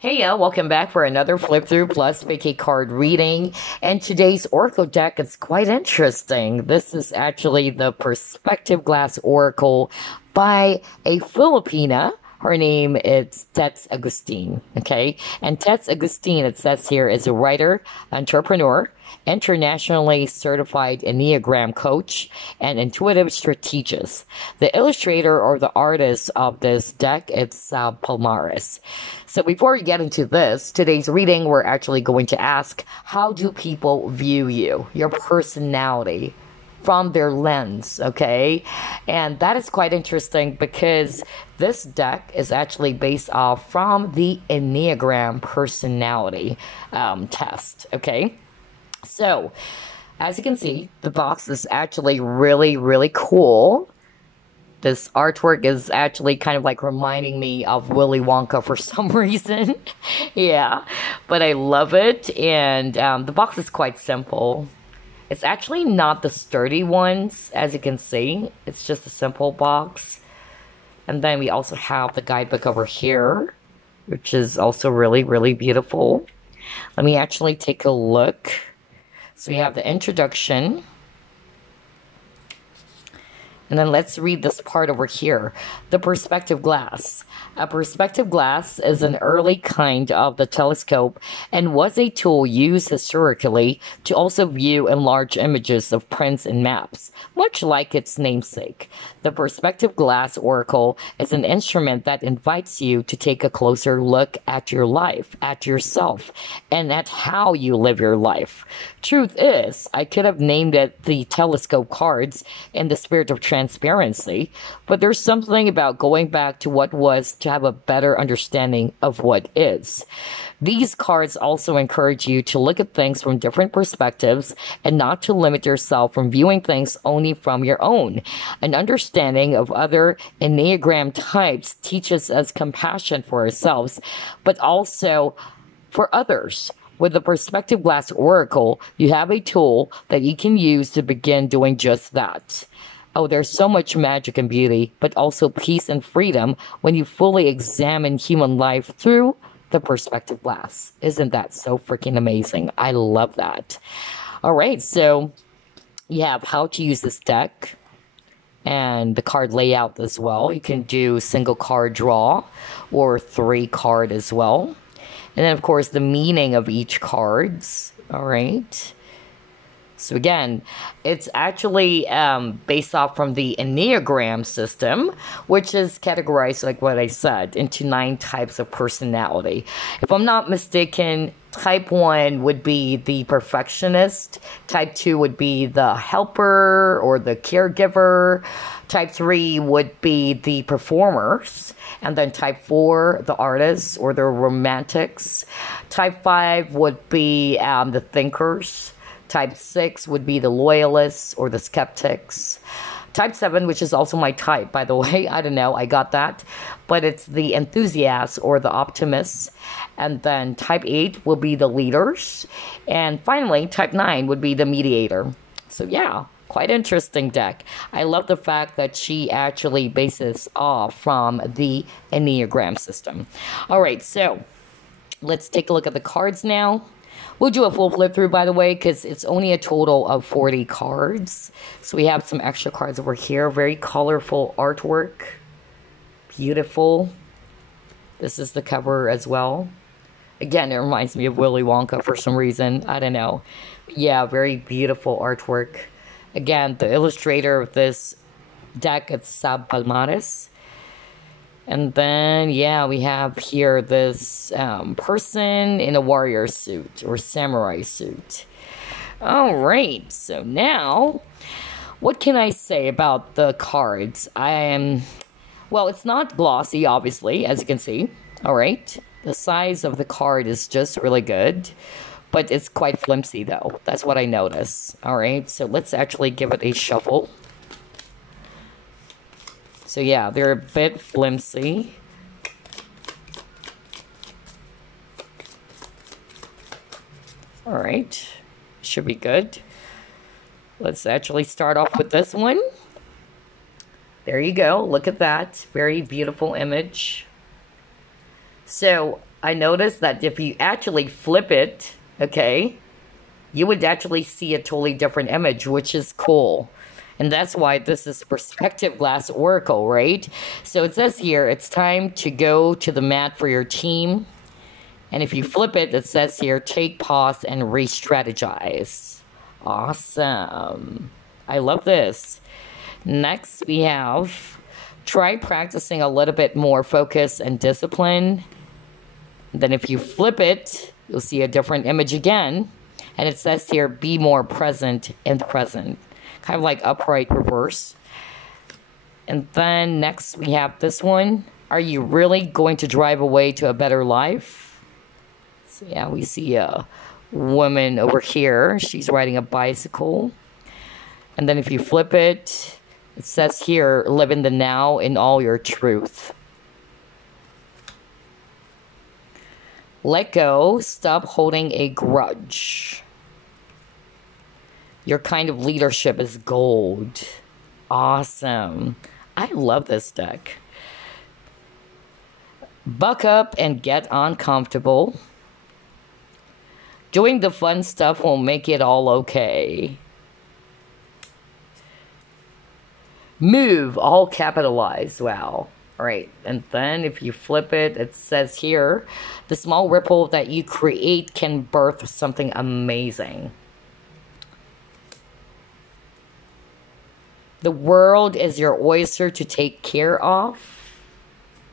Hey, welcome back for another flip through plus picky card reading. And today's Oracle deck is quite interesting. This is actually the Perspective Glass Oracle by a Filipina. Her name is Tetz Agustin, okay? And Tetz Agustin, it says here, is a writer, entrepreneur, internationally certified Enneagram coach, and intuitive strategist. The illustrator or the artist of this deck is Palmares. So before we get into this, today's reading, we're actually going to ask, how do people view you, your personality, from their lens, okay? And that is quite interesting because this deck is actually based off from the Enneagram Personality test, okay? So, as you can see, the box is actually really cool. This artwork is actually kind of like reminding me of Willy Wonka for some reason. Yeah, but I love it. And the box is quite simple. It's actually not the sturdy ones, as you can see. It's just a simple box. And then we also have the guidebook over here, which is also really beautiful. Let me actually take a look. So we have the introduction. And then let's read this part over here. The perspective glass. A perspective glass is an early kind of the telescope and was a tool used historically to also view enlarged images of prints and maps, much like its namesake. The perspective glass oracle is an instrument that invites you to take a closer look at your life, at yourself, and at how you live your life. Truth is, I could have named it the telescope cards in the spirit of transparency, but there's something about going back to what was to have a better understanding of what is. These cards also encourage you to look at things from different perspectives and not to limit yourself from viewing things only from your own. An understanding of other Enneagram types teaches us compassion for ourselves, but also for others. With the Perspective Glass Oracle, you have a tool that you can use to begin doing just that. Oh, there's so much magic and beauty, but also peace and freedom when you fully examine human life through the perspective glass. Isn't that so freaking amazing? I love that. All right, so you have how to use this deck and the card layout as well. You can do single card draw or 3 card as well. And then, of course, the meaning of each cards. All right. So again, it's actually based off from the Enneagram system, which is categorized, like what I said, into 9 types of personality. If I'm not mistaken, type 1 would be the perfectionist. Type 2 would be the helper or the caregiver. Type 3 would be the performers. And then type 4, the artists or the romantics. Type 5 would be the thinkers. Type 6 would be the loyalists or the skeptics. Type 7, which is also my type, by the way. I don't know, I got that. But it's the enthusiasts or the optimists. And then type 8 will be the leaders. And finally, type 9 would be the mediator. So yeah, quite interesting deck. I love the fact that she actually bases off from the Enneagram system. All right, so let's take a look at the cards now. We'll do a full flip through, by the way, because it's only a total of 40 cards. So we have some extra cards over here. Very colorful artwork. Beautiful. This is the cover as well. Again, it reminds me of Willy Wonka for some reason. I don't know. Yeah, very beautiful artwork. Again, the illustrator of this deck is Palmares. And then, yeah, we have here this person in a warrior suit or samurai suit. All right, so now, what can I say about the cards? Well, it's not glossy, obviously, as you can see. All right, the size of the card is just really good, but it's quite flimsy, though. That's what I notice. All right, so let's actually give it a shuffle. So yeah, they're a bit flimsy. All right, should be good. Let's actually start off with this one. There you go, look at that. Very beautiful image. So I noticed that if you actually flip it, okay, you would actually see a totally different image, which is cool. And that's why this is Perspective Glass Oracle, right? So it says here, it's time to go to the mat for your team. And if you flip it, it says here, take pause and re-strategize. Awesome. I love this. Next, we have try practicing a little bit more focus and discipline. Then if you flip it, you'll see a different image again. And it says here, be more present in the present. Kind of like upright reverse. And then next we have this one. Are you really going to drive away to a better life? So yeah, we see a woman over here. She's riding a bicycle. And then if you flip it, it says here, live in the now in all your truth. Let go. Stop holding a grudge. Your kind of leadership is gold. Awesome. I love this deck. Buck up and get uncomfortable. Doing the fun stuff will make it all okay. Move, all capitalized. Wow. All right. And then if you flip it, it says here, the small ripple that you create can birth something amazing. The world is your oyster to take care of.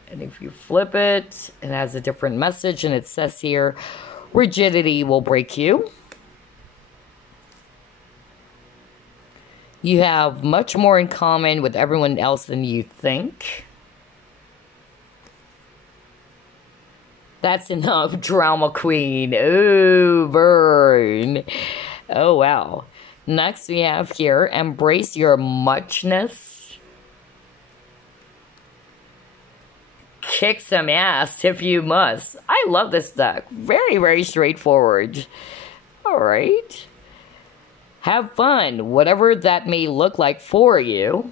And if you flip it, it has a different message. And it says here, rigidity will break you. You have much more in common with everyone else than you think. That's enough, drama queen. Ooh, burn. Oh, wow. Next we have here, embrace your muchness. Kick some ass if you must. I love this deck. Very, very straightforward. All right. Have fun, whatever that may look like for you.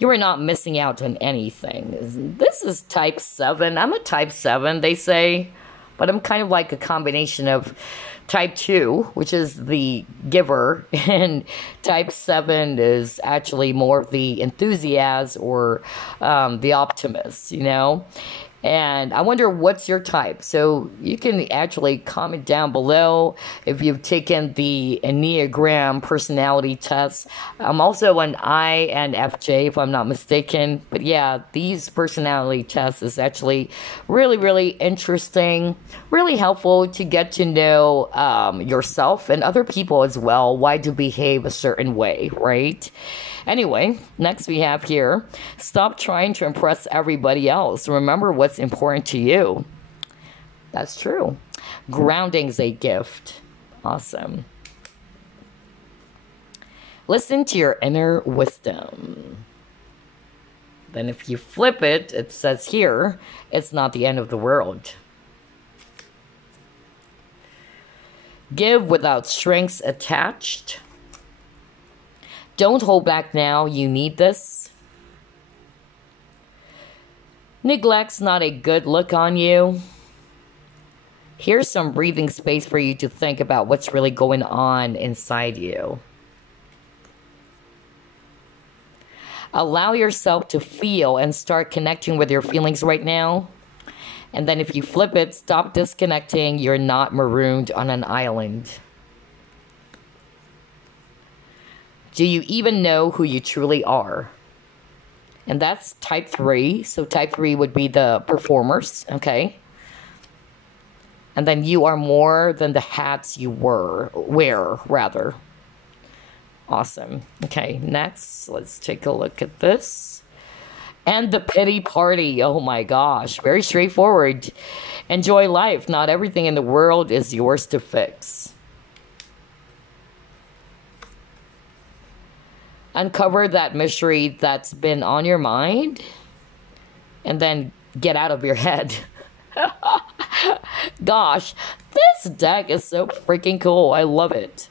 You are not missing out on anything. This is type 7. I'm a type 7, they say. But I'm kind of like a combination of type 2, which is the giver, and type 7 is actually more of the enthusiast or the optimist, you know? And I wonder what's your type. So you can actually comment down below if you've taken the Enneagram Personality Test. I'm also an INFJ, if I'm not mistaken. But yeah, these personality tests is actually really, really interesting, really helpful to get to know yourself and other people as well, why to behave a certain way, right? Anyway, next we have here, stop trying to impress everybody else. Remember what's important to you. That's true. Grounding's a gift. Awesome. Listen to your inner wisdom. Then if you flip it, it says here, it's not the end of the world. Give without strings attached. Don't hold back now, you need this. Neglect's not a good look on you. Here's some breathing space for you to think about what's really going on inside you. Allow yourself to feel and start connecting with your feelings right now. And then if you flip it, stop disconnecting. You're not marooned on an island. Do you even know who you truly are? And that's type 3. So type 3 would be the performers, okay? And then you are more than the hats you wear, rather. Awesome. Okay, next, let's take a look at this. And the pity party. Oh my gosh, very straightforward. Enjoy life. Not everything in the world is yours to fix. Uncover that mystery that's been on your mind. And then get out of your head. Gosh, this deck is so freaking cool. I love it.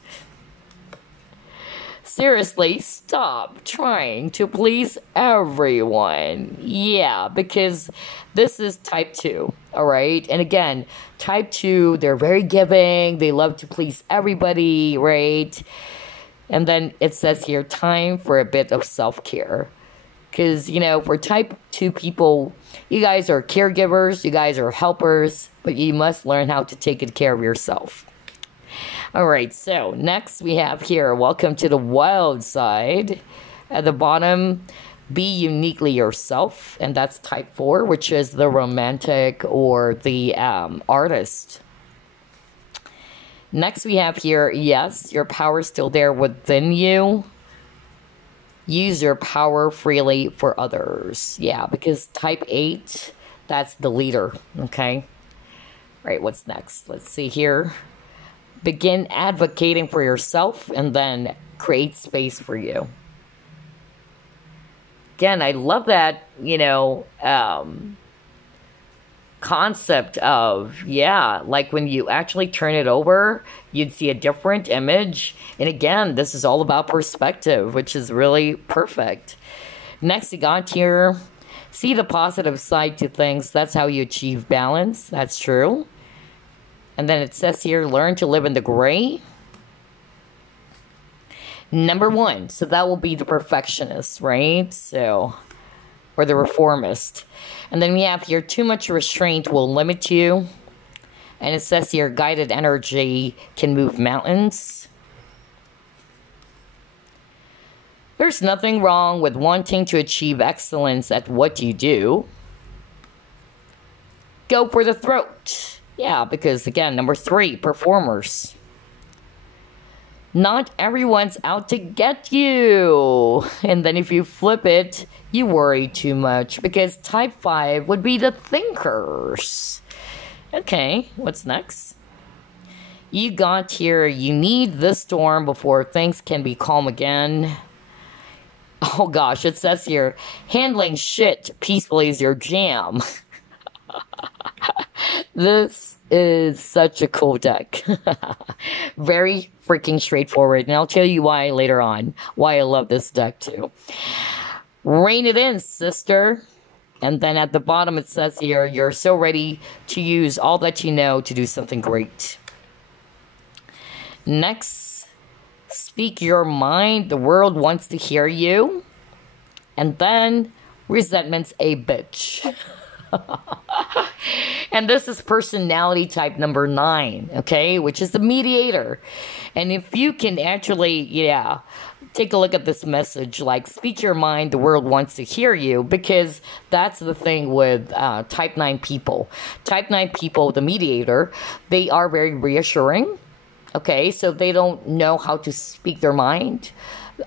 Seriously, stop trying to please everyone. Yeah, because this is type 2, all right? And again, type 2, they're very giving. They love to please everybody, right? And then it says here, time for a bit of self-care. Because, for type 2 people, you guys are caregivers, you guys are helpers, but you must learn how to take good care of yourself. All right, so next we have here, welcome to the wild side. At the bottom, be uniquely yourself, and that's type 4, which is the romantic or the artist. Next we have here, yes, your power is still there within you. Use your power freely for others. Yeah, because type 8, that's the leader, okay? All right, what's next? Let's see here. Begin advocating for yourself and then create space for you. Again, I love that, concept of, like when you actually turn it over, you'd see a different image. And again, this is all about perspective, which is really perfect. Next, you got here, see the positive side to things. That's how you achieve balance. That's true. And then it says here, learn to live in the gray. Number 1, so that will be the perfectionist, right? So, or the reformist. And then we have here, too much restraint will limit you. And it says here, guided energy can move mountains. There's nothing wrong with wanting to achieve excellence at what you do. Go for the throat. Yeah, because again, number 3, performers. Not everyone's out to get you. And then if you flip it, you worry too much because type 5 would be the thinkers. Okay, what's next? You got here, you need this storm before things can be calm again. Oh gosh, it says here, handling shit peacefully is your jam. This is such a cool deck. Very freaking straightforward. And I'll tell you why later on. Why I love this deck too. Rein it in, sister. And then at the bottom it says here, you're so ready to use all that you know to do something great. Next, speak your mind. The world wants to hear you. And then, resentment's a bitch. And this is personality type number 9, okay, which is the mediator. And if you can actually, take a look at this message, like, speak your mind, the world wants to hear you, because that's the thing with type 9 people. Type 9 people, the mediator, they are very reassuring, okay, so they don't know how to speak their mind.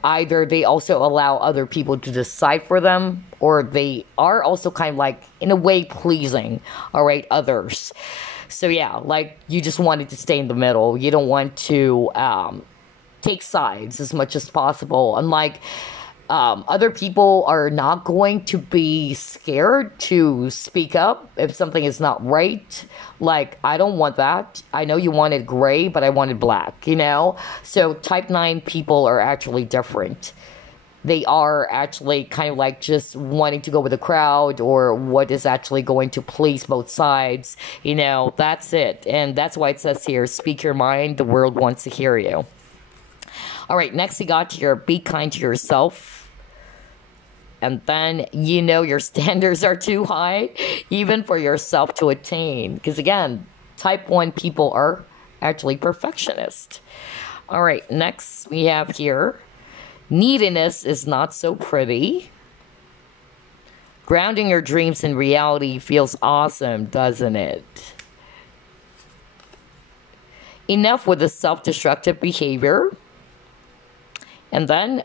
Either they also allow other people to decide for them, or they are also kind of like, in a way, pleasing, all right, others. So yeah, like, you just wanted to stay in the middle. You don't want to take sides as much as possible. Unlike other people are not going to be scared to speak up if something is not right. Like, I don't want that. I know you wanted gray, but I wanted black, So type 9 people are actually different. They are actually kind of like just wanting to go with the crowd or what is actually going to please both sides. That's it. And that's why it says here, speak your mind, the world wants to hear you. All right, next you got here, be kind to yourself. And then your standards are too high, even for yourself to attain. Because again, type 1 people are actually perfectionist. All right, next we have here, neediness is not so pretty. Grounding your dreams in reality feels awesome, doesn't it? Enough with the self-destructive behavior. And then,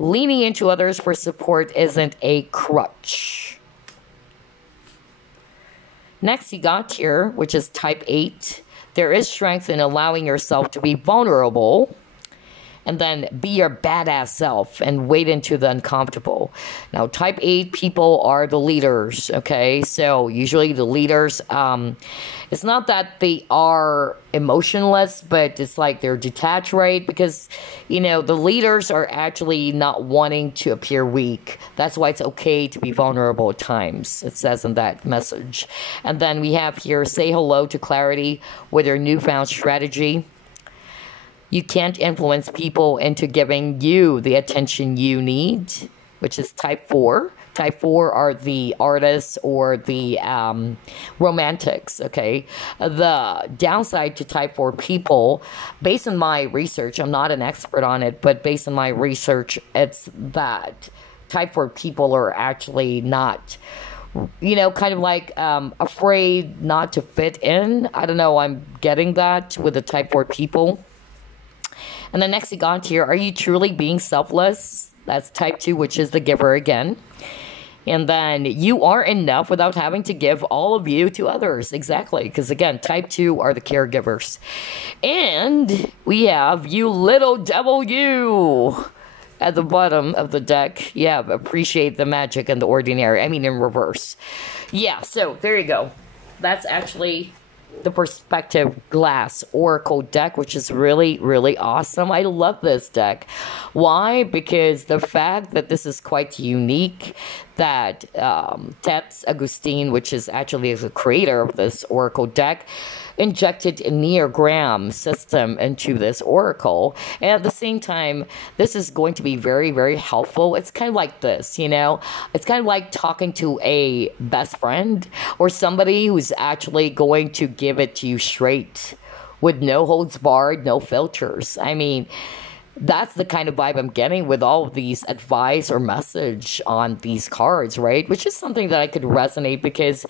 leaning into others for support isn't a crutch. Next, you got here, which is type 8. There is strength in allowing yourself to be vulnerable. and then be your badass self and wade into the uncomfortable. Now, type 8 people are the leaders, okay? So usually the leaders, it's not that they are emotionless, but it's like they're detached, right? Because, you know, the leaders are actually not wanting to appear weak. That's why it's okay to be vulnerable at times. It says in that message. And then we have here, say hello to clarity with your newfound strategy. You can't influence people into giving you the attention you need, which is type 4. Type 4 are the artists or the romantics, okay? The downside to type 4 people, based on my research, I'm not an expert on it, but based on my research, it's that type 4 people are actually not, you know, kind of like afraid not to fit in. I don't know, I'm getting that with the type 4 people. And the next thing on here, are you truly being selfless? That's type 2, which is the giver again. And then you are enough without having to give all of you to others. Exactly. Because again, type 2 are the caregivers. And we have you little devil you at the bottom of the deck. Yeah, appreciate the magic and the ordinary. I mean, in reverse. Yeah, so there you go. That's actually the Perspective Glass Oracle deck, which is really, really awesome. I love this deck. Why? Because the fact that this is quite unique, that Tetz, Agustin, which is actually the creator of this Oracle deck, injected Enneagram system into this oracle. And at the same time, this is going to be very, very helpful. It's kind of like this, you know? It's kind of like talking to a best friend or somebody who's actually going to give it to you straight with no holds barred, no filters. I mean, that's the kind of vibe I'm getting with all of these advice or message on these cards, right? Which is something that I could resonate because,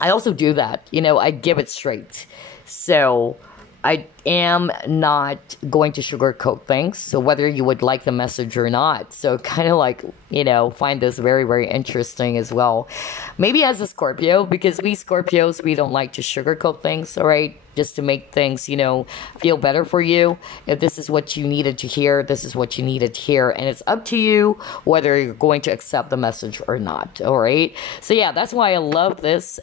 I also do that, you know, I give it straight. So I am not going to sugarcoat things. So whether you would like the message or not. So kind of like, you know, find this very, very interesting as well. Maybe as a Scorpio, because we Scorpios, we don't like to sugarcoat things, all right? Just to make things, you know, feel better for you. If this is what you needed to hear, this is what you needed to hear. And it's up to you whether you're going to accept the message or not, all right? So yeah, that's why I love this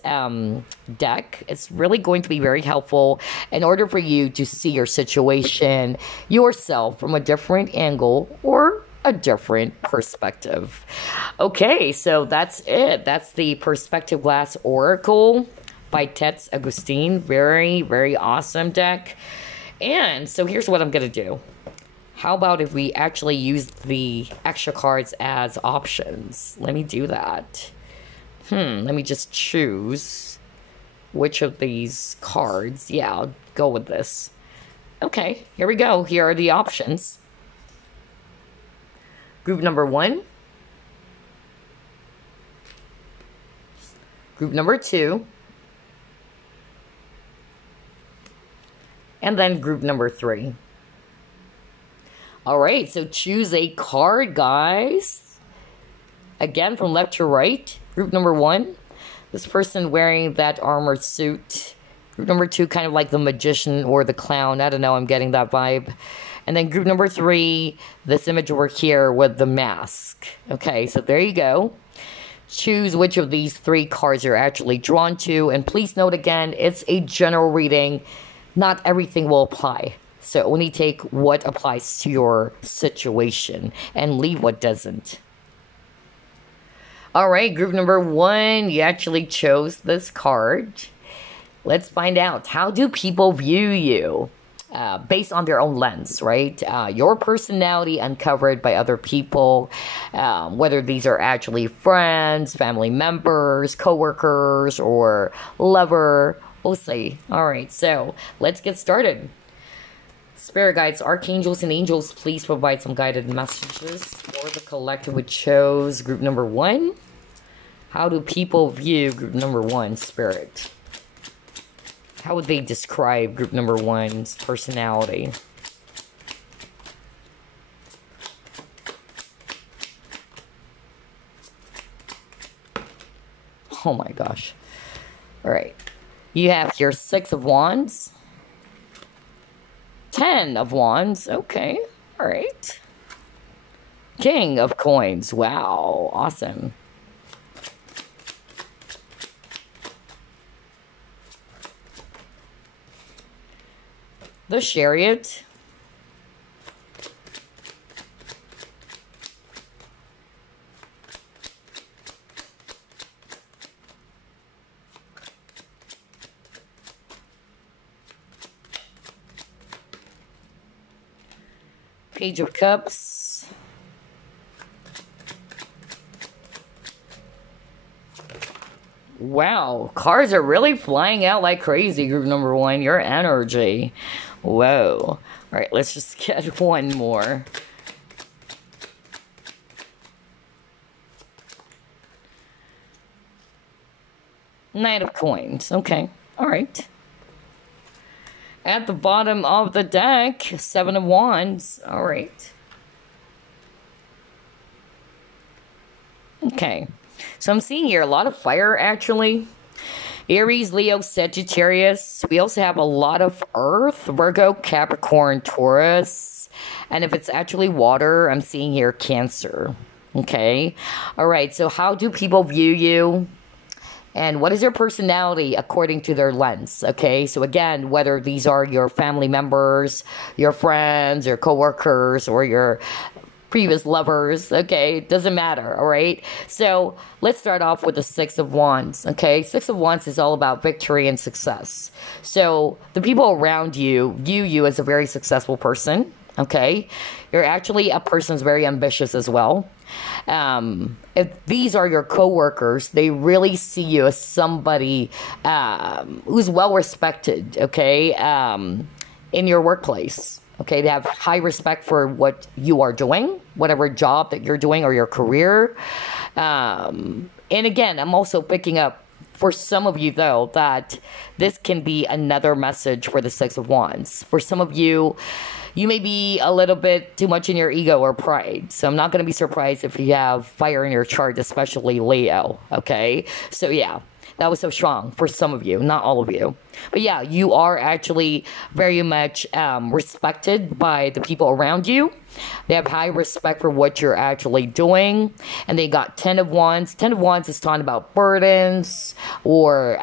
deck. It's really going to be very helpful in order for you to see your situation, yourself from a different angle or a different perspective. Okay, so that's it. That's the Perspective Glass Oracle by Tetz Agustin. Very, very awesome deck. And so here's what I'm going to do. How about if we actually use the extra cards as options? Let me do that. Let me just choose which of these cards. Yeah, I'll go with this. Okay, here we go. Here are the options. Group number 1. Group number 2. And then group number 3. All right, so choose a card, guys. Again, from left to right. Group number 1, this person wearing that armored suit. Group number 2, kind of like the magician or the clown. I don't know, I'm getting that vibe. And then group number 3, this image over here with the mask. Okay, so there you go. Choose which of these 3 cards you're actually drawn to. And please note again, it's a general reading. Not everything will apply. So only take what applies to your situation and leave what doesn't. All right, group number 1, you actually chose this card. Let's find out. How do people view you? Based on their own lens, right? Your personality uncovered by other people, whether these are actually friends, family members, coworkers, or lover. We'll see. All right, so let's get started. Spirit guides, archangels, and angels, please provide some guided messages for the collective which chose group number 1. How do people view group number 1, Spirit? How would they describe group number 1's personality? Oh my gosh. All right. You have your 6 of Wands. Ten of Wands. Okay. All right. King of Coins. Wow. Awesome. The Chariot. Page of Cups. Wow, cards are really flying out like crazy, group number one. Your energy. Whoa. All right, let's just get one more. Knight of Coins. Okay. All right. At the bottom of the deck, Seven of Wands. All right. Okay. So I'm seeing here a lot of fire, actually. Aries, Leo, Sagittarius. We also have a lot of Earth, Virgo, Capricorn, Taurus. And if it's actually water, I'm seeing here Cancer. Okay. All right. So how do people view you? And what is your personality according to their lens? Okay, so again, whether these are your family members, your friends, your coworkers, or your previous lovers, okay, it doesn't matter, all right? So let's start off with the Six of Wands, okay? Six of Wands is all about victory and success. So the people around you view you as a very successful person, okay? You're actually a person who's very ambitious as well. If these are your coworkers, they really see you as somebody who's well respected, okay, in your workplace. Okay, they have high respect for what you are doing, whatever job that you're doing or your career. And again, I'm also picking up for some of you, though, that this can be another message for the Six of Wands. For some of you, you may be a little bit too much in your ego or pride. So I'm not going to be surprised if you have fire in your chart, especially Leo. Okay. So yeah, that was so strong for some of you, not all of you. But yeah, you are actually very much respected by the people around you. They have high respect for what you're actually doing. And they got 10 of Wands. 10 of Wands is talking about burdens or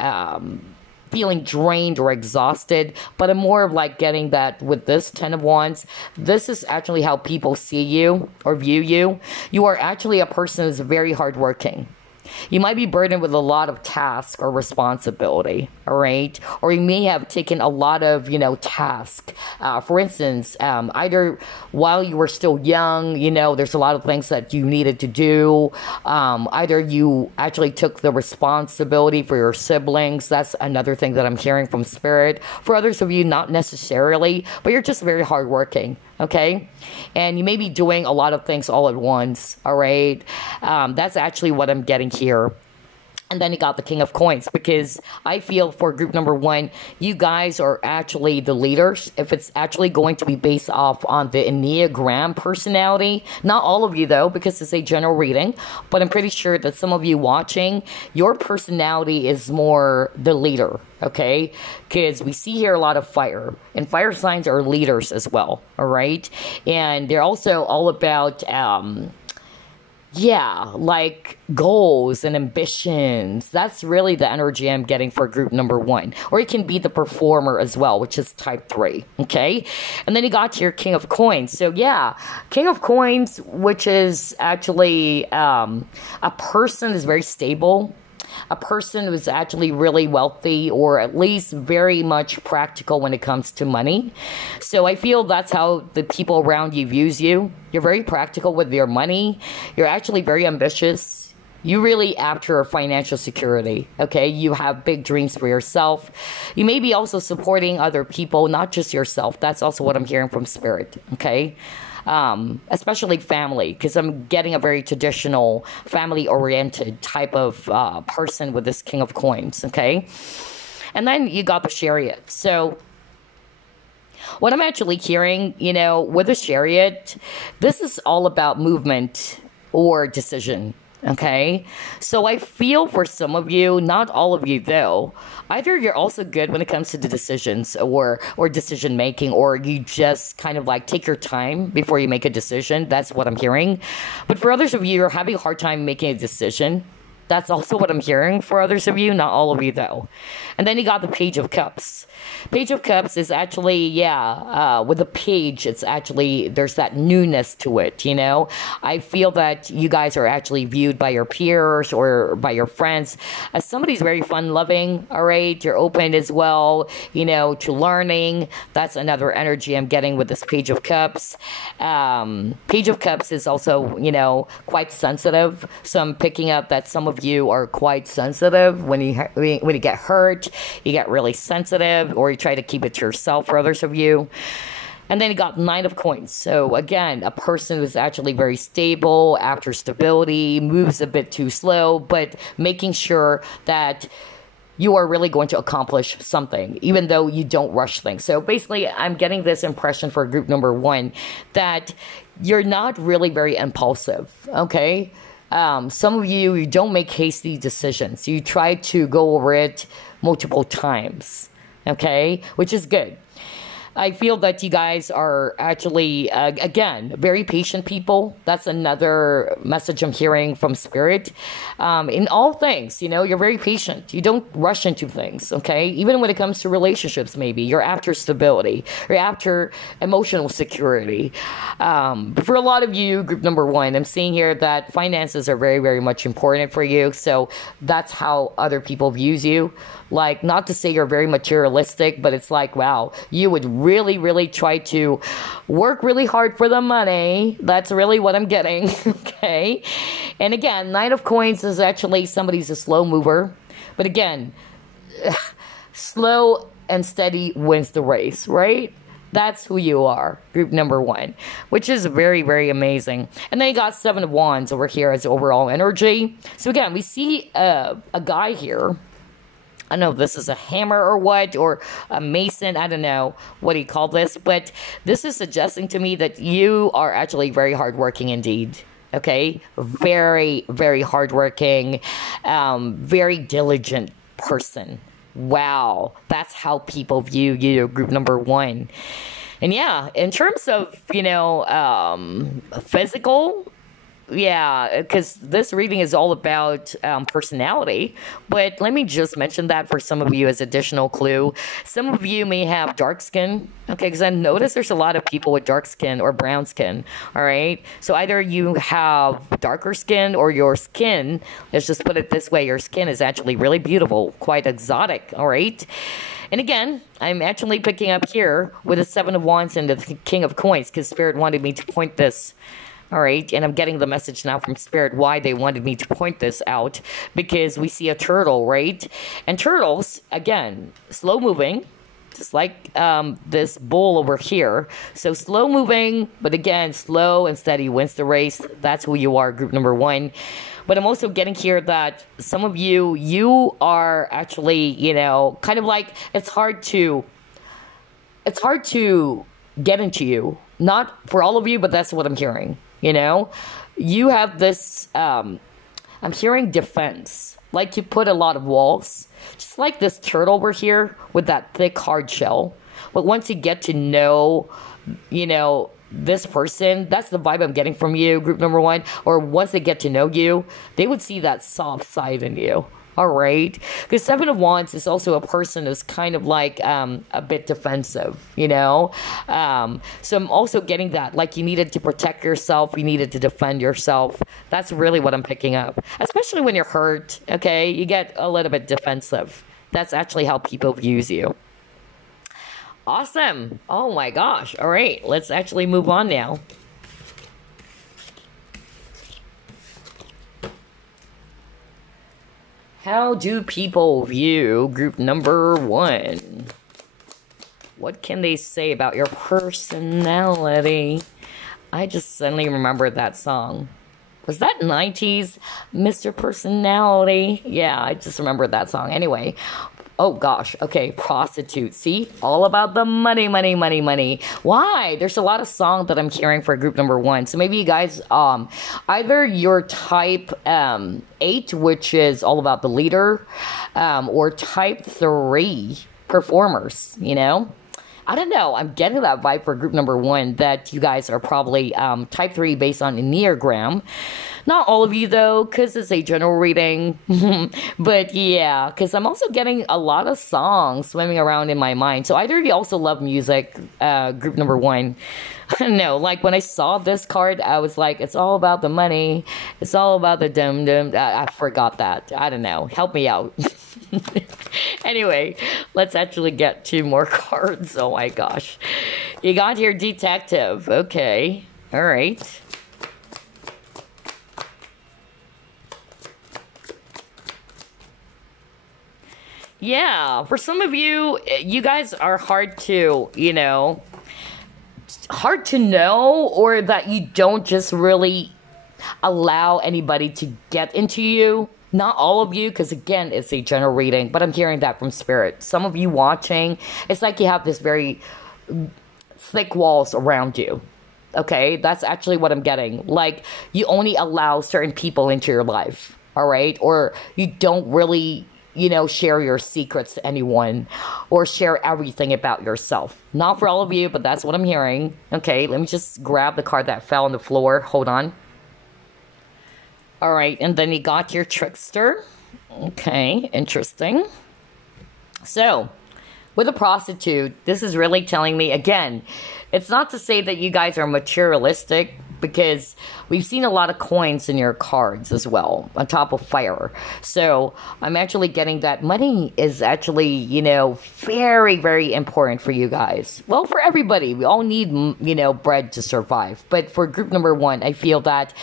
feeling drained or exhausted, but I'm more of like getting that with this 10 of Wands. This is actually how people see you or view you. You are actually a person who's very hardworking. You might be burdened with a lot of tasks or responsibility, all right? Or you may have taken a lot of, tasks. For instance, either while you were still young, there's a lot of things that you needed to do. Either you actually took the responsibility for your siblings. That's another thing that I'm hearing from Spirit. For others of you, not necessarily, but you're just very hardworking. Okay, and you may be doing a lot of things all at once, all right? That's actually what I'm getting here. And then you got the King of Coins, because I feel for group number one, you guys are actually the leaders. If it's actually going to be based off on the Enneagram personality, not all of you though, because it's a general reading, but I'm pretty sure that some of you watching, your personality is more the leader, okay? Because we see here a lot of fire, and fire signs are leaders as well, all right? And they're also all about like goals and ambitions. That's really the energy I'm getting for group number one. Or it can be the performer as well, which is type 3, okay? And then you got your King of Coins. So yeah, King of Coins, which is actually a person who's very stable, a person who's actually really wealthy, or at least very much practical when it comes to money. So I feel that's how the people around you views you. You're very practical with your money. You're actually very ambitious. You really after financial security, okay? You have big dreams for yourself. You may be also supporting other people, not just yourself. That's also what I'm hearing from Spirit, okay? Especially family, because I'm getting a very traditional, family-oriented type of person with this King of Coins, okay? And then you got the Chariot. So what I'm actually hearing, with the Chariot, this is all about movement or decision, Okay, so I feel for some of you, not all of you though. Either you're also good when it comes to the decisions or decision making, or you just kind of like take your time before you make a decision. That's what I'm hearing. But for others of you, you're having a hard time making a decision. That's also what I'm hearing for others of you, not all of you though. And then you got the Page of Cups. Page of Cups is actually, with the page, it's actually, there's that newness to it, you know? I feel that you guys are actually viewed by your peers or by your friends as somebody's very fun-loving, all right? You're open as well, you know, to learning. That's another energy I'm getting with this Page of Cups. Page of Cups is also, you know, quite sensitive. So I'm picking up that some of you are quite sensitive. When you get hurt, you get really sensitive, or you try to keep it to yourself for others of you. And then you got Nine of Coins. So again, a person who's actually very stable, after stability, moves a bit too slow, but making sure that you are really going to accomplish something, even though you don't rush things. So basically, I'm getting this impression for group number 1 that you're not really very impulsive, okay? Some of you don't make hasty decisions. You try to go over it multiple times, okay? Which is good. I feel that you guys are actually, again, very patient people. That's another message I'm hearing from Spirit. In all things, you know, you're very patient. You don't rush into things, okay? Even when it comes to relationships, maybe. You're after stability. You're after emotional security. But for a lot of you, group number 1, I'm seeing here that finances are very, very much important for you. So that's how other people view you. Like, not to say you're very materialistic, but it's like, wow, you would really, really try to work really hard for the money. That's really what I'm getting, okay? And again, Knight of Coins is actually somebody's a slow mover. But again, slow and steady wins the race, right? That's who you are, group number 1, which is very, very amazing. And then you got 7 of Wands over here as overall energy. So again, we see a guy here. I don't know if this is a hammer or what, or a mason. I don't know what he called this, but this is suggesting to me that you are actually very hardworking indeed. Okay, very, very hardworking, very diligent person. Wow, that's how people view you, group number 1. And yeah, in terms of, you know, physical. Yeah, because this reading is all about personality. But let me just mention that for some of you as additional clue. Some of you may have dark skin. Okay, because I notice there's a lot of people with dark skin or brown skin. All right. So either you have darker skin, or your skin, let's just put it this way, your skin is actually really beautiful, quite exotic. All right. And again, I'm actually picking up here with the 7 of Wands and the King of Coins, because Spirit wanted me to point this. All right, and I'm getting the message now from Spirit why they wanted me to point this out, because we see a turtle, right? And turtles, again, slow moving, just like this bull over here. So slow moving, but again, slow and steady wins the race. That's who you are, group number 1. But I'm also getting here that some of you are actually, you know, kind of like it's hard to get into you. Not for all of you, but that's what I'm hearing. You know, you have this, I'm hearing defense, like you put a lot of walls, just like this turtle over here with that thick, hard shell. But once you get to know, you know, this person, that's the vibe I'm getting from you, group number 1. Or once they get to know you, they would see that soft side in you. All right, because 7 of Wands is also a person who's kind of like a bit defensive, you know. So I'm also getting that, like you needed to protect yourself, you needed to defend yourself. That's really what I'm picking up, especially when you're hurt. Okay, you get a little bit defensive. That's actually how people view you. Awesome. Oh my gosh. All right, let's actually move on now. How do people view group number 1? What can they say about your personality? I just suddenly remembered that song. Was that 90s? Mr. Personality? Yeah, I just remembered that song. Anyway, Oh gosh, okay, prostitute. See, all about the money, money, money, money. Why? There's a lot of songs that I'm hearing for group number one. So maybe you guys, either your type 8, which is all about the leader, or type 3 performers. You know. I don't know. I'm getting that vibe for group number one that you guys are probably type 3 based on Enneagram. Not all of you, though, because it's a general reading. But yeah, because I'm also getting a lot of songs swimming around in my mind. So either you also love music, group number one. I don't know. Like when I saw this card, I was like, it's all about the money. It's all about the dum-dum. I forgot that. I don't know. Help me out. Anyway, let's actually get 2 more cards. Oh my gosh. You got your detective. Okay. All right. Yeah, for some of you, you guys are hard to, hard to know, or that you don't just really allow anybody to get into you. Not all of you, because again, it's a general reading, but I'm hearing that from spirit. Some of you watching, it's like you have this very thick walls around you. Okay, that's actually what I'm getting. Like, you only allow certain people into your life, all right? Or you don't really, share your secrets to anyone or share everything about yourself. Not for all of you, but that's what I'm hearing. Okay, let me just grab the card that fell on the floor. Hold on. All right, and then you got your trickster. Okay, interesting. So, with a prostitute, this is really telling me, again, it's not to say that you guys are materialistic, because we've seen a lot of coins in your cards as well, on top of fire. So, I'm actually getting that money is actually, very, very important for you guys. Well, for everybody. We all need, bread to survive. But for group number one, I feel that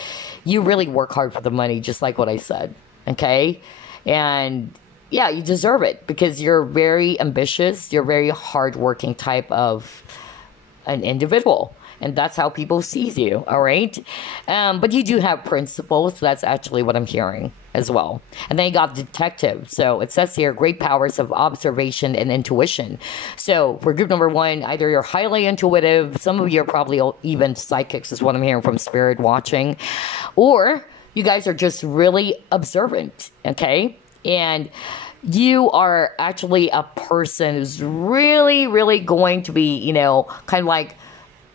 you really work hard for the money, just like what I said. Okay? And yeah, you deserve it because you're very ambitious. You're very hardworking type of an individual. And that's how people sees you, all right? But you do have principles. So that's actually what I'm hearing as well. And then you got detective. So it says here, great powers of observation and intuition. So for group number one, either you're highly intuitive. Some of you are probably even psychics is what I'm hearing from spirit watching. Or you guys are just really observant, okay? And you are actually a person who's really, really going to be, kind of like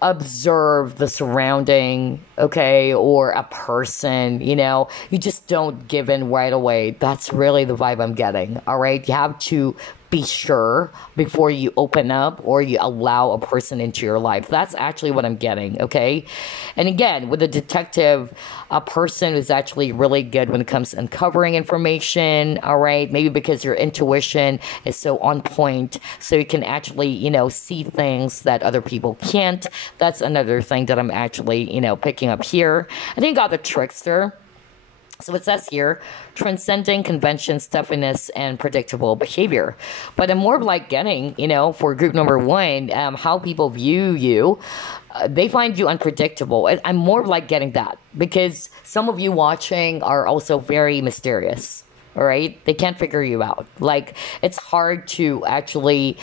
observe the surrounding, okay, or a person, you just don't give in right away. That's really the vibe I'm getting, all right? You have to be sure before you open up or you allow a person into your life. That's actually what I'm getting, okay? And again, with a detective, a person is actually really good when it comes to uncovering information, all right? Maybe because your intuition is so on point, so you can actually, see things that other people can't. That's another thing that I'm actually, picking up here. I think I got the trickster. So it says here, transcending conventions, stuffiness, and predictable behavior. But I'm more of like getting, for group number one, how people view you. They find you unpredictable. I'm more of like getting that because some of you watching are also very mysterious. All right, they can't figure you out. Like, it's hard to actually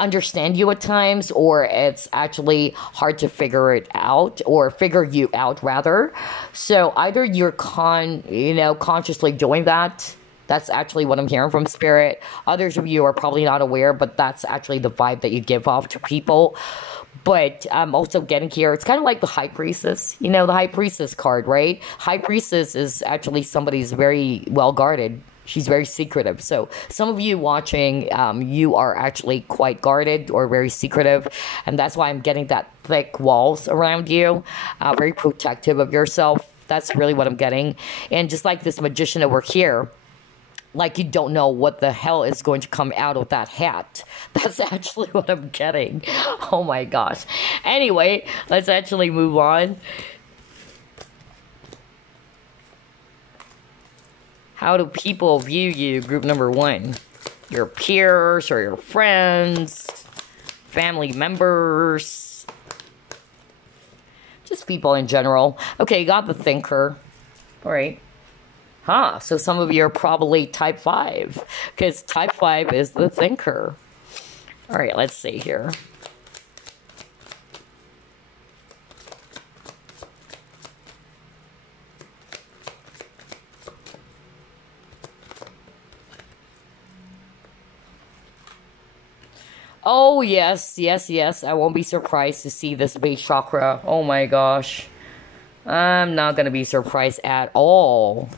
understand you at times, or it's actually hard to figure it out, or figure you out rather. So either you're consciously doing that. That's actually what I'm hearing from spirit. Others of you are probably not aware, but that's actually the vibe that you give off to people. But I'm also getting here, it's kind of like the High Priestess, the High Priestess card, right? High Priestess is actually somebody who's very well guarded. She's very secretive. So some of you watching, you are actually quite guarded or very secretive. And that's why I'm getting that thick walls around you, very protective of yourself. That's really what I'm getting. And just like this magician over here, like you don't know what the hell is going to come out of that hat. That's actually what I'm getting. Oh my gosh. Anyway, let's actually move on. How do people view you, group number one? Your peers or your friends, family members, just people in general. Okay, you got the thinker. All right. Huh, so some of you are probably type 5, because type 5 is the thinker. All right, let's see here. Oh, yes, yes, yes. I won't be surprised to see this base chakra. Oh my gosh. I'm not going to be surprised at all.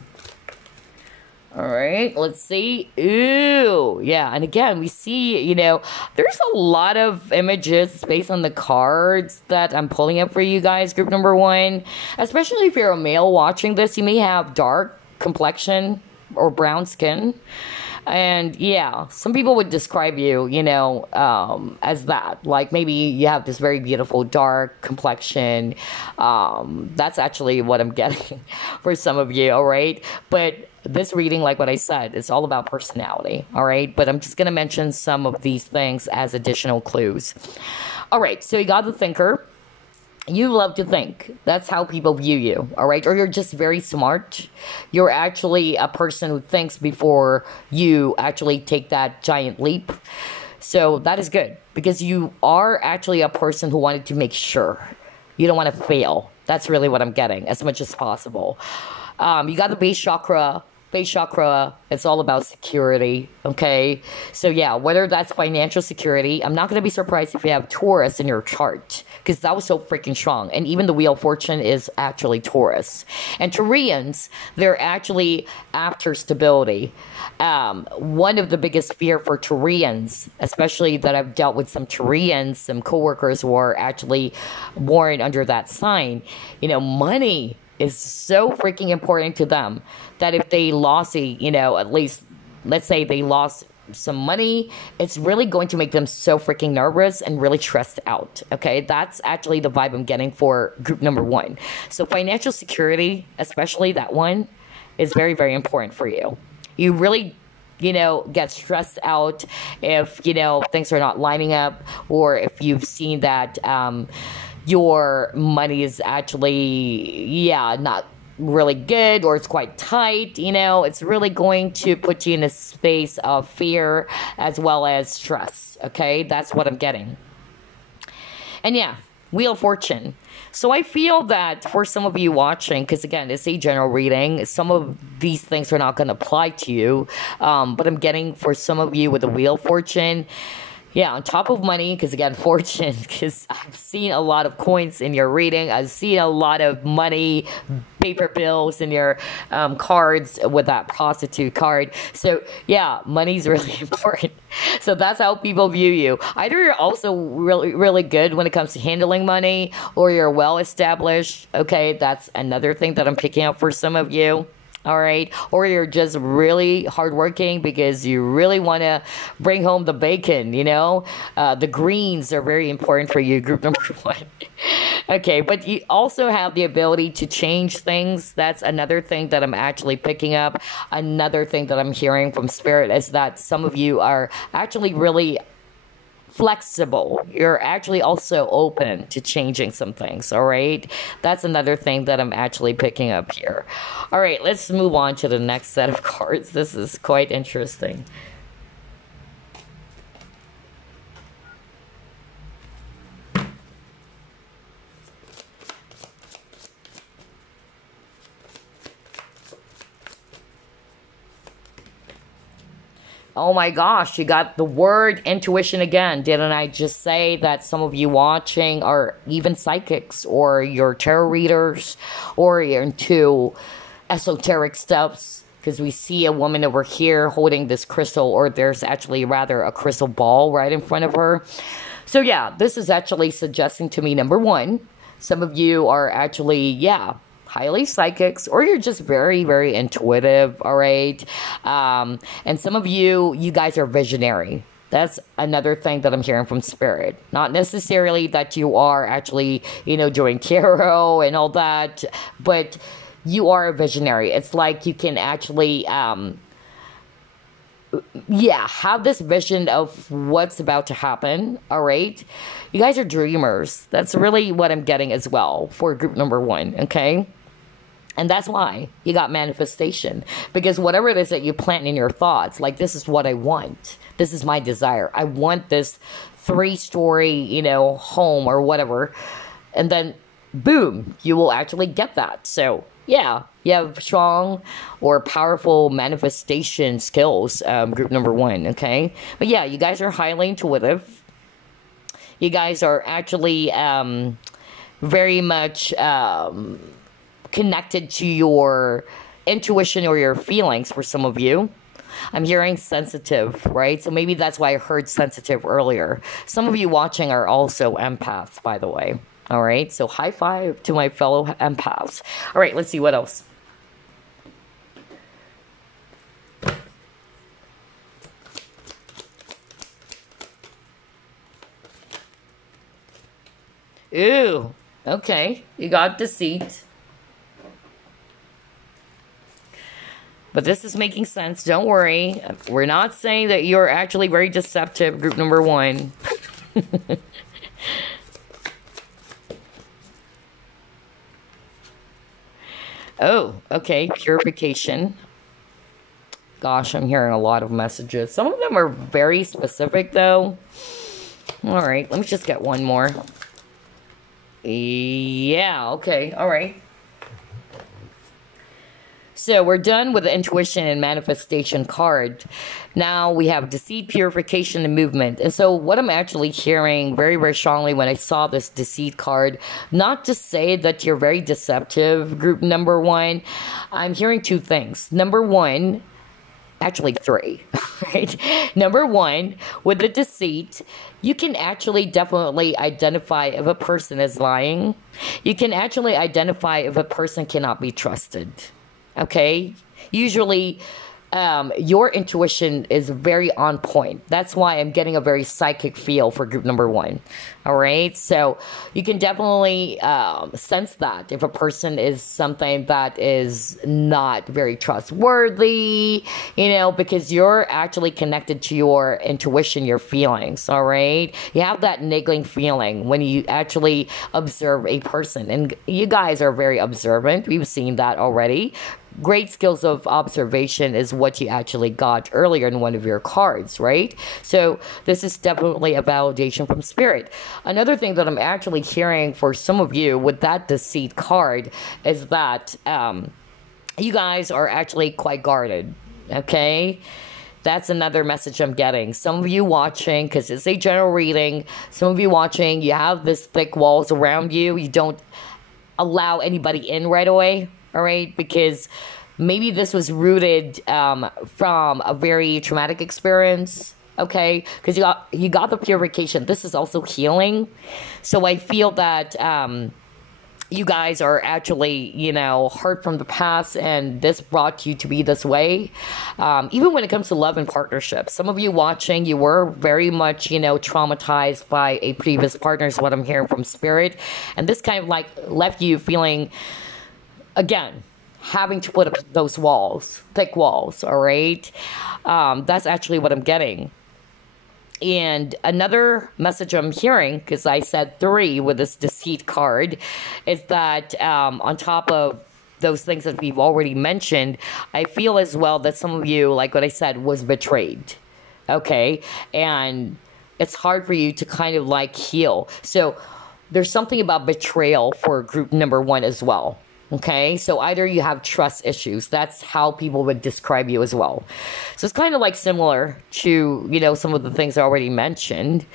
Alright, let's see. Ooh, yeah. And again, we see, there's a lot of images based on the cards that I'm pulling up for you guys, group number 1. Especially if you're a male watching this, you may have dark complexion or brown skin. And yeah, some people would describe you, as that. Like maybe you have this very beautiful dark complexion. That's actually what I'm getting for some of you, all right? But this reading, like what I said, is all about personality, all right? But I'm just going to mention some of these things as additional clues. All right, so you got the thinker. You love to think. That's how people view you, all right? Or you're just very smart. You're actually a person who thinks before you actually take that giant leap. So that is good because you are actually a person who wanted to make sure. You don't want to fail. That's really what I'm getting as much as possible. You got the base chakra. Base chakra, it's all about security, okay? So yeah, whether that's financial security, I'm not going to be surprised if you have Taurus in your chart, because that was so freaking strong. And even the Wheel of Fortune is actually Taurus. And Taurians, they're actually after stability. One of the biggest fear for Taurians, especially that I've dealt with some Taurians, some coworkers who are actually born under that sign, money is so freaking important to them that if they lost at least, let's say they lost some money, it's really going to make them so freaking nervous and really stressed out, okay? That's actually the vibe I'm getting for group number 1. So financial security, especially that one, is very, very important for you. You really get stressed out if, things are not lining up, or if you've seen that, your money is actually, not really good, or it's quite tight, it's really going to put you in a space of fear as well as stress, okay? That's what I'm getting. And yeah, Wheel of Fortune. So I feel that for some of you watching, because again, it's a general reading, some of these things are not going to apply to you, but I'm getting for some of you with the Wheel of Fortune, yeah, on top of money, because again, fortune, because I've seen a lot of coins in your reading. I've seen a lot of money, paper bills in your cards with that prostitute card. So yeah, money's really important. So that's how people view you. Either you're also really, really good when it comes to handling money, or you're well established. Okay, that's another thing that I'm picking up for some of you. All right. Or you're just really hardworking because you really want to bring home the bacon, the greens are very important for you, group number 1. Okay. But you also have the ability to change things. That's another thing that I'm actually picking up. Another thing that I'm hearing from Spirit is that some of you are actually really flexible. You're actually also open to changing some things, all right? That's another thing that I'm actually picking up here. All right, let's move on to the next set of cards. This is quite interesting. Oh my gosh, you got the word intuition again. Didn't I just say that some of you watching are even psychics, or you're tarot readers, or you're into esoteric stuffs? Because we see a woman over here holding this crystal, or there's actually rather a crystal ball right in front of her. So yeah, this is actually suggesting to me, number 1, some of you are actually, highly psychics, or you're just very, very intuitive, all right? And some of you guys are visionary. That's another thing that I'm hearing from Spirit. Not necessarily that you are actually, doing tarot and all that, but you are a visionary. It's like you can actually, have this vision of what's about to happen, all right? You guys are dreamers. That's really what I'm getting as well for group number 1, okay? And that's why you got manifestation. Because whatever it is that you plant in your thoughts, like, this is what I want. This is my desire. I want this 3-story, home or whatever. And then, boom, you will actually get that. So, yeah, you have strong or powerful manifestation skills, group number 1, okay? But yeah, you guys are highly intuitive. You guys are actually very much connected to your intuition or your feelings for some of you. I'm hearing sensitive, right? So maybe that's why I heard sensitive earlier. Some of you watching are also empaths, by the way. All right, so high five to my fellow empaths. All right, let's see what else. Ooh, okay, you got deceit. But this is making sense. Don't worry. We're not saying that you're actually very deceptive, group number 1. Oh, okay. Purification. Gosh, I'm hearing a lot of messages. Some of them are very specific, though. All right, let me just get one more. Yeah, okay, all right. So we're done with the intuition and manifestation card. Now we have deceit, purification, and movement. And so what I'm actually hearing very, very strongly when I saw this deceit card, not to say that you're very deceptive, group number 1. I'm hearing 2 things. Number 1, actually 3, right? Number 1, with the deceit, you can actually definitely identify if a person is lying. You can actually identify if a person cannot be trusted. Okay, usually your intuition is very on point. That's why I'm getting a very psychic feel for group number 1. All right, so you can definitely sense that if a person is something that is not very trustworthy, because you're actually connected to your intuition, your feelings. All right, you have that niggling feeling when you actually observe a person, and you guys are very observant. We've seen that already. Great skills of observation is what you actually got earlier in one of your cards, right? So this is definitely a validation from spirit. Another thing that I'm actually hearing for some of you with that deceit card is that you guys are actually quite guarded, okay? That's another message I'm getting. Some of you watching, because it's a general reading, some of you watching, you have this thick walls around you. You don't allow anybody in right away. All right, because maybe this was rooted from a very traumatic experience. Okay, because you got the purification. This is also healing. So I feel that you guys are actually, hurt from the past, and this brought you to be this way. Even when it comes to love and partnerships, some of you watching, you were very much, traumatized by a previous partner is what I'm hearing from spirit. And this kind of like left you feeling, again, having to put up those walls, thick walls, all right? That's actually what I'm getting. And another message I'm hearing, because I said 3 with this deceit card, is that on top of those things that we've already mentioned, I feel as well that some of you, like what I said, was betrayed, okay? And it's hard for you to kind of like heal. So there's something about betrayal for group number 1 as well. Okay, so either you have trust issues. That's how people would describe you as well. So it's kind of like similar to, some of the things I already mentioned.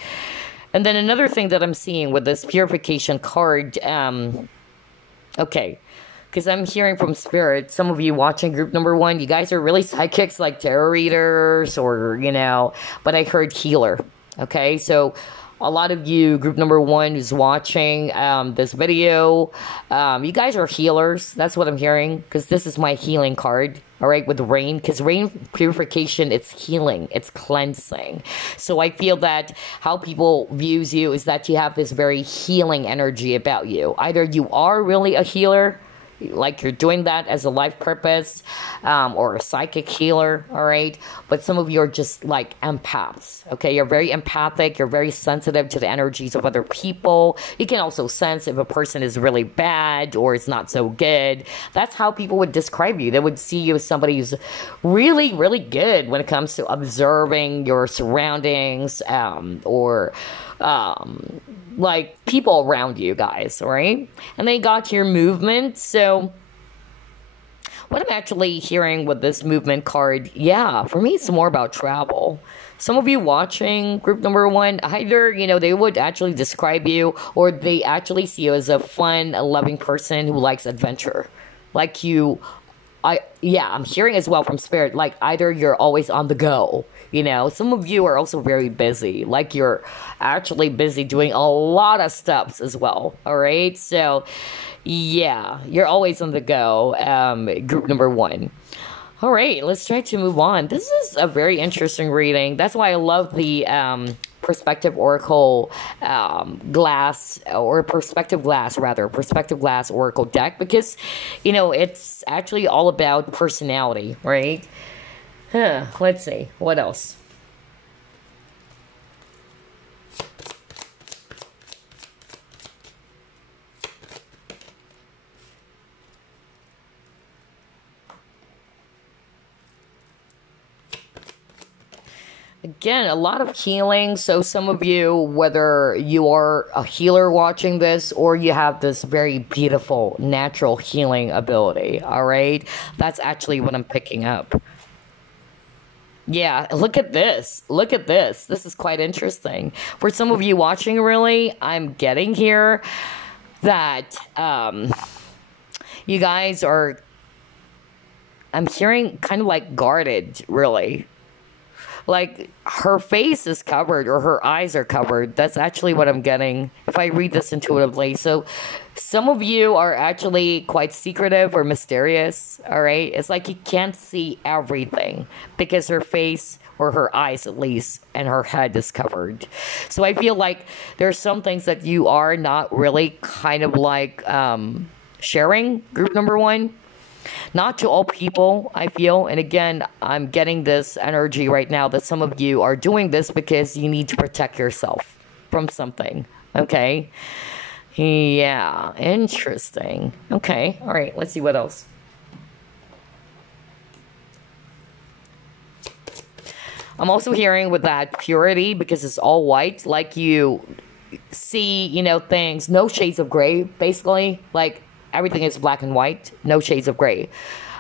And then another thing that I'm seeing with this purification card, okay, because I'm hearing from spirit, some of you watching group number 1, you guys are really psychics, like tarot readers or, but I heard healer. Okay, so a lot of you, group number 1 who's watching this video, you guys are healers. That's what I'm hearing, because this is my healing card, all right, with rain. Because rain purification, it's healing, it's cleansing. So I feel that how people views you is that you have this very healing energy about you. Either you are really a healer, like you're doing that as a life purpose, or a psychic healer, all right? But some of you are just like empaths, okay? You're very empathic. You're very sensitive to the energies of other people. You can also sense if a person is really bad or is not so good. That's how people would describe you. They would see you as somebody who's really, really good when it comes to observing your surroundings, or like people around you guys, right? And they got your movement. So what I'm actually hearing with this movement card, yeah, for me, it's more about travel. Some of you watching group number 1, either, they would actually describe you, or they actually see you as a fun, loving person who likes adventure. Like I'm hearing as well from spirit, like either you're always on the go, some of you are also very busy, like you're actually busy doing a lot of stuff as well, all right? So, yeah, you're always on the go, group number 1. All right, let's try to move on. This is a very interesting reading. That's why I love the perspective oracle perspective glass oracle deck, because it's actually all about personality, right? Let's see what else. Again, a lot of healing. So some of you, whether you are a healer watching this or you have this very beautiful natural healing ability, all right? That's actually what I'm picking up. Yeah, look at this. Look at this. This is quite interesting. For some of you watching, really, I'm getting here that you guys are, I'm hearing kind of like guarded, really. Like her face is covered or her eyes are covered. That's actually what I'm getting if I read this intuitively. So some of you are actually quite secretive or mysterious, all right? It's like you can't see everything because her face, or her eyes at least, and her head is covered. So I feel like there's some things that you are not really kind of like sharing, group number 1. Not to all people, I feel. And again, I'm getting this energy right now that some of you are doing this because you need to protect yourself from something. Okay? Yeah, interesting. Okay, all right, let's see what else. I'm also hearing with that purity, because it's all white, like you see, things, no shades of gray, basically. Like everything is black and white, no shades of gray.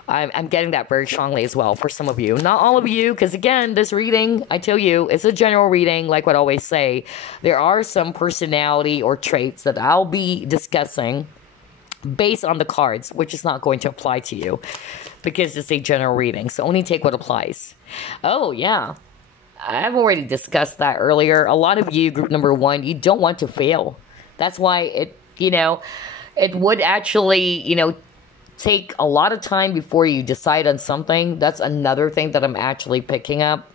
I'm getting that very strongly as well for some of you. Not all of you, because again, this reading, I tell you, it's a general reading, like what I always say. There are some personality or traits that I'll be discussing based on the cards, which is not going to apply to you, because it's a general reading. So only take what applies. Oh, yeah. I've already discussed that earlier. A lot of you, group number 1, you don't want to fail. That's why it would actually, take a lot of time before you decide on something. That's another thing that I'm actually picking up.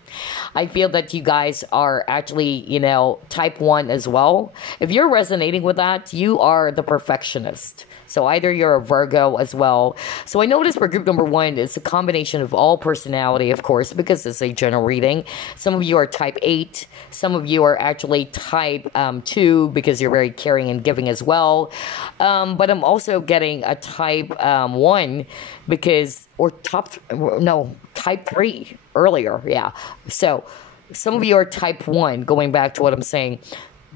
I feel that you guys are actually, type 1 as well. If you're resonating with that, you are the perfectionist. So either you're a Virgo as well. So I noticed for group number 1, it's a combination of all personality, of course, because it's a general reading. Some of you are type 8. Some of you are actually type 2, because you're very caring and giving as well. But I'm also getting a type 1 because, type 3 earlier. Yeah. So some of you are type 1, going back to what I'm saying,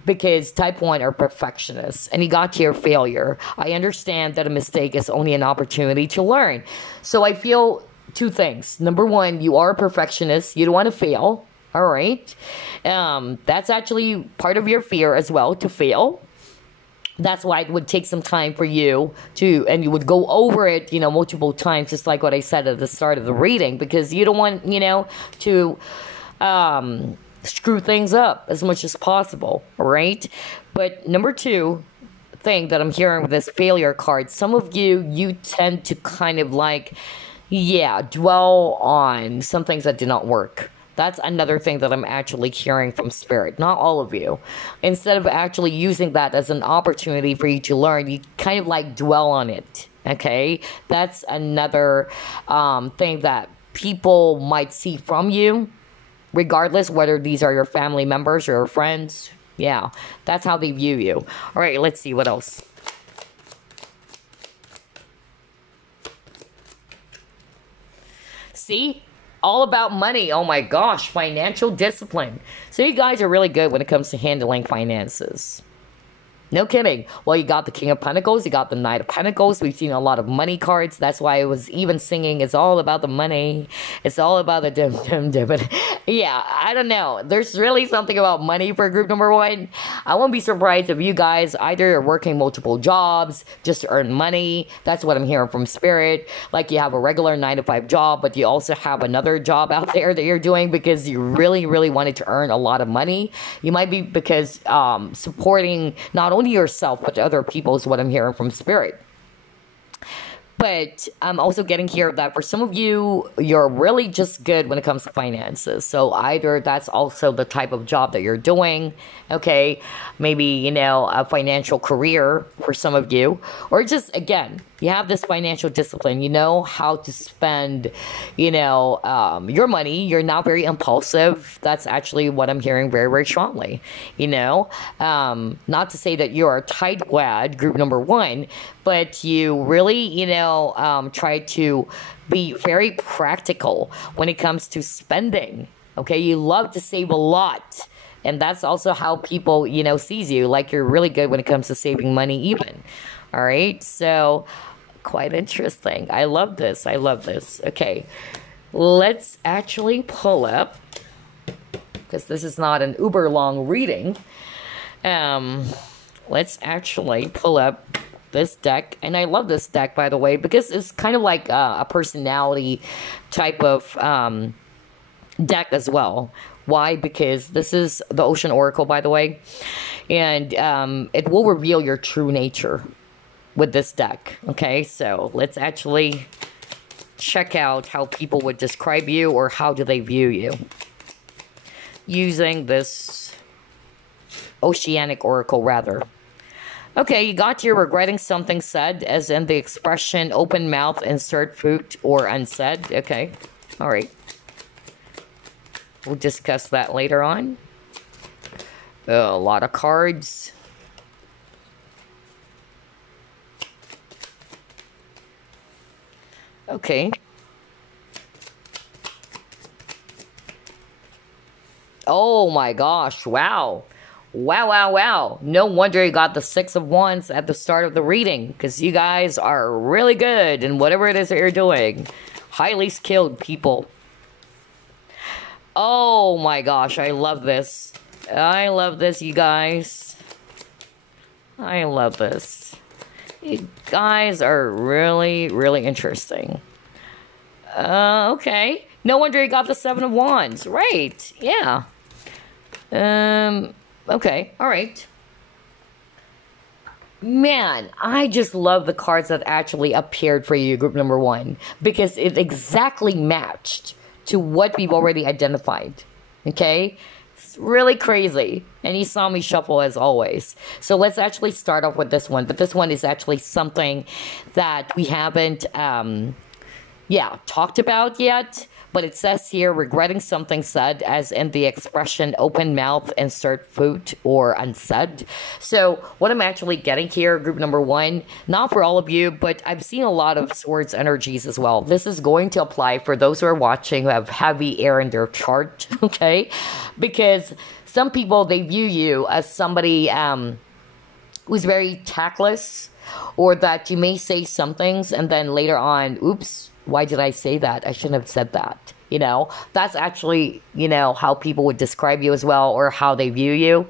because type 1 are perfectionists, and you got to your failure. I understand that a mistake is only an opportunity to learn. So I feel 2 things. Number 1, you are a perfectionist. You don't want to fail. All right. That's actually part of your fear as well, to fail. That's why it would take some time for you to, and you would go over it, multiple times, just like what I said at the start of the reading, because you don't want, to screw things up as much as possible, right? But number 2 thing that I'm hearing with this failure card, some of you tend to kind of like, dwell on some things that did not work. That's another thing that I'm actually hearing from spirit. Not all of you. Instead of actually using that as an opportunity for you to learn, you kind of like dwell on it. Okay, that's another thing that people might see from you, regardless whether these are your family members or your friends. Yeah, that's how they view you. All right, let's see what else. See? All about money. Oh my gosh, financial discipline. So you guys are really good when it comes to handling finances. No kidding. Well, you got the King of Pentacles, you got the Knight of Pentacles. We've seen a lot of money cards. That's why I was even singing, it's all about the money. It's all about the dim, dim, dim. But yeah, I don't know. There's really something about money for group number one. I won't be surprised if you guys either are working multiple jobs just to earn money. That's what I'm hearing from Spirit. Like you have a regular 9 to 5 job, but you also have another job out there that you're doing because you really, really wanted to earn a lot of money. You might be because supporting not only yourself but other people is what I'm hearing from Spirit. But I'm also getting here that for some of you, you're really just good when it comes to finances. So either that's also the type of job that you're doing, okay, maybe, you know, a financial career for some of you, or just, again, you have this financial discipline. You know how to spend, you know, your money. You're not very impulsive. That's actually what I'm hearing very, very strongly. You know, not to say that you're a tightwad, group number one, but you really, you know, try to be very practical when it comes to spending. Okay, you love to save a lot. And that's also how people, you know, sees you. Like you're really good when it comes to saving money even. All right, so quite interesting. I love this. I love this. Okay, let's actually pull up, because this is not an uber long reading. Let's actually pull up this deck. And I love this deck, by the way, because it's kind of like a personality type of deck as well. Why? Because this is the Ocean Oracle, by the way. And it will reveal your true nature with this deck. Okay, so let's actually check out how people would describe you, or how do they view you, using this Oceanic Oracle, rather. Okay, you got your regretting something said, as in the expression open mouth, insert fruit, or unsaid. Okay, all right. We'll discuss that later on. A lot of cards. Okay. Oh my gosh, wow. Wow, wow, wow. No wonder you got the 6 of Wands at the start of the reading, because you guys are really good in whatever it is that you're doing. Highly skilled people. Oh my gosh, I love this. I love this, you guys. I love this. You guys are really, really interesting. Okay. No wonder you got the 7 of Wands. Right. Yeah. Okay. All right. Man, I just love the cards that actually appeared for you, group number one, because it exactly matched to what we've already identified. Okay? It's really crazy. And you saw me shuffle as always. So let's actually start off with this one. But this one is actually something that we haven't, talked about yet. But it says here, regretting something said, as in the expression open mouth, insert fruit, or unsaid. So what I'm actually getting here, group number one, not for all of you, but I've seen a lot of swords energies as well. This is going to apply for those who are watching who have heavy air in their chart, okay? Because some people, they view you as somebody who's very tactless, or that you may say some things and then later on, oops, why did I say that? I shouldn't have said that. You know, that's actually, you know, how people would describe you as well, or how they view you.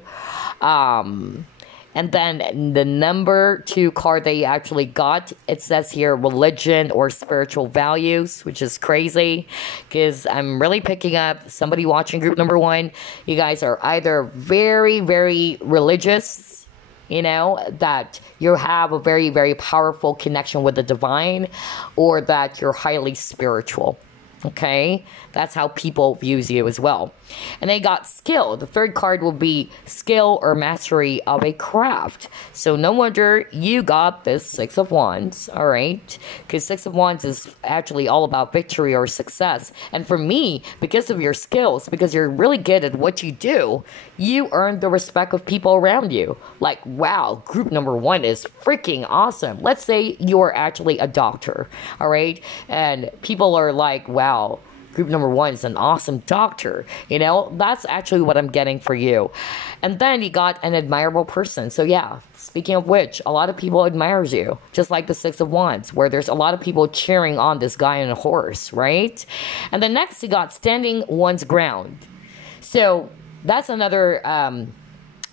And then the number 2 card that you actually got, it says here religion or spiritual values, which is crazy, because I'm really picking up somebody watching group number one. You guys are either very, very religious, you know, that you have a very, very powerful connection with the divine, or that you're highly spiritual. Okay? That's how people views you as well. And they got skill. The third card will be skill or mastery of a craft. So no wonder you got this Six of Wands, all right? Because Six of Wands is actually all about victory or success. And for me, because of your skills, because you're really good at what you do, you earn the respect of people around you. Like, wow, group number one is freaking awesome. Let's say you're actually a doctor, all right? And people are like, wow, group number one is an awesome doctor. You know, that's actually what I'm getting for you. And then you got an admirable person. So yeah, speaking of which, a lot of people admires you, just like the Six of Wands, where there's a lot of people cheering on this guy on a horse, right? And then next you got standing one's ground. So that's another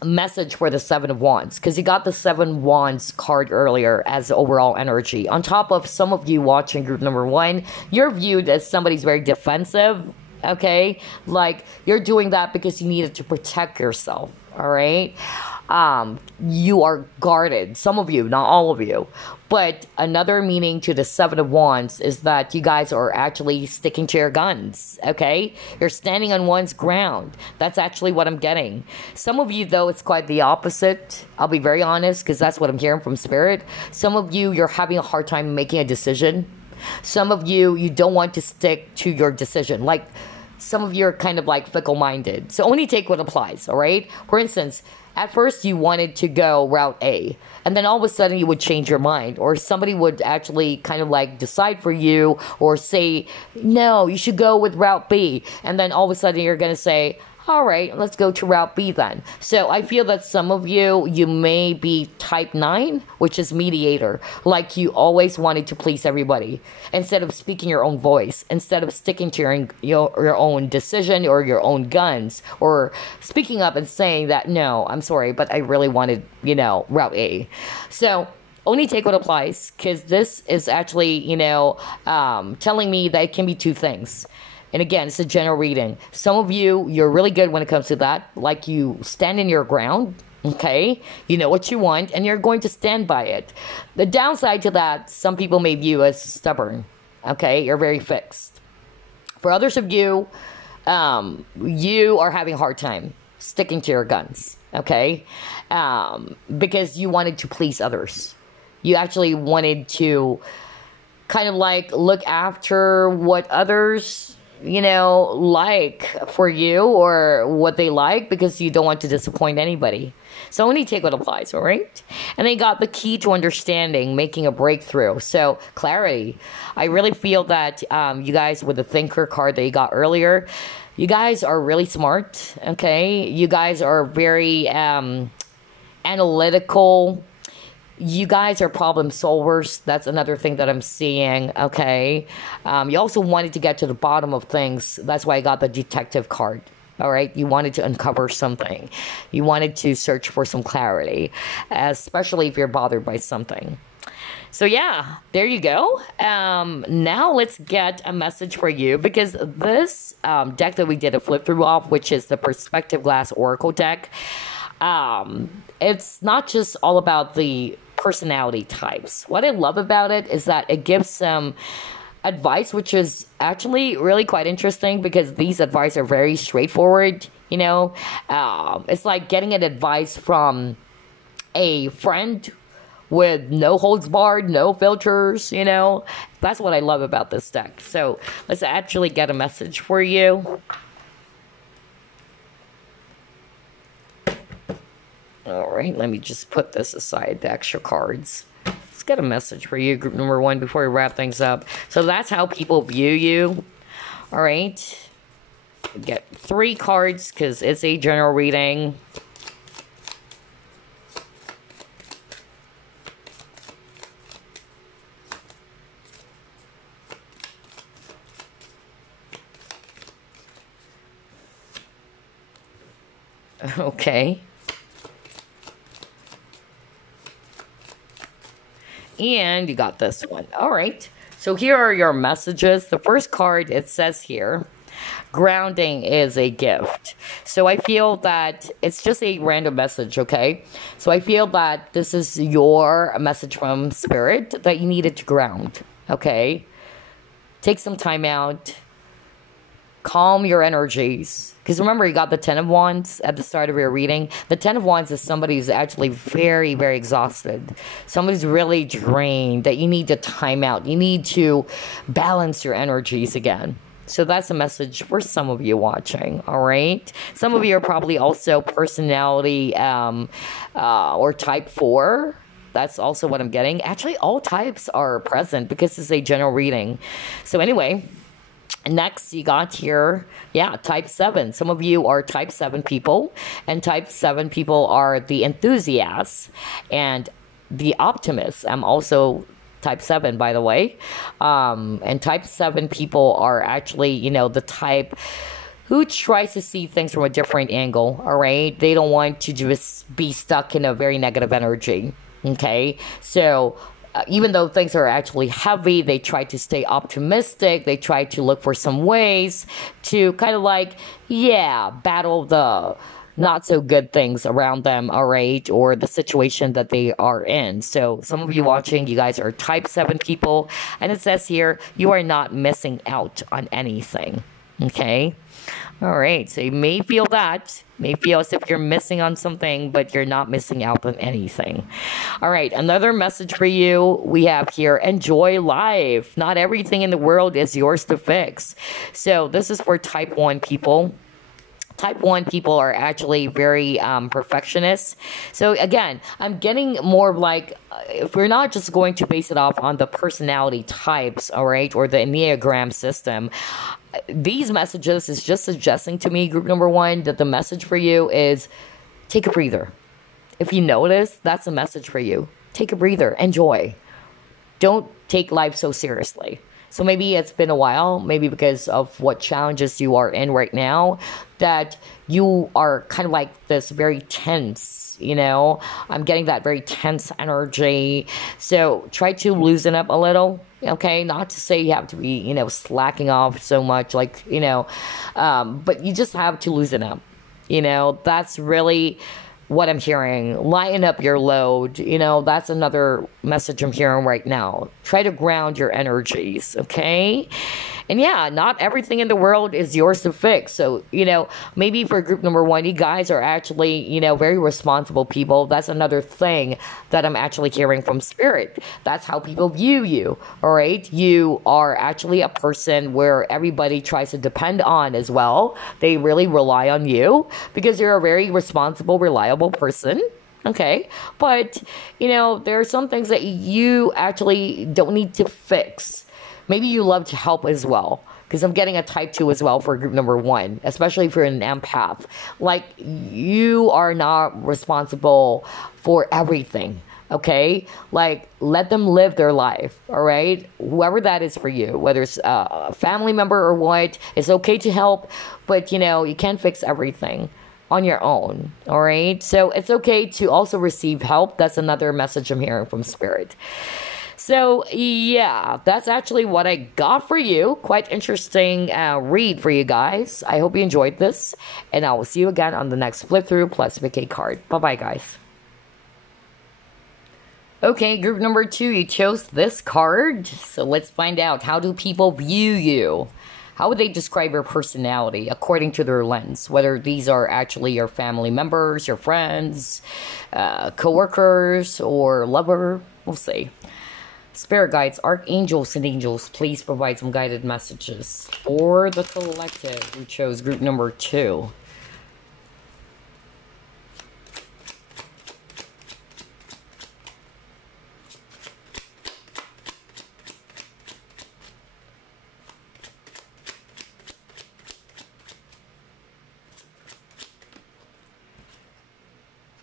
message for the Seven of Wands, because you got the Seven Wands card earlier as the overall energy. On top of some of you watching group number one, you're viewed as somebody's very defensive, okay? Like, you're doing that because you needed to protect yourself, all right? You are guarded. Some of you, not all of you. But another meaning to the Seven of Wands is that you guys are actually sticking to your guns, okay? You're standing on one's ground. That's actually what I'm getting. Some of you, though, it's quite the opposite. I'll be very honest, because that's what I'm hearing from Spirit. Some of you, you're having a hard time making a decision. Some of you, you don't want to stick to your decision. Like, some of you are kind of like fickle-minded. So only take what applies, all right? For instance, at first you wanted to go route A, and then all of a sudden you would change your mind, or somebody would actually kind of like decide for you, or say, no, you should go with route B, and then all of a sudden you're going to say, all right, let's go to route B then. So I feel that some of you, you may be type 9, which is mediator. Like, you always wanted to please everybody instead of speaking your own voice, instead of sticking to your own decision or your own guns, or speaking up and saying that, no, I'm sorry, but I really wanted, route A. So only take what applies, because this is actually, telling me that it can be two things. And again, it's a general reading. Some of you, you're really good when it comes to that. Like, you stand in your ground, okay? You know what you want, and you're going to stand by it. The downside to that, some people may view as stubborn, okay? You're very fixed. For others of you, you are having a hard time sticking to your guns, okay? Because you wanted to please others. You actually wanted to kind of like look after what others like for you, or what they like, because you don't want to disappoint anybody. So only take what applies, all right? And they got the key to understanding, making a breakthrough. So clarity. I really feel that you guys, with the thinker card that you got earlier, you guys are really smart, okay? You guys are very analytical. You guys are problem solvers. That's another thing that I'm seeing, okay? You also wanted to get to the bottom of things. That's why I got the detective card, all right? You wanted to uncover something. You wanted to search for some clarity, especially if you're bothered by something. So yeah, there you go. Now let's get a message for you, because this deck that we did a flip through of, which is the Perspective Glass Oracle deck, it's not just all about the personality types. What I love about it is that it gives some advice, which is actually really quite interesting, because these advice are very straightforward. It's like getting an advice from a friend with no holds barred, no filters. That's what I love about this deck. So let's actually get a message for you. All right, let me just put this aside, the extra cards. Let's get a message for you, group number one, before we wrap things up. So that's how people view you. All right. Get 3 cards, because it's a general reading. Okay. And you got this one. All right. So here are your messages. The first card, it says here, grounding is a gift. So I feel that it's just a random message, okay? So I feel that this is your message from Spirit, that you needed to ground, okay? Take some time out. calm your energies. Because remember, you got the Ten of Wands at the start of your reading. The Ten of Wands is somebody who's actually very, very exhausted. Somebody's really drained, that you need to time out. You need to balance your energies again. So that's a message for some of you watching, all right? Some of you are probably also personality or type 4. That's also what I'm getting. Actually, all types are present because it's a general reading. So anyway, next you got here, type 7. Some of you are type 7 people, and type 7 people are the enthusiasts and the optimists. I'm also type 7, by the way. And type 7 people are actually, the type who tries to see things from a different angle, all right? They don't want to just be stuck in a very negative energy, okay? So even though things are actually heavy, they try to stay optimistic. They try to look for some ways to kind of battle the not so good things around them, all right, or the situation that they are in. So some of you watching, you guys are type 7 people, and it says here, you are not missing out on anything, okay? All right, so you may feel that, may feel as if you're missing on something, but you're not missing out on anything. All right, another message for you we have here, enjoy life. Not everything in the world is yours to fix. So this is for type 1 people. Type 1 people are actually very perfectionist. So again, I'm getting more if we're not just going to base it off on the personality types, all right, or the Enneagram system, these messages is just suggesting to me, group number 1, that the message for you is take a breather. If you notice, that's a message for you. Take a breather. Enjoy. Don't take life so seriously. So maybe it's been a while, maybe because of what challenges you are in right now, that you are kind of like this very tense, I'm getting that very tense energy. So try to loosen up a little, okay? Not to say you have to be, slacking off so much, but you just have to loosen up. That's really what I'm hearing. Lighten up your load. That's another message I'm hearing right now. Try to ground your energies, okay? And not everything in the world is yours to fix. So, maybe for group number 1, you guys are actually, very responsible people. That's another thing that I'm actually hearing from Spirit. That's how people view you, all right? You are actually a person where everybody tries to depend on as well. They really rely on you because you're a very responsible, reliable person. Okay, but, there are some things that you actually don't need to fix. Maybe you love to help as well, because I'm getting a type 2 as well for group number 1, especially if you're an empath. You are not responsible for everything, okay? Let them live their life, all right? Whoever that is for you, whether it's a family member or what, it's okay to help, but, you can't fix everything on your own, all right? So it's okay to also receive help. That's another message I'm hearing from Spirit. So, that's actually what I got for you. Quite interesting read for you guys. I hope you enjoyed this, and I will see you again on the next flip through plus VK card. Bye-bye, guys. Okay, group number 2, you chose this card. So let's find out, how do people view you? How would they describe your personality according to their lens? Whether these are actually your family members, your friends, co-workers, or lover, we'll see. Spirit guides, archangels, and angels, please provide some guided messages for the collective who chose group number 2.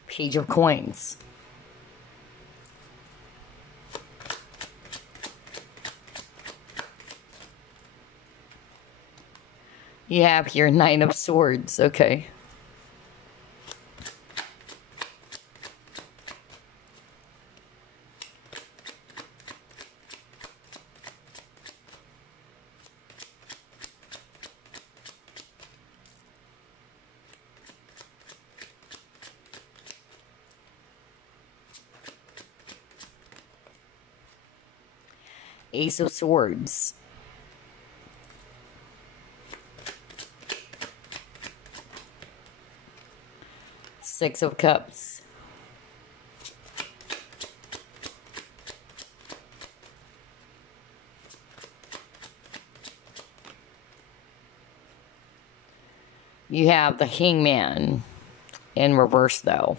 Page of Coins. You have here 9 of Swords, okay. Ace of Swords. Six of Cups. You have the Hangman in reverse, though.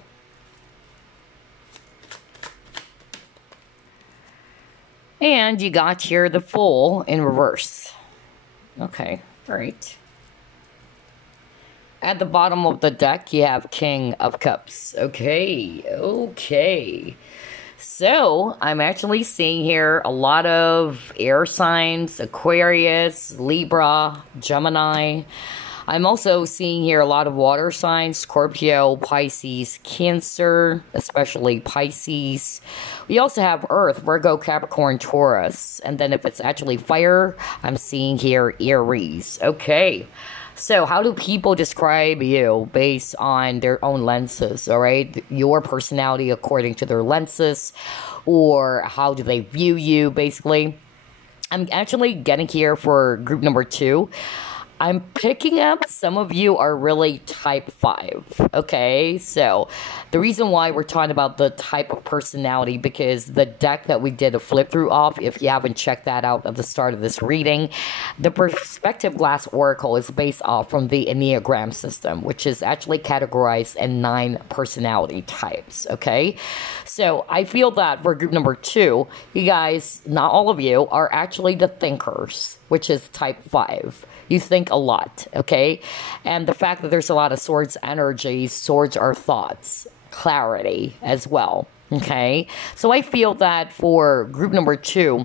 And you got here the Fool in reverse. Okay, all right. At the bottom of the deck, you have King of Cups. Okay, okay. So, I'm actually seeing here a lot of air signs, Aquarius, Libra, Gemini. I'm also seeing here a lot of water signs, Scorpio, Pisces, Cancer, especially Pisces. We also have Earth, Virgo, Capricorn, Taurus. And then if it's actually fire, I'm seeing here Aries. Okay. So how do people describe you based on their own lenses, all right? Your personality according to their lenses, or how do they view you, basically? I'm actually getting here for group number 2. I'm picking up some of you are really type 5, okay? So the reason why we're talking about the type of personality, because the deck that we did a flip through off, if you haven't checked that out at the start of this reading, the Perspective Glass Oracle is based off from the Enneagram system, which is actually categorized in 9 personality types, okay? So I feel that for group number 2, you guys, not all of you, are actually the thinkers, which is type 5. You think a lot, okay? And the fact that there's a lot of swords energies, swords are thoughts, clarity as well, okay? So I feel that for group number 2,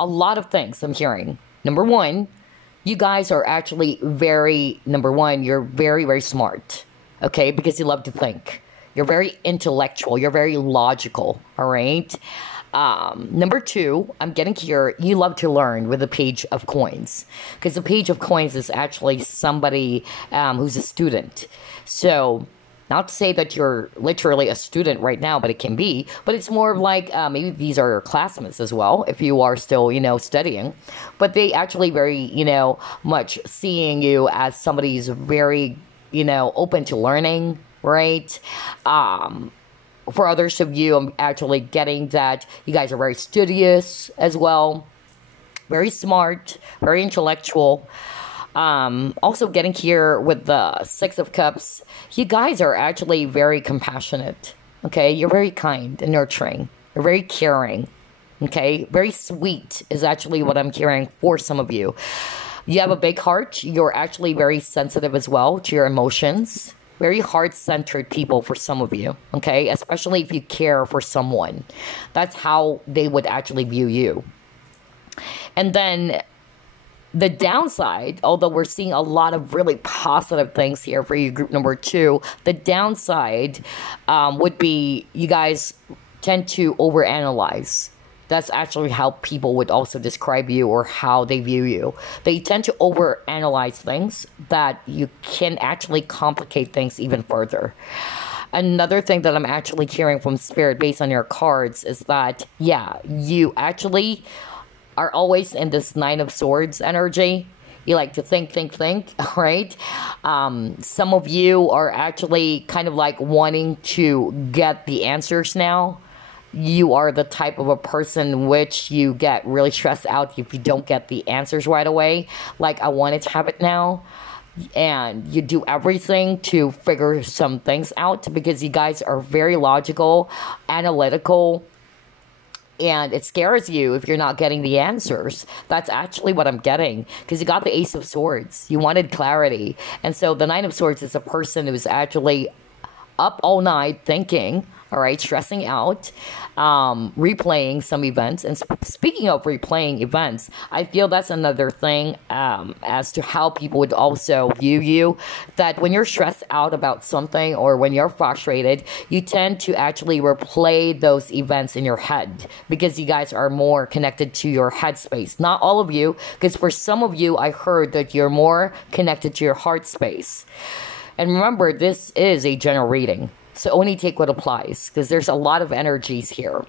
a lot of things I'm hearing. Number 1, you guys are actually you're very, very smart, okay? Because you love to think. You're very intellectual. You're very logical, all right? Number 2, I'm getting here, you love to learn with the Page of Coins. Because the Page of Coins is actually somebody who's a student. So, not to say that you're literally a student right now, but it can be. But it's more of like, maybe these are your classmates as well, if you are still, studying. But they actually very, much seeing you as somebody who's very, open to learning, right? For others of you, I'm actually getting that you guys are very studious as well. Very smart, very intellectual. Also getting here with the Six of Cups, you guys are actually very compassionate. Okay, you're very kind and nurturing. You're very caring. Okay, very sweet is actually what I'm hearing for some of you. You have a big heart. You're actually very sensitive as well to your emotions. Very heart-centered people for some of you, okay? Especially if you care for someone. That's how they would actually view you. And then the downside, although we're seeing a lot of really positive things here for you, group number 2, the downside would be you guys tend to overanalyze. That's actually how people would also describe you or how they view you. They tend to overanalyze things that you can actually complicate things even further. Another thing that I'm actually hearing from Spirit based on your cards is that, yeah, you actually are always in this 9 of Swords energy. You like to think, right? Some of you are actually kind of like wanting to get the answers now. You are the type of a person which you get really stressed out if you don't get the answers right away. Like, I wanted to have it now. And you do everything to figure some things out because you guys are very logical, analytical, and it scares you if you're not getting the answers. That's actually what I'm getting, because you got the Ace of Swords. You wanted clarity. And so the 9 of Swords is a person who's actually up all night thinking, all right, stressing out, replaying some events. And speaking of replaying events, I feel that's another thing as to how people would also view you, that when you're stressed out about something or when you're frustrated, you tend to actually replay those events in your head because you guys are more connected to your headspace. Not all of you, because for some of you, I heard that you're more connected to your heart space. And remember, this is a general reading. So only take what applies, because there's a lot of energies here.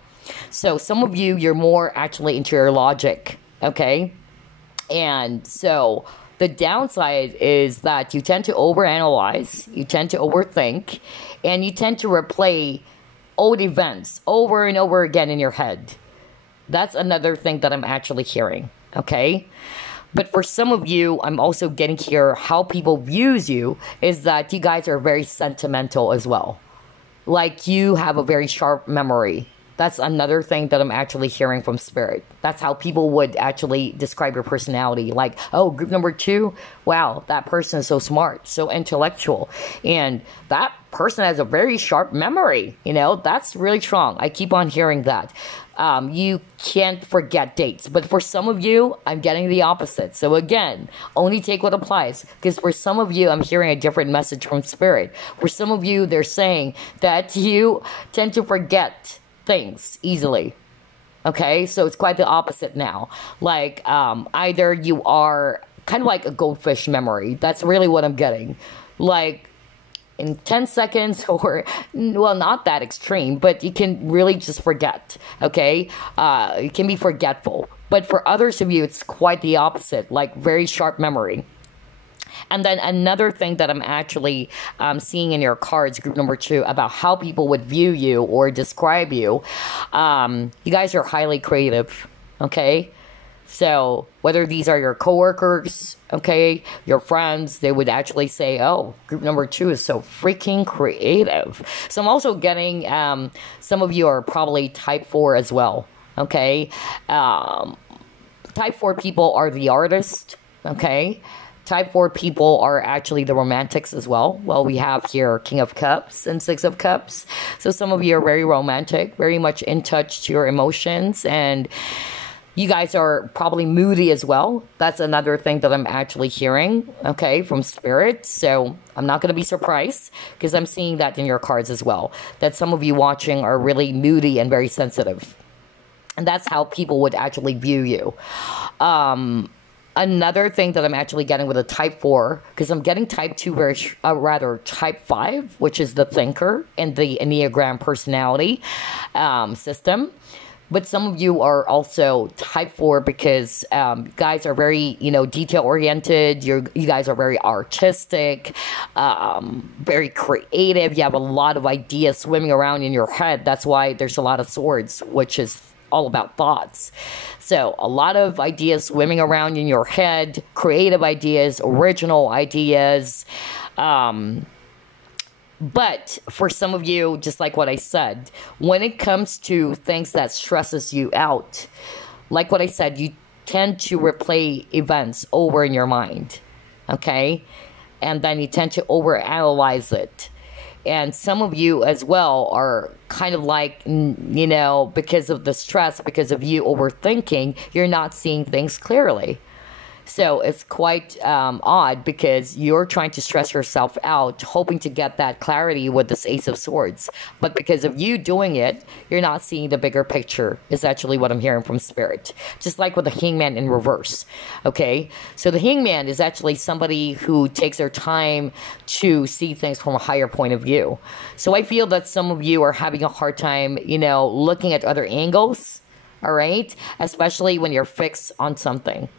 So some of you, you're more actually into your logic, okay? And so The downside is that you tend to overanalyze, you tend to overthink, and you tend to replay old events over and over again in your head. That's another thing that I'm actually hearing, okay? But for some of you, I'm also getting here how people views you is that you guys are very sentimental as well. Like you have a very sharp memory. That's another thing that I'm actually hearing from Spirit. That's how people would actually describe your personality. Like, oh, group number 2, wow, that person is so smart, so intellectual. And that person has a very sharp memory. You know, that's really strong. I keep on hearing that. You can't forget dates. But for some of you, I'm getting the opposite. So again, only take what applies. Because for some of you, I'm hearing a different message from Spirit. For some of you, they're saying that you tend to forget things easily. Okay, so it's quite the opposite now. Like either you are kind of like a goldfish memory. That's really what I'm getting. Like in 10 seconds or, well, not that extreme, but you can really just forget. Okay, you can be forgetful. But for others of you, it's quite the opposite, like very sharp memory. And then another thing that I'm actually seeing in your cards, group number 2, about how people would view you or describe you. You guys are highly creative, okay? So whether these are your coworkers, okay, your friends, they would actually say, oh, group number 2 is so freaking creative. So I'm also getting, some of you are probably type 4 as well, okay? Type 4 people are the artist, okay? Type 4 people are actually the romantics as well. Well, we have here King of Cups and Six of Cups. So some of you are very romantic, very much in touch to your emotions. And you guys are probably moody as well. That's another thing that I'm actually hearing, okay, from Spirit. So I'm not going to be surprised because I'm seeing that in your cards as well. That some of you watching are really moody and very sensitive. And that's how people would actually view you. Another thing that I'm actually getting with a type 4, because I'm getting type 2, rather type 5, which is the thinker in the Enneagram Personality system. But some of you are also type 4 because guys are very, detail-oriented. You guys are very artistic, very creative. You have a lot of ideas swimming around in your head. That's why there's a lot of swords, which is all about thoughts. So a lot of ideas swimming around in your head, creative ideas, original ideas. But for some of you, just like what I said, when it comes to things that stresses you out, like what I said, you tend to replay events over in your mind, okay? And then you tend to overanalyze it. And some of you as well are kind of like, because of the stress, because of you overthinking, you're not seeing things clearly. So it's quite odd because you're trying to stress yourself out, hoping to get that clarity with this Ace of Swords. But because of you doing it, you're not seeing the bigger picture, is actually what I'm hearing from Spirit. Just like with the Hangman in reverse, okay? So the Hangman is actually somebody who takes their time to see things from a higher point of view. So I feel that some of you are having a hard time, looking at other angles, all right? Especially when you're fixed on something.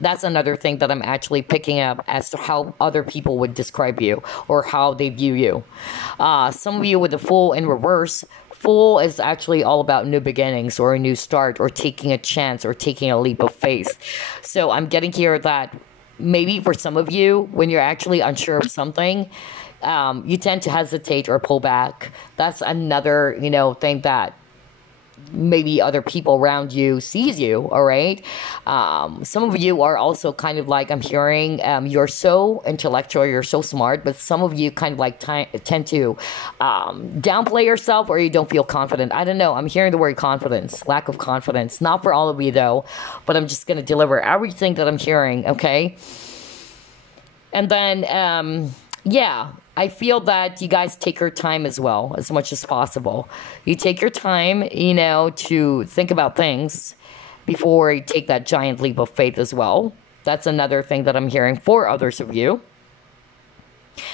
That's another thing that I'm actually picking up as to how other people would describe you or how they view you. Some of you with the Fool in reverse, Fool is actually all about new beginnings or a new start or taking a chance or taking a leap of faith. So I'm getting here that maybe for some of you, when you're actually unsure of something, you tend to hesitate or pull back. That's another, thing that maybe other people around you sees you, all right? Some of you are also kind of like, I'm hearing, you're so intellectual, you're so smart, but some of you kind of like tend to downplay yourself or you don't feel confident. I don't know. I'm hearing the word confidence, lack of confidence. Not for all of you though, but I'm just going to deliver everything that I'm hearing, okay? And then, yeah, I feel that you guys take your time as well, as much as possible. You take your time, to think about things before you take that giant leap of faith as well. That's another thing that I'm hearing for others of you.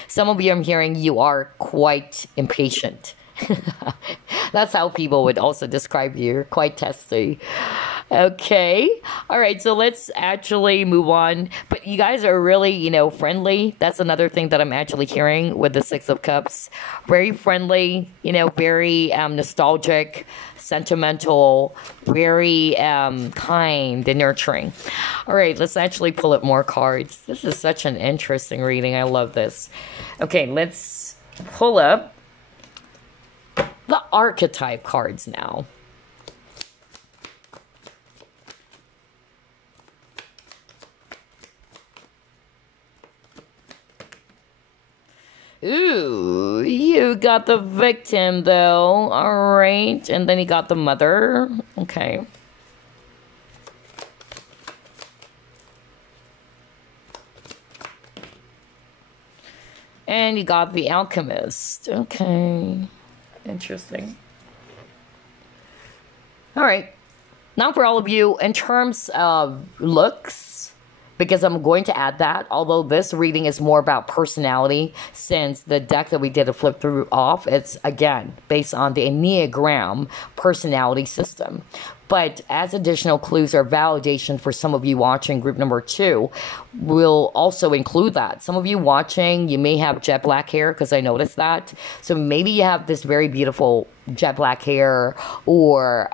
Some of you, I'm hearing you are quite impatient. That's how people would also describe you. You're quite testy. Okay. All right. So let's actually move on. But you guys are really, friendly. That's another thing that I'm actually hearing with the Six of Cups. Very friendly, very nostalgic, sentimental, very kind and nurturing. All right. Let's actually pull up more cards. This is such an interesting reading. I love this. Okay. Let's pull up the archetype cards now. Ooh, you got the victim though. All right. And then you got the mother. Okay. And you got the alchemist. Okay. Interesting. All right. Now for all of you, in terms of looks, because I'm going to add that, although this reading is more about personality, since the deck that we did a flip through off, it's, again, based on the Enneagram personality system. But as additional clues or validation for some of you watching group number 2, we'll also include that. Some of you watching, you may have jet black hair, because I noticed that. So maybe you have this very beautiful jet black hair or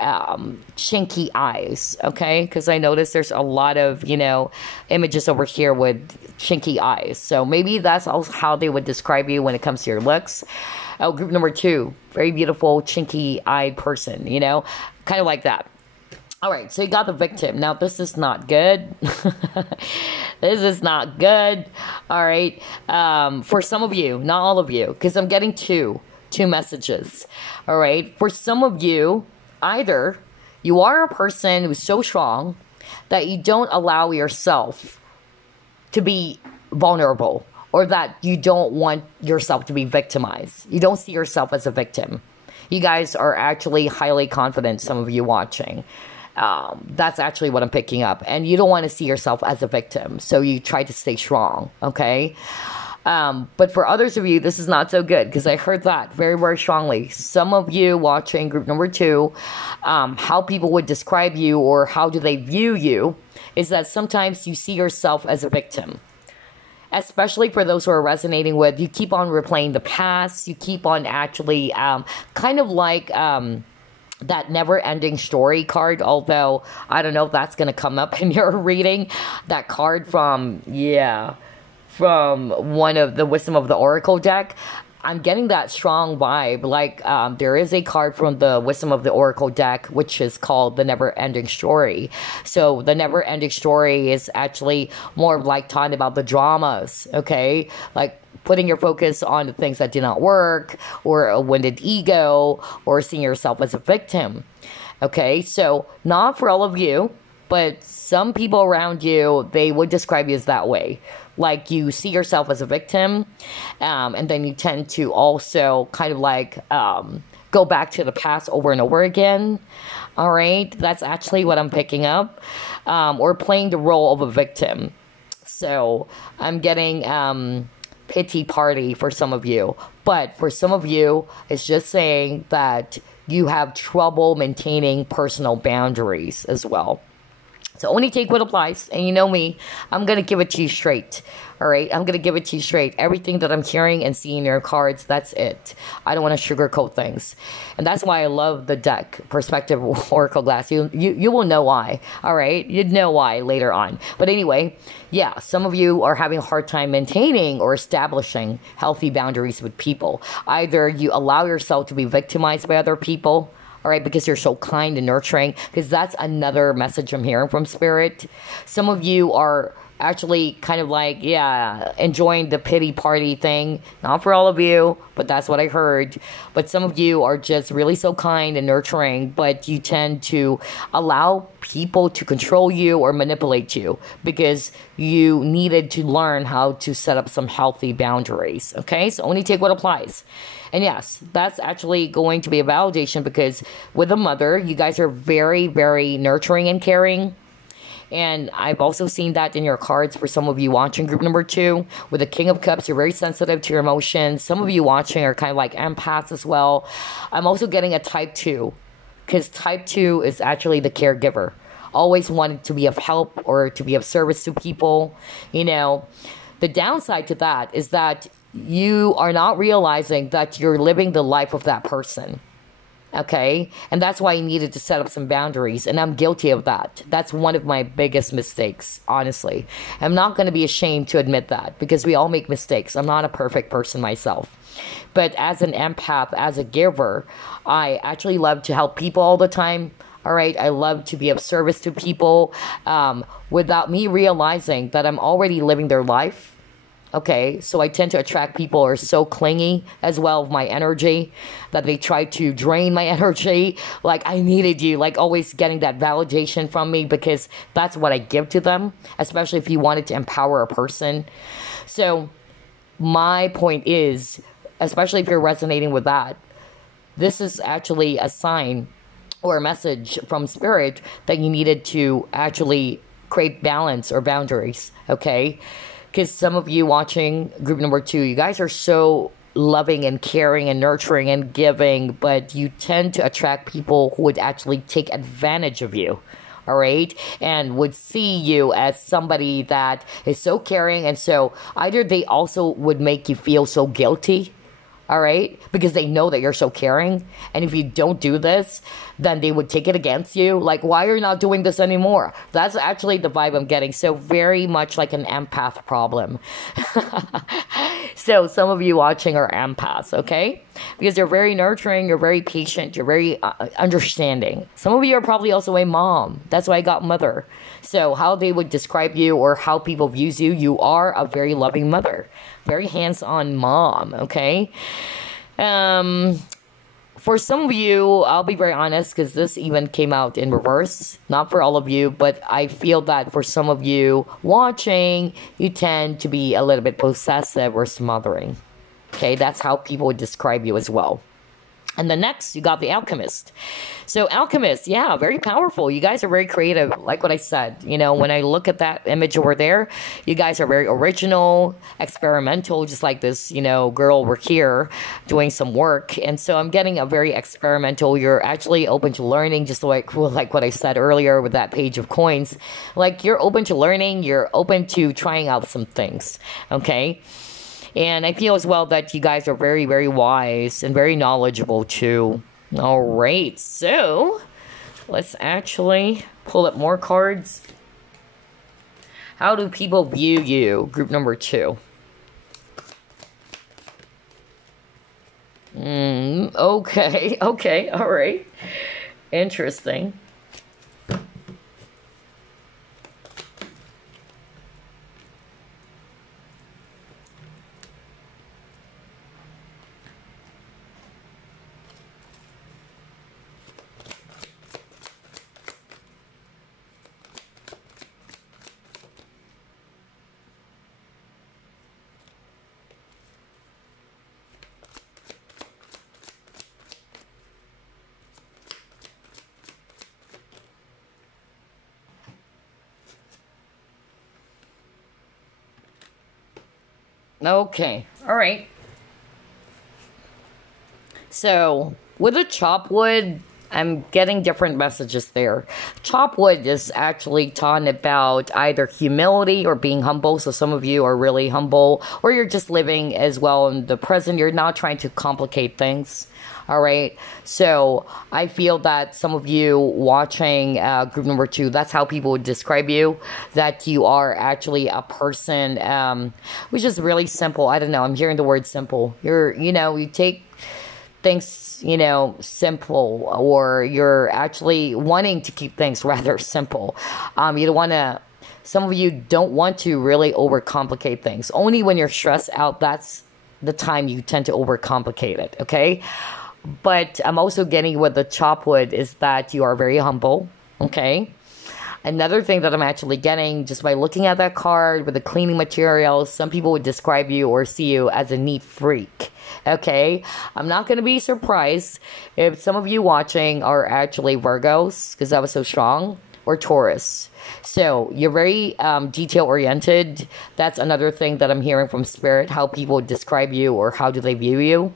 chinky eyes, okay? Because I noticed there's a lot of, images over here with chinky eyes. So maybe that's also how they would describe you when it comes to your looks. Oh, group number 2, very beautiful, chinky-eyed person, kind of like that. All right, so you got the victim. Now, this is not good. This is not good. All right. For some of you, not all of you, because I'm getting two messages. All right. For some of you, either you are a person who's so strong that you don't allow yourself to be vulnerable, or that you don't want yourself to be victimized. You don't see yourself as a victim. You guys are actually highly confident, some of you watching. That's actually what I'm picking up. And you don't want to see yourself as a victim. So you try to stay strong, okay? But for others of you, this is not so good, because I heard that very, very strongly. Some of you watching group number 2, how people would describe you or how do they view you is that sometimes you see yourself as a victim. Especially for those who are resonating with, you keep on replaying the past. You keep on actually kind of like... that never-ending story card, although I don't know if that's going to come up in your reading. That card from one of the Wisdom of the Oracle deck. I'm getting that strong vibe. Like, there is a card from the Wisdom of the Oracle deck, which is called the Never-Ending Story. So the Never-Ending Story is actually more like talking about the dramas, okay? Like, putting your focus on the things that did not work, or a wounded ego, or seeing yourself as a victim. Okay, so not for all of you, but some people around you, they would describe you as that way. Like, you see yourself as a victim, and then you tend to also kind of like go back to the past over and over again. All right, that's actually what I'm picking up. Or playing the role of a victim. So I'm getting... pity party for some of you, but for some of you, it's just saying that you have trouble maintaining personal boundaries as well. So only take what applies, and you know me, I'm going to give it to you straight. All right, I'm going to give it to you straight. Everything that I'm hearing and seeing in your cards, that's it. I don't want to sugarcoat things. And that's why I love the deck, Perspective Oracle Glass. You will know why, all right? You'd know why later on. But anyway, yeah, some of you are having a hard time maintaining or establishing healthy boundaries with people. Either you allow yourself to be victimized by other people, all right, because you're so kind and nurturing, because that's another message I'm hearing from Spirit. Some of you are actually kind of like, enjoying the pity party thing. Not for all of you, but that's what I heard. But some of you are just really so kind and nurturing, but you tend to allow people to control you or manipulate you because you needed to learn how to set up some healthy boundaries. Okay, so only take what applies. And yes, that's actually going to be a validation, because with a mother, you guys are very, very nurturing and caring. And I've also seen that in your cards for some of you watching group number 2. With the King of Cups, you're very sensitive to your emotions. Some of you watching are kind of like empaths as well. I'm also getting a type 2, because type 2 is actually the caregiver. always wanted to be of help or to be of service to people. The downside to that is that you are not realizing that you're living the life of that person. Okay? And that's why you needed to set up some boundaries. And I'm guilty of that. That's one of my biggest mistakes, honestly. I'm not going to be ashamed to admit that because we all make mistakes. I'm not a perfect person myself. But as an empath, as a giver, I actually love to help people all the time. All right, I love to be of service to people without me realizing that I'm already living their life. Okay, so I tend to attract people who are so clingy as well of my energy that they try to drain my energy. Like, I needed you, like always getting that validation from me because that's what I give to them, especially if you wanted to empower a person. So my point is, especially if you're resonating with that, this is actually a sign or a message from spirit that you needed to actually create balance or boundaries, okay? Because some of you watching group number 2, you guys are so loving and caring and nurturing and giving, but you tend to attract people who would actually take advantage of you, all right? And would see you as somebody that is so caring, and so either they also would make you feel so guilty, all right? Because they know that you're so caring. And if you don't do this, then they would take it against you. Like, why are you not doing this anymore? That's actually the vibe I'm getting. So very much like an empath problem. So some of you watching are empaths, okay? Because you're very nurturing, you're very patient, you're very understanding. Some of you are probably also a mom. That's why I got mother. So how they would describe you or how people views you, you are a very loving mother. Very hands-on mom, okay? For some of you, I'll be very honest because this even came out in reverse. Not for all of you, but I feel that for some of you watching, you tend to be a little bit possessive or smothering. Okay, that's how people would describe you as well. And then next, you got the alchemist. So alchemist, yeah, very powerful. You guys are very creative, like what I said. When I look at that image over there, you guys are very original, experimental, just like this, girl over here doing some work. And so I'm getting a very experimental. You're actually open to learning, just like what I said earlier with that page of coins. Like, you're open to learning. You're open to trying out some things, okay? And I feel as well that you guys are very, very wise and very knowledgeable too. All right, so let's actually pull up more cards. How do people view you? Group number 2. Okay, all right. Interesting. Okay, all right. So, with the chop wood, I'm getting different messages there. Chop wood is actually talking about either humility or being humble. So some of you are really humble, or you're just living as well in the present. You're not trying to complicate things. All right. So I feel that some of you watching group number 2, that's how people would describe you, that you are actually a person which is really simple. I don't know. I'm hearing the word simple. You take things, simple, or you're actually wanting to keep things rather simple. You don't want to, some of you don't want to really overcomplicate things. Only when you're stressed out, that's the time you tend to overcomplicate it, okay? But I'm also getting with the chop wood is that you are very humble, okay? Another thing that I'm actually getting just by looking at that card with the cleaning materials, some people would describe you or see you as a neat freak, okay? I'm not going to be surprised if some of you watching are actually Virgos, because that was so strong, or Taurus. So you're very detail-oriented. That's another thing that I'm hearing from Spirit, how people describe you or how do they view you.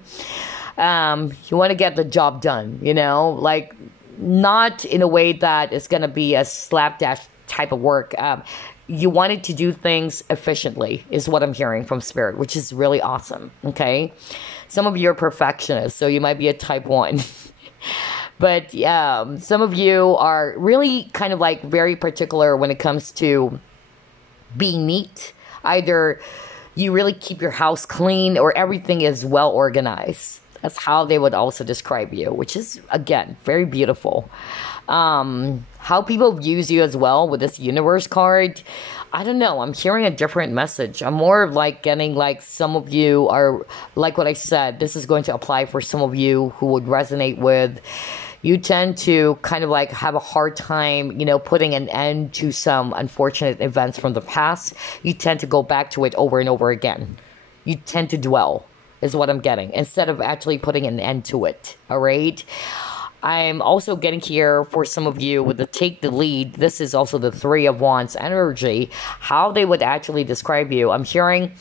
You want to get the job done, like not in a way that it's going to be a slapdash type of work. You wanted to do things efficiently is what I'm hearing from Spirit, which is really awesome. Okay. Some of you are perfectionists, so you might be a type 1. But some of you are really kind of like very particular when it comes to being neat. Either you really keep your house clean or everything is well organized. That's how they would also describe you, which is, again, very beautiful. How people views you as well with this universe card, I don't know. I'm hearing a different message. I'm more of like getting like some of you are, like what I said, this is going to apply for some of you who would resonate with. You tend to kind of like have a hard time, putting an end to some unfortunate events from the past. You tend to go back to it over and over again. You tend to dwell, is what I'm getting, instead of actually putting an end to it. All right. I'm also getting here for some of you with the take the lead. This is also the 3 of Wands energy, how they would actually describe you. I'm hearing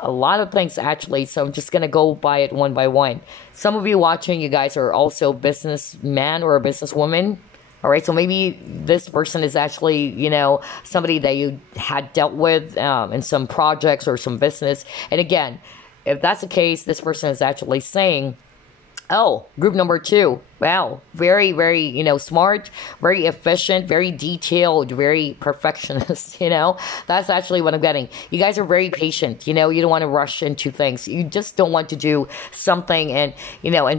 a lot of things actually, so I'm just going to go by it one by one. Some of you watching, you guys are also businessman or a businesswoman. All right, so maybe this person is actually, somebody that you had dealt with in some projects or some business. And again, if that's the case, this person is actually saying, oh, group number 2. Wow. Very, very, smart, very efficient, very detailed, very perfectionist, That's actually what I'm getting. You guys are very patient, you don't want to rush into things. You just don't want to do something and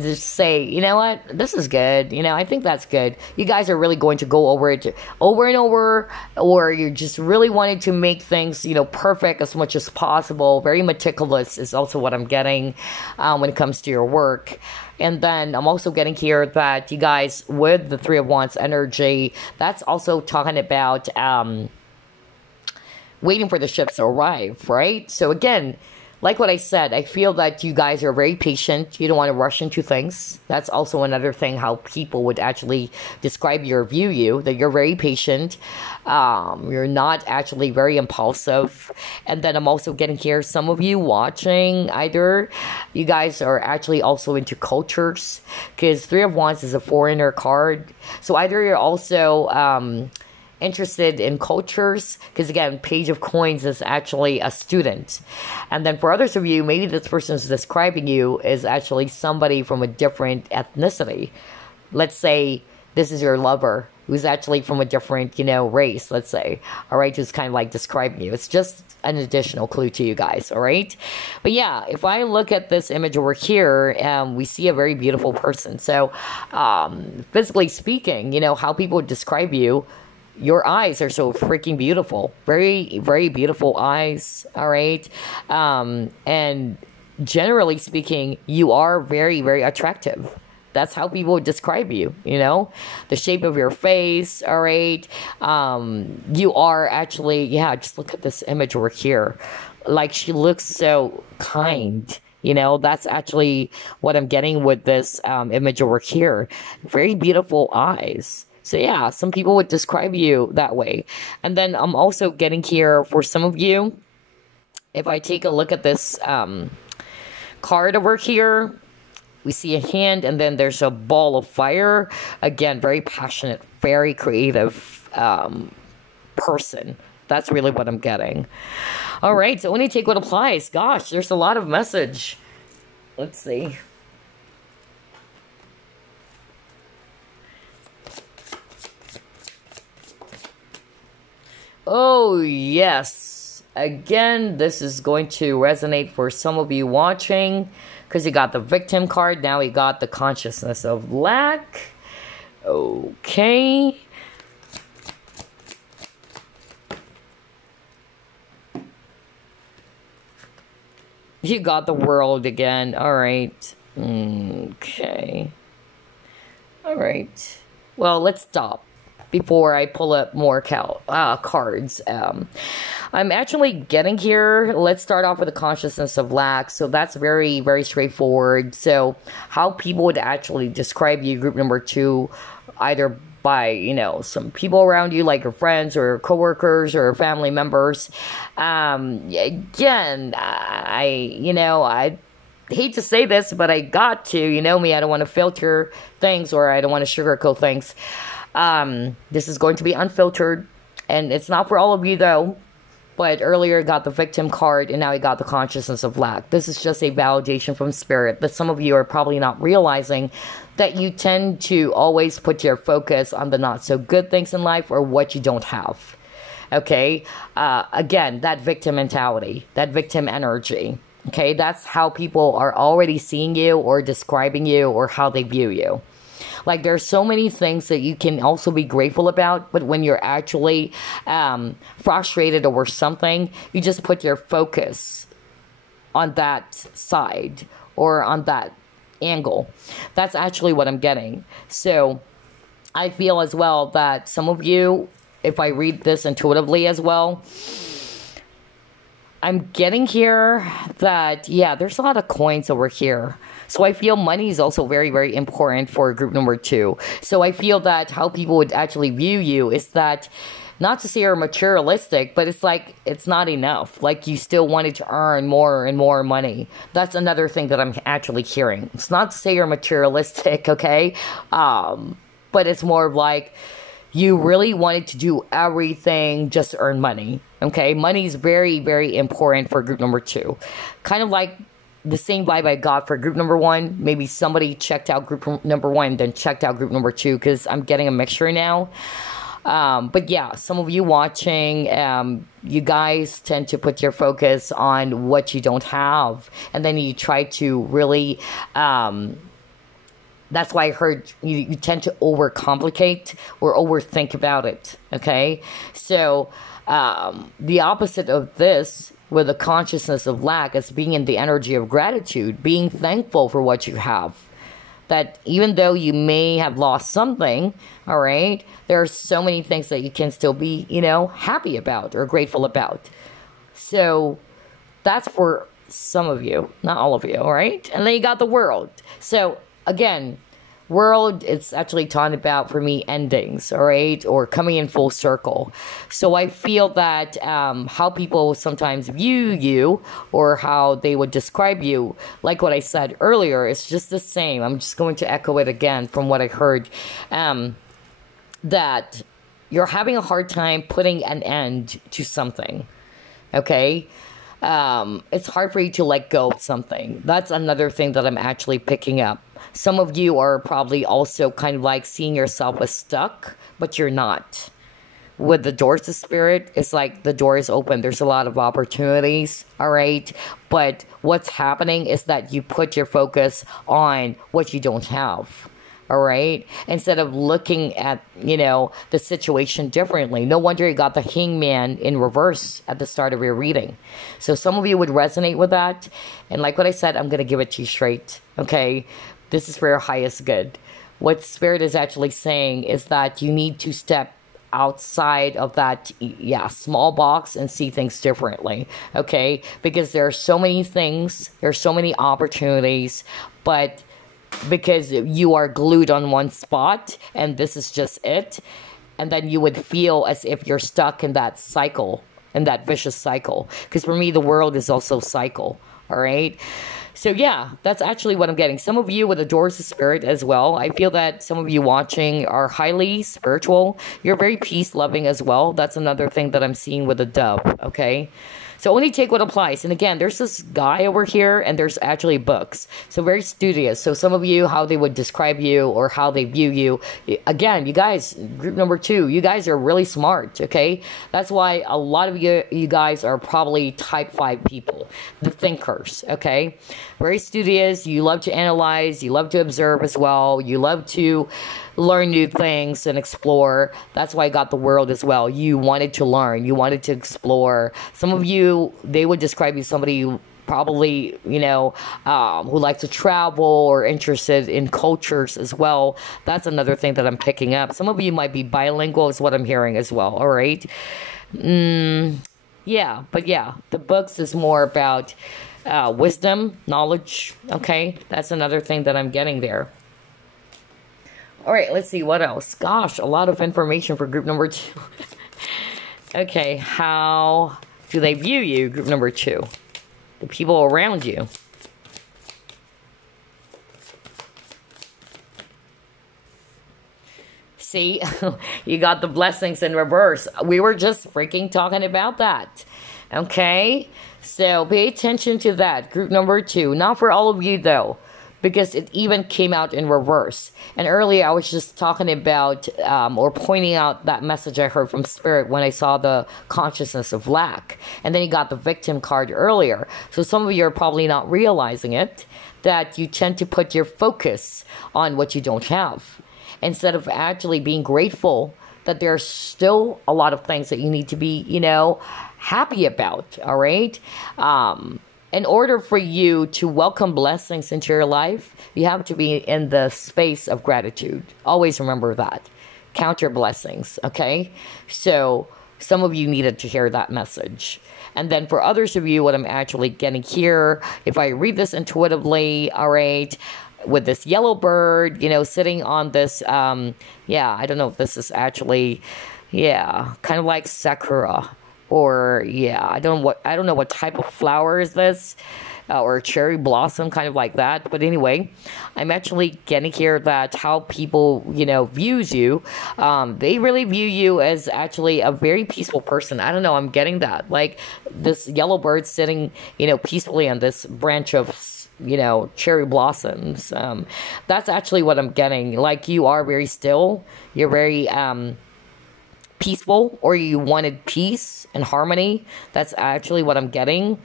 just say, you know what, this is good. I think that's good. You guys are really going to go over it over and over, or you're just really wanting to make things, perfect as much as possible. Very meticulous is also what I'm getting when it comes to your work. And then I'm also getting here that you guys, with the 3 of Wands energy, that's also talking about waiting for the ships to arrive, right? So again, like what I said, I feel that you guys are very patient. You don't want to rush into things. That's also another thing how people would actually describe you or view you, that you're very patient. You're not actually very impulsive. And then I'm also getting here, some of you watching, either you guys are actually also into cultures, because 3 of Wands is a foreigner card. So either you're also interested in cultures, because again, Page of Coins is actually a student. And then for others of you, maybe this person is describing you is actually somebody from a different ethnicity. Let's say this is your lover who's actually from a different, race, let's say. All right, just kind of like describing you. It's just an additional clue to you guys, all right? But yeah, if I look at this image over here, we see a very beautiful person. So physically speaking, how people describe you, your eyes are so freaking beautiful. Very, very beautiful eyes, all right? And generally speaking, you are very, very attractive. That's how people would describe you, The shape of your face, all right? You are actually, just look at this image over here. Like, she looks so kind. That's actually what I'm getting with this image over here. Very beautiful eyes. So yeah, some people would describe you that way. And then I'm also getting here for some of you, if I take a look at this card over here, we see a hand and then there's a ball of fire. Again, very passionate, very creative person. That's really what I'm getting. All right, so when you take what applies, gosh, there's a lot of message. Let's see. Oh, yes. Again, this is going to resonate for some of you watching, because you got the victim card. Now we got the consciousness of lack. Okay. You got the world again. All right. Okay. All right. Well, let's stop before I pull up more cards. I'm actually getting here. Let's start off with the consciousness of lack. So that's very, very straightforward. So how people would actually describe you, group number 2, either by, some people around you, like your friends or coworkers or family members. Again, I hate to say this, but I got to. You know me, I don't want to filter things, or I don't want to sugarcoat things. This is going to be unfiltered, and it's not for all of you though. But earlier got the victim card, and now I got the consciousness of lack. This is just a validation from spirit, but some of you are probably not realizing that you tend to always put your focus on the not so good things in life, or what you don't have. Okay, again, that victim mentality, that victim energy. Okay, that's how people are already seeing you, or describing you, or how they view you. Like, there's so many things that you can also be grateful about, but when you're actually frustrated over something, you just put your focus on that side, or on that angle. That's actually what I'm getting. So I feel as well that some of you, if I read this intuitively as well, I'm getting here that, yeah, there's a lot of coins over here. So I feel money is also very, very important for group number 2. So I feel that how people would actually view you is that, not to say you're materialistic, but it's like, it's not enough. Like, you still wanted to earn more and more money. That's another thing that I'm actually hearing. It's not to say you're materialistic, okay? But it's more of like, you really wanted to do everything just to earn money, okay? Money is very, very important for group number 2. Kind of like the same vibe I got for group number 1. Maybe somebody checked out group number 1, then checked out group number 2, because I'm getting a mixture now. But yeah, some of you watching, you guys tend to put your focus on what you don't have, and then you try to really, that's why I heard you tend to overcomplicate or overthink about it, okay? So the opposite of this, with a consciousness of lack, is being in the energy of gratitude, being thankful for what you have. That even though you may have lost something, all right, there are so many things that you can still be, you know, happy about or grateful about. So that's for some of you, not all of you, all right? And then you got the world. So again, world, it's actually talking about, for me, endings, all right, or coming in full circle. So I feel that how people sometimes view you, or how they would describe you, like what I said earlier, it's just the same. I'm just going to echo it again from what I heard, that you're having a hard time putting an end to something, okay? It's hard for you to let go of something. That's another thing that I'm actually picking up. Some of you are probably also kind of like seeing yourself as stuck, but you're not. With the doors to spirit, it's like the door is open. There's a lot of opportunities, all right? But what's happening is that you put your focus on what you don't have. All right, instead of looking at, you know, the situation differently. No wonder you got the hangman in reverse at the start of your reading. So some of you would resonate with that. And like what I said, I'm going to give it to you straight. Okay, this is for your highest good. What Spirit is actually saying is that you need to step outside of that, small box, and see things differently. Okay, because there are so many things, there's so many opportunities, but because you are glued on one spot and this is just it, and then you would feel as if you're stuck in that cycle, in that vicious cycle. Because for me, the world is also cycle, all right? So yeah, that's actually what I'm getting. Some of you with the doors of spirit as well. I feel that some of you watching are highly spiritual. You're very peace-loving as well. That's another thing that I'm seeing with the dove, okay? So only take what applies. And again, there's this guy over here, and there's actually books. So very studious. So some of you, how they would describe you or how they view you. Again, you guys, group number 2, you guys are really smart, okay? That's why a lot of you guys are probably type 5 people, the thinkers, okay? Very studious. You love to analyze. You love to observe as well. You love to learn new things and explore. That's why I got the world as well. You wanted to learn. You wanted to explore. Some of you, they would describe you somebody probably, you know, who likes to travel or interested in cultures as well. That's another thing that I'm picking up. Some of you might be bilingual is what I'm hearing as well. All right. Yeah, but yeah, the books is more about wisdom, knowledge. Okay. That's another thing that I'm getting there. All right, let's see what else. Gosh, a lot of information for group number 2. Okay, how do they view you, group number 2? The people around you. See, you got the blessings in reverse. We were just freaking talking about that. Okay? So pay attention to that. Group number 2. Not for all of you, though, because it even came out in reverse. And earlier I was just talking about or pointing out that message I heard from Spirit when I saw the consciousness of lack. And then you got the victim card earlier. So some of you are probably not realizing it, that you tend to put your focus on what you don't have, instead of actually being grateful that there's still a lot of things that you need to be, happy about, all right? In order for you to welcome blessings into your life, you have to be in the space of gratitude. Always remember that. Count your blessings, okay? So some of you needed to hear that message. And then for others of you, what I'm actually getting here, if I read this intuitively, all right, with this yellow bird, sitting on this, I don't know if this is actually, kind of like sakura. Or I don't know what type of flower is this, or cherry blossom, kind of like that. But anyway, I'm actually getting here that how people views you. They really view you as actually a very peaceful person. I don't know. I'm getting that, like this yellow bird sitting peacefully on this branch of cherry blossoms. That's actually what I'm getting. Like, you are very still. You're very peaceful, or you wanted peace and harmony. That's actually what I'm getting.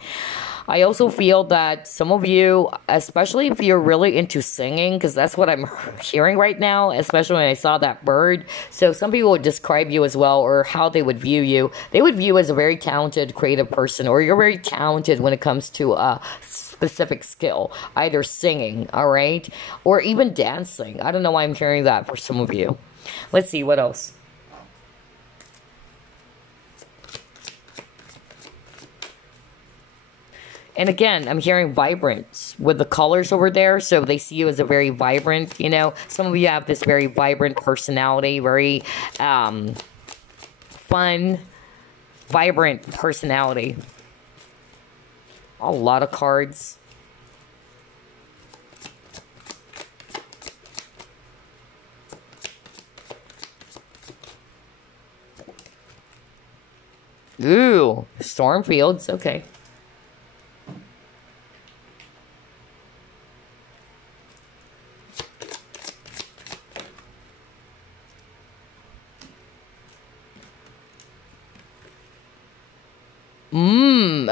I also feel that some of you, especially if you're really into singing, because that's what I'm hearing right now, especially when I saw that bird. So some people would describe you as well, or how they would view you. They would view you as a very talented, creative person, or you're very talented when it comes to specific skill, either singing, all right, or even dancing. I don't know why I'm hearing that for some of you. Let's see, what else? And again, I'm hearing vibrant with the colors over there. So they see you as a very vibrant, Some of you have this very vibrant personality, very fun, vibrant personality. A lot of cards. Ooh, storm fields. Okay.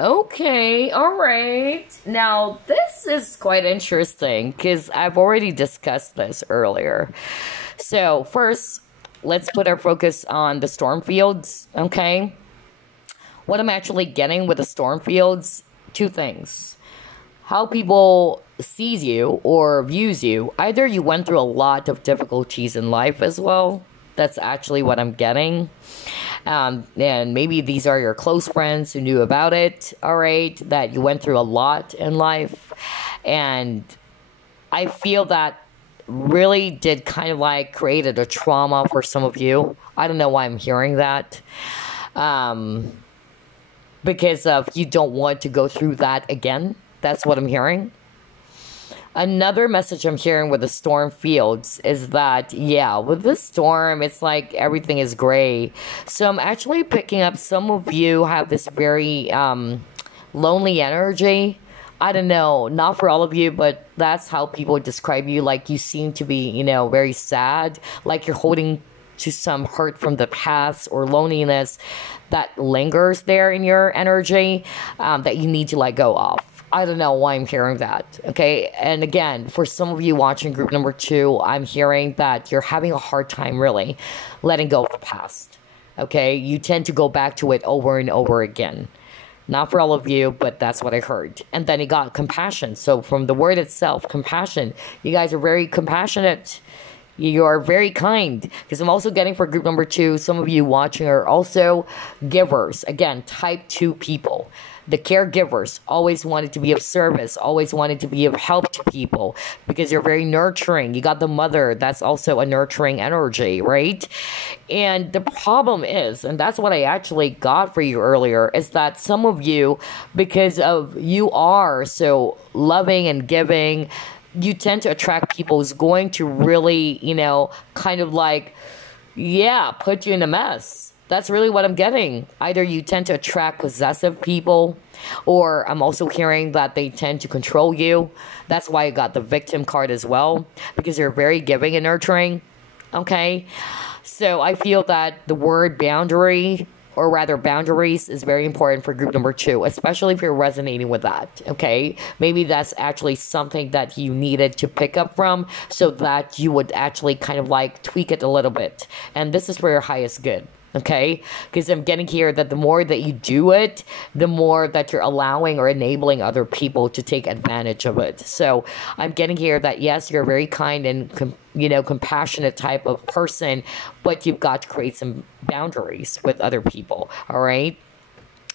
Okay, all right. Now, this is quite interesting because I've already discussed this earlier. So, first, let's put our focus on the storm fields, okay? What I'm actually getting with the storm fields, 2 things. How people sees you or views you. Either you went through a lot of difficulties in life as well. That's actually what I'm getting. And maybe these are your close friends who knew about it, all right, that you went through a lot in life. And I feel that really did kind of like created a trauma for some of you. I don't know why I'm hearing that. Because of you don't want to go through that again. That's what I'm hearing. Another message I'm hearing with the storm fields is that, with this storm, it's like everything is gray. So I'm actually picking up some of you have this very lonely energy. I don't know, not for all of you, but that's how people describe you. Like, you seem to be, very sad, like you're holding to some hurt from the past or loneliness that lingers there in your energy that you need to let go of. I don't know why I'm hearing that, okay? And again, for some of you watching group number 2, I'm hearing that you're having a hard time really letting go of the past, okay? You tend to go back to it over and over again. Not for all of you, but that's what I heard. And then you got compassion. So from the word itself, compassion, you guys are very compassionate. You are very kind. Because I'm also getting for group number 2, some of you watching are also givers. Again, type 2 people. The caregivers always wanted to be of service, always wanted to be of help to people because you're very nurturing. You got the mother, that's also a nurturing energy, right? And the problem is, and that's what I actually got for you earlier, is that some of you, because of you are so loving and giving, you tend to attract people who's going to really, kind of like, yeah, put you in a mess. That's really what I'm getting. Either you tend to attract possessive people, or I'm also hearing that they tend to control you. That's why I got the victim card as well, because you're very giving and nurturing. Okay? So I feel that the word boundary, or rather boundaries, is very important for group number 2, especially if you're resonating with that. Okay? Maybe that's actually something that you needed to pick up from, so that you would actually kind of like tweak it a little bit. And this is for your highest good. Okay, because I'm getting here that the more that you do it, the more that you're allowing or enabling other people to take advantage of it. So I'm getting here that yes, you're a very kind and compassionate type of person, but you've got to create some boundaries with other people. All right.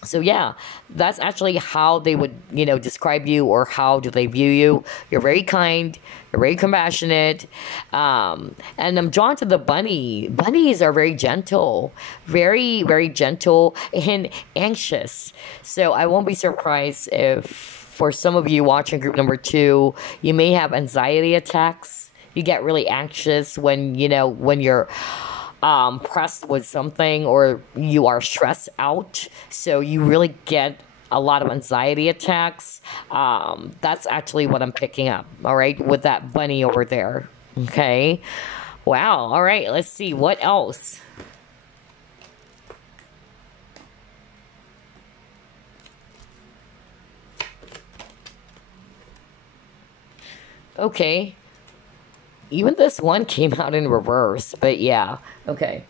So yeah, that's actually how they would, describe you, or how do they view you. You're very kind, you're very compassionate, and I'm drawn to the bunny. Bunnies are very gentle, very, very gentle and anxious. So I won't be surprised if for some of you watching group number 2, you may have anxiety attacks. You get really anxious when you're pressed with something, or you are stressed out, so you really get a lot of anxiety attacks. That's actually what I'm picking up, all right, with that bunny over there. Okay, wow. All right, let's see what else. Okay, even this one came out in reverse, but yeah, okay.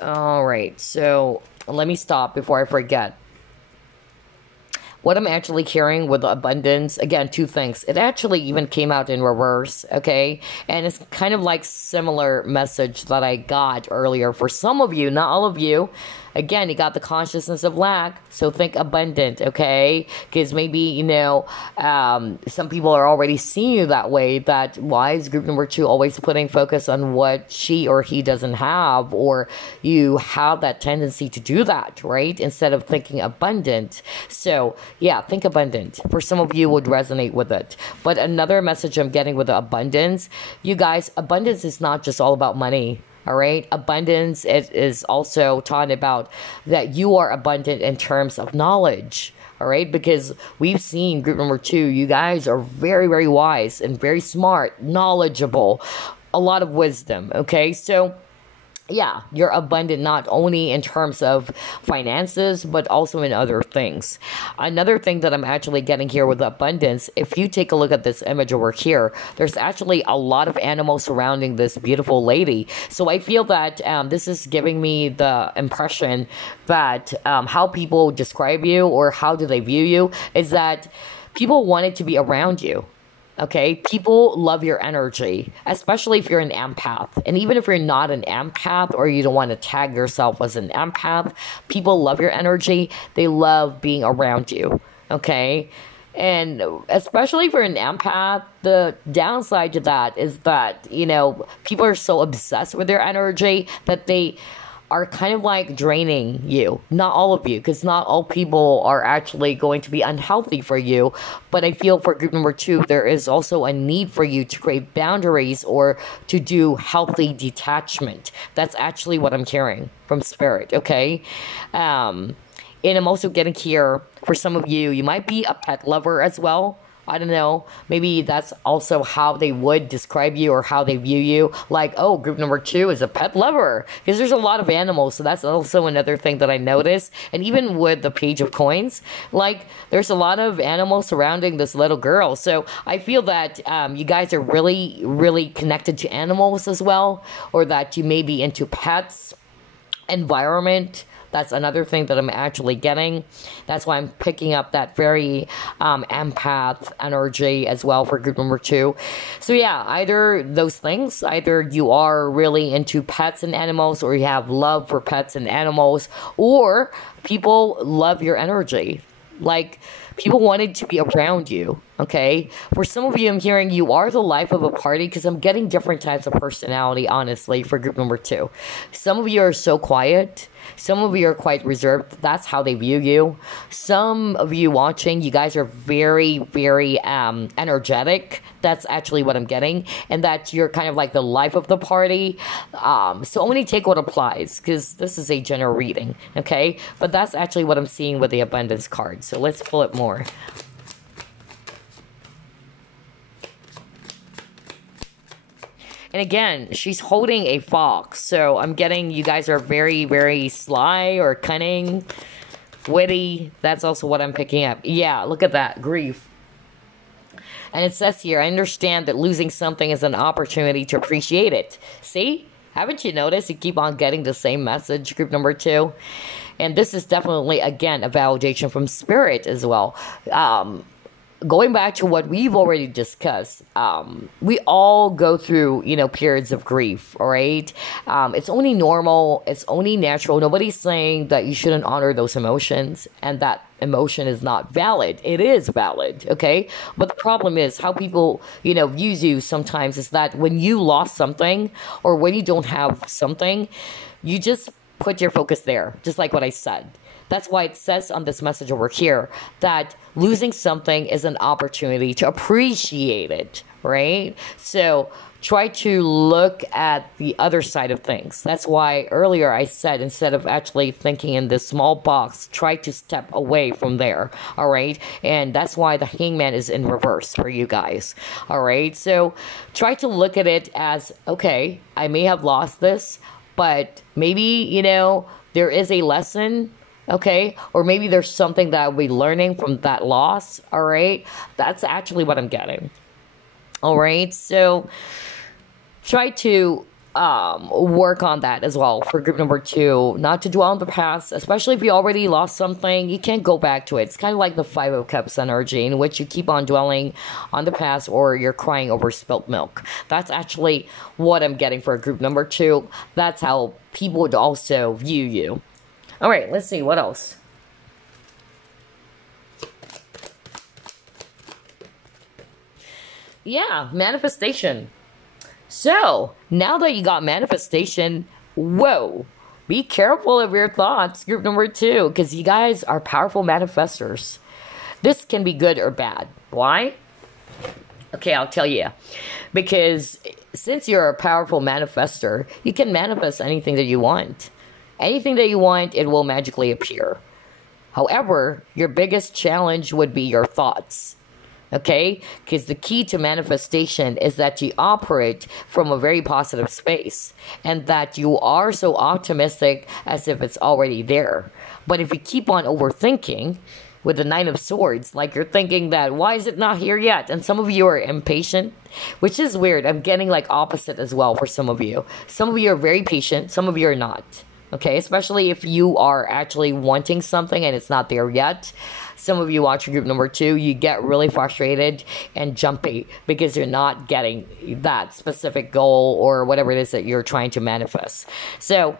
All right, so let me stop before I forget. What I'm actually carrying with abundance, again, 2 things. It actually even came out in reverse, okay? And it's kind of like similar message that I got earlier for some of you, not all of you. Again, you got the consciousness of lack, so think abundant, okay? Because maybe, some people are already seeing you that way, that why is group number 2 always putting focus on what she or he doesn't have, or you have that tendency to do that, right? Instead of thinking abundant. So, yeah, think abundant. For some of you would resonate with it. But another message I'm getting with the abundance, you guys, abundance is not just all about money. All right. Abundance is also talking about that you are abundant in terms of knowledge. All right. Because we've seen group number 2, you guys are very, very wise and very smart, knowledgeable, a lot of wisdom. Okay. So yeah, you're abundant not only in terms of finances, but also in other things. Another thing that I'm actually getting here with abundance, if you take a look at this image over here, there's actually a lot of animals surrounding this beautiful lady. So I feel that this is giving me the impression that how people describe you, or how do they view you, is that people wanted to be around you. Okay, people love your energy, especially if you're an empath. And even if you're not an empath, or you don't want to tag yourself as an empath, people love your energy. They love being around you. Okay, and especially if you're an empath, the downside to that is that, people are so obsessed with their energy that they are kind of like draining you. Not all of you, because not all people are actually going to be unhealthy for you. But I feel for group number 2, there is also a need for you to create boundaries, or to do healthy detachment. That's actually what I'm hearing from spirit, okay? And I'm also getting here, for some of you, you might be a pet lover as well. I don't know, maybe that's also how they would describe you, or how they view you. Like, oh, group number 2 is a pet lover. Because there's a lot of animals, so that's also another thing that I noticed. And even with the Page of Coins, like, there's a lot of animals surrounding this little girl. So I feel that you guys are really, really connected to animals as well, or that you may be into pets, environment. That's another thing that I'm actually getting. That's why I'm picking up that very empath energy as well for group number 2. So yeah, either those things, either you are really into pets and animals, or you have love for pets and animals, or people love your energy. Like, people wanted to be around you. Okay, for some of you, I'm hearing you are the life of a party because I'm getting different types of personality, honestly, for group number 2. Some of you are so quiet. Some of you are quite reserved. That's how they view you. Some of you watching, you guys are very, very energetic. That's actually what I'm getting. And that you're kind of like the life of the party. So only take what applies because this is a general reading, okay? But that's actually what I'm seeing with the abundance card. So let's pull it more. And again, she's holding a fox. So I'm getting you guys are very, very sly or cunning, witty. That's also what I'm picking up. Yeah, look at that. Grief. And it says here, I understand that losing something is an opportunity to appreciate it. See? Haven't you noticed? You keep on getting the same message, group number 2. And this is definitely, again, a validation from spirit as well. Going back to what we've already discussed, we all go through, periods of grief, all right? It's only normal. It's only natural. Nobody's saying that you shouldn't honor those emotions and that emotion is not valid. It is valid, okay? But the problem is how people, view you sometimes is that when you lost something or when you don't have something, you just put your focus there, just like what I said. That's why it says on this message over here that losing something is an opportunity to appreciate it, right? So try to look at the other side of things. That's why earlier I said instead of actually thinking in this small box, try to step away from there, all right? And that's why the Hangman is in reverse for you guys, all right? So try to look at it as, okay, I may have lost this, but maybe, there is a lesson. Okay, or maybe there's something that I'll be learning from that loss, all right? That's actually what I'm getting, all right? So try to work on that as well for group number 2, not to dwell on the past, especially if you already lost something. You can't go back to it. It's kind of like the 5 of Cups energy in which you keep on dwelling on the past or you're crying over spilt milk. That's actually what I'm getting for group number 2. That's how people would also view you. All right, let's see. What else? Yeah, manifestation. So, now that you got manifestation, whoa, be careful of your thoughts, group number 2, because you guys are powerful manifestors. This can be good or bad. Why? Okay, I'll tell you. Because since you're a powerful manifester, you can manifest anything that you want. Anything that you want, it will magically appear. However, your biggest challenge would be your thoughts. Okay? Because the key to manifestation is that you operate from a very positive space and that you are so optimistic as if it's already there. But if you keep on overthinking with the 9 of Swords, like you're thinking that, why is it not here yet? And some of you are impatient, which is weird. I'm getting like opposite as well for some of you. Some of you are very patient, some of you are not. Okay, especially if you are actually wanting something and it's not there yet. Some of you watching group number 2, you get really frustrated and jumpy because you're not getting that specific goal or whatever it is that you're trying to manifest. So,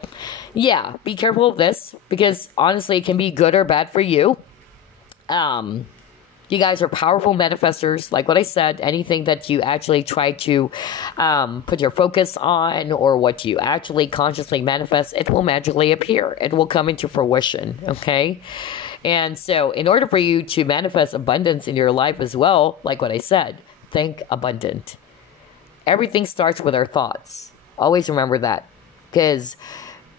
yeah, be careful of this because honestly, it can be good or bad for you. You guys are powerful manifestors. Like what I said, anything that you actually try to put your focus on or what you actually consciously manifest, it will magically appear. It will come into fruition, okay? And so in order for you to manifest abundance in your life as well, like what I said, think abundant. Everything starts with our thoughts. Always remember that. Because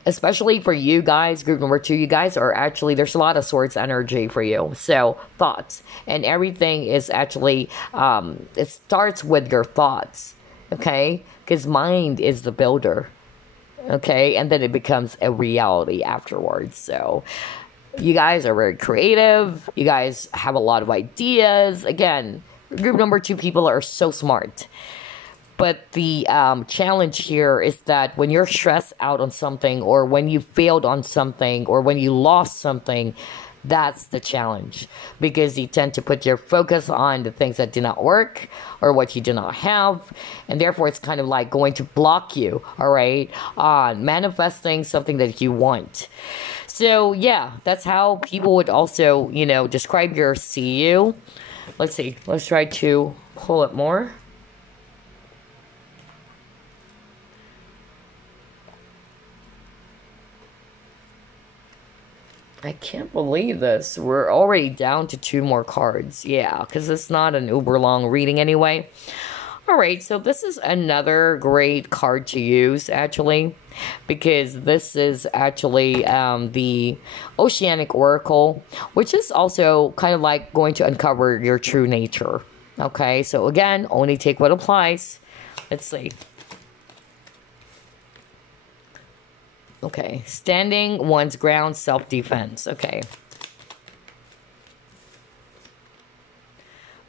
especially for you guys, group number 2, you guys are actually, there's a lot of Swords energy for you. So thoughts and everything is actually, it starts with your thoughts, okay? Because mind is the builder, okay? And then it becomes a reality afterwards. So you guys are very creative. You guys have a lot of ideas. Again, group number 2 people are so smart. But the challenge here is that when you're stressed out on something or when you failed on something or when you lost something, that's the challenge. Because you tend to put your focus on the things that do not work or what you do not have. And therefore, it's kind of like going to block you, all right, on manifesting something that you want. So, yeah, that's how people would also, describe your CU. Let's see. Let's try to pull it more. I can't believe this. We're already down to 2 more cards. Yeah, because it's not an uber long reading anyway. Alright, so this is another great card to use, actually, because this is actually the Oceanic Oracle, which is also kind of like going to uncover your true nature. Okay, so again, only take what applies. Let's see. Okay, standing one's ground, self-defense. Okay.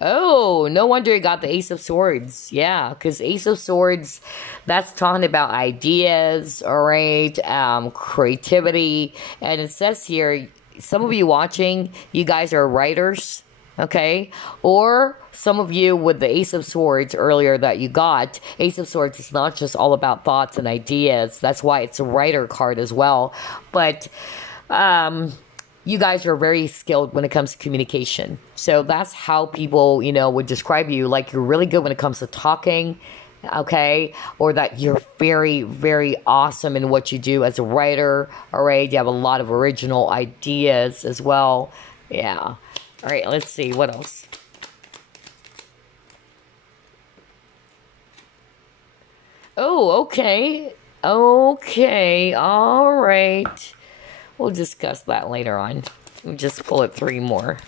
Oh, no wonder you got the Ace of Swords. Yeah, because Ace of Swords, that's talking about ideas, all right, creativity. And it says here, some of you watching, you guys are writers, okay? Or some of you with the Ace of Swords earlier that you got, Ace of Swords is not just all about thoughts and ideas. That's why it's a writer card as well. But you guys are very skilled when it comes to communication. So that's how people, you know, would describe you. Like, you're really good when it comes to talking, okay? Or that you're very, very awesome in what you do as a writer, all right? You have a lot of original ideas as well. Yeah. All right, let's see. What else? Oh, okay. Okay, all right. We'll discuss that later on. We'll just pull it 3 more.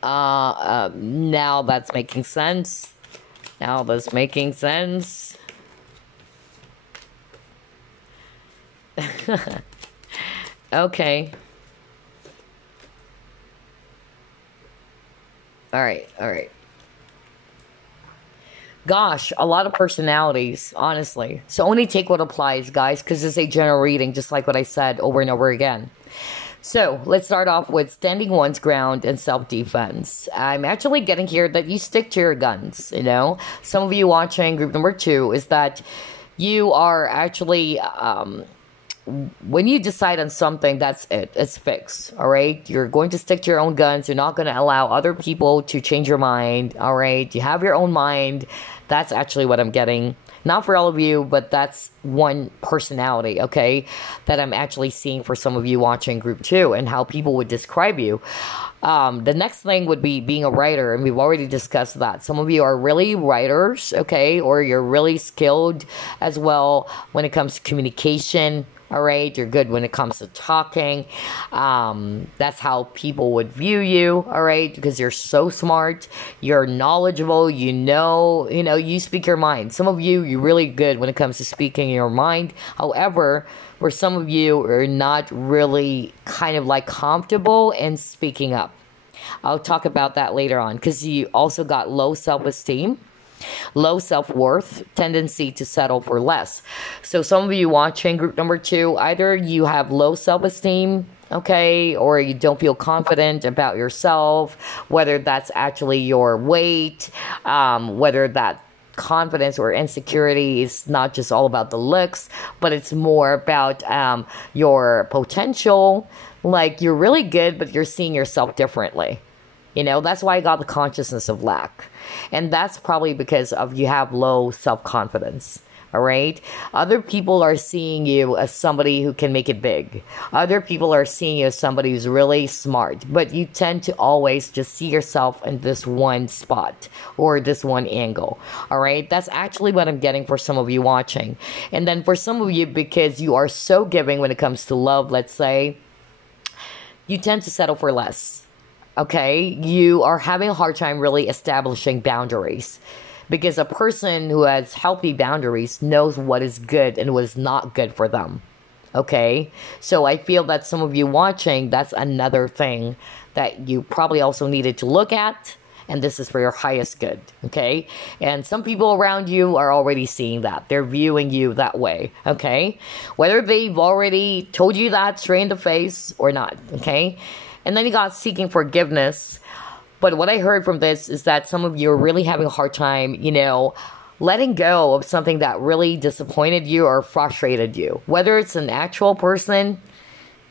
Now that's making sense. Now that's making sense. Okay. All right. Gosh, a lot of personalities, honestly. So only take what applies, guys, because it's a general reading, just like what I said over and over again. So let's start off with standing one's ground and self-defense. I'm actually getting here that you stick to your guns, you know. Some of you watching group number 2 is that you are actually... when you decide on something, that's it. It's fixed, all right? You're going to stick to your own guns. You're not going to allow other people to change your mind, all right? You have your own mind. That's actually what I'm getting. Not for all of you, but that's one personality, okay, that I'm actually seeing for some of you watching group 2 and how people would describe you. The next thing would be being a writer, and we've already discussed that. Some of you are really writers, okay, or you're really skilled as well when it comes to communication. All right, you're good when it comes to talking. That's how people would view you, all right, because you're so smart, you're knowledgeable, you know, you speak your mind. Some of you, you're really good when it comes to speaking your mind. However, for some of you are not really kind of like comfortable in speaking up. I'll talk about that later on, because you also got low self-esteem, low self-worth, tendency to settle for less. So some of you watching group number 2, either you have low self-esteem, okay, or you don't feel confident about yourself, whether that's actually your weight, whether that confidence or insecurity is not just all about the looks, but it's more about your potential. Like, you're really good, but you're seeing yourself differently. You know, that's why I got the consciousness of lack. And that's probably because of you have low self-confidence. All right? Other people are seeing you as somebody who can make it big. Other people are seeing you as somebody who's really smart. But you tend to always just see yourself in this one spot or this one angle. All right? That's actually what I'm getting for some of you watching. And then for some of you, because you are so giving when it comes to love, let's say, you tend to settle for less. Okay, you are having a hard time really establishing boundaries, because a person who has healthy boundaries knows what is good and what is not good for them. Okay, so I feel that some of you watching, that's another thing that you probably also needed to look at, and this is for your highest good. Okay, and some people around you are already seeing that. They're viewing you that way. Okay, whether they've already told you that straight in the face or not. Okay. And then you got seeking forgiveness. But what I heard from this is that some of you are really having a hard time, you know, letting go of something that really disappointed you or frustrated you. Whether it's an actual person,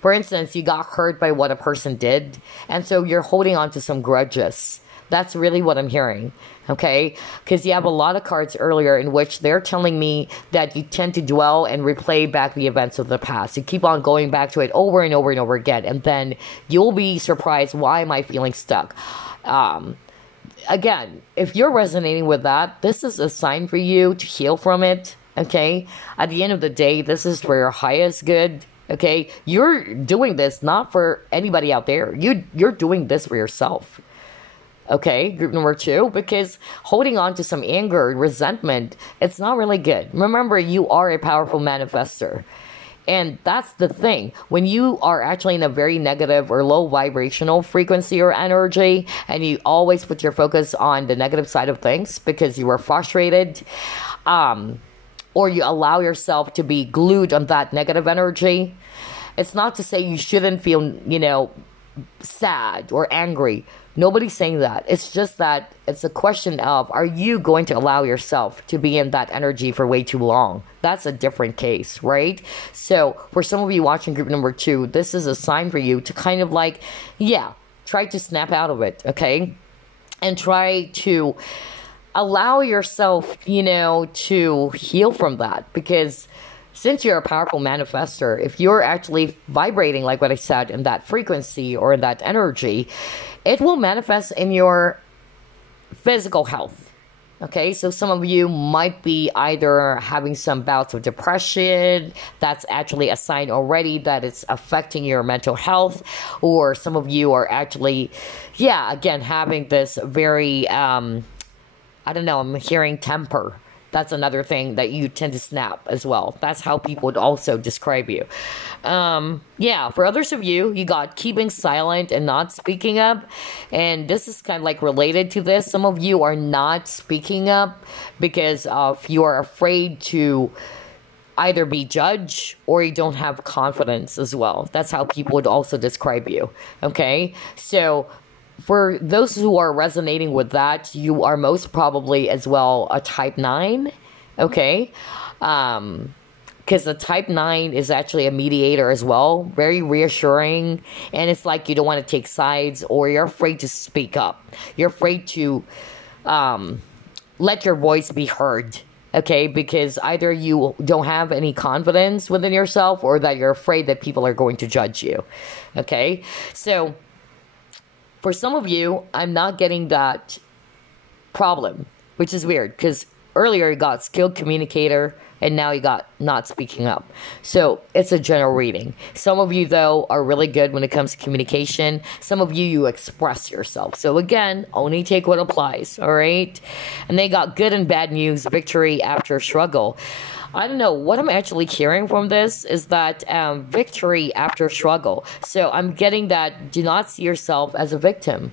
For instance, you got hurt by what a person did, and so you're holding on to some grudges. That's really what I'm hearing, okay? Because you have a lot of cards earlier in which they're telling me that you tend to dwell and replay back the events of the past. You keep on going back to it over and over and over again, and then you'll be surprised, why am I feeling stuck? Again, if you're resonating with that, this is a sign for you to heal from it, okay? At the end of the day, this is for your highest good. Okay, you're doing this not for anybody out there. You're doing this for yourself. Okay, group number 2, because holding on to some anger, resentment, it's not really good. Remember, you are a powerful manifester. And that's the thing. When you are actually in a very negative or low vibrational frequency or energy, and you always put your focus on the negative side of things because you are frustrated, or you allow yourself to be glued on that negative energy, it's not to say you shouldn't feel, sad or angry. Nobody's saying that. It's just that it's a question of, are you going to allow yourself to be in that energy for way too long? That's a different case, right? So for some of you watching group number 2, this is a sign for you to kind of try to snap out of it, okay? And try to allow yourself, to heal from that. Because since you're a powerful manifester, if you're actually vibrating, like what I said, in that frequency or in that energy, it will manifest in your physical health. Okay, so some of you might be either having some bouts of depression. That's actually a sign already that it's affecting your mental health. Or some of you are actually, again, having this very, I'm hearing temper. That's another thing that you tend to snap as well. That's how people would also describe you. For others of you, you got keeping silent and not speaking up. And this is kind of like related to this. Some of you are not speaking up because you are afraid to either be judged or you don't have confidence as well. That's how people would also describe you. Okay? So for those who are resonating with that, you are most probably as well a type 9, okay? Because the type 9 is actually a mediator as well, very reassuring, and it's like you don't want to take sides or you're afraid to speak up. You're afraid to let your voice be heard, okay? Because either you don't have any confidence within yourself or that you're afraid that people are going to judge you, okay? So for some of you, I'm not getting that problem, which is weird because earlier you got skilled communicator and now you got not speaking up. So it's a general reading. Some of you, though, are really good when it comes to communication. Some of you express yourself. So again, only take what applies, all right? And they got good and bad news, victory after struggle. I don't know, what I'm actually hearing from this is that victory after struggle. So I'm getting that do not see yourself as a victim,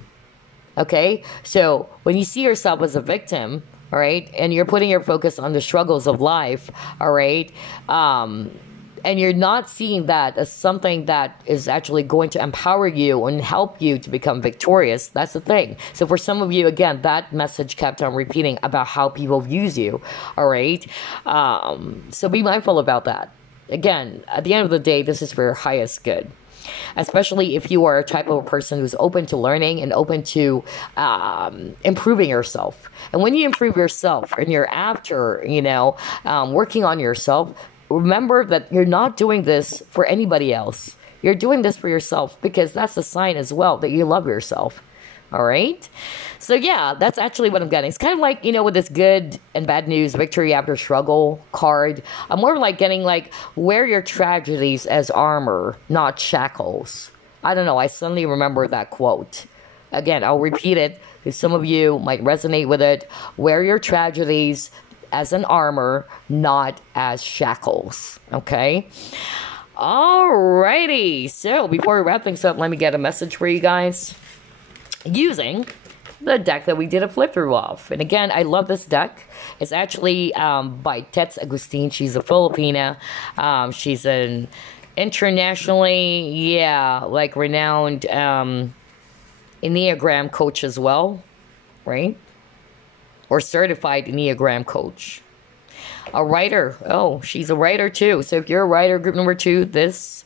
okay? So when you see yourself as a victim, all right, and you're putting your focus on the struggles of life, all right, and you're not seeing that as something that is actually going to empower you and help you to become victorious, that's the thing. So for some of you, again, that message kept on repeating about how people views you, all right? So be mindful about that. Again, at the end of the day, this is for your highest good. Especially if you are a type of a person who's open to learning and open to improving yourself. And when you improve yourself and you're after, working on yourself, remember that you're not doing this for anybody else. You're doing this for yourself because that's a sign as well that you love yourself. All right? So that's actually what I'm getting. It's kind of like, with this good and bad news, victory after struggle card. I'm more like getting like, wear your tragedies as armor, not shackles. I don't know. I suddenly remember that quote. Again, I'll repeat it because some of you might resonate with it. Wear your tragedies as an armor, not as shackles. Okay? Alrighty. So before we wrap things up, let me get a message for you guys using the deck that we did a flip through of. And again, I love this deck. It's actually by Tetz, Agustin. She's a Filipina. She's an internationally, renowned Enneagram coach as well, right? Or certified Enneagram coach. A writer. Oh, she's a writer too. So if you're a writer, group number 2, this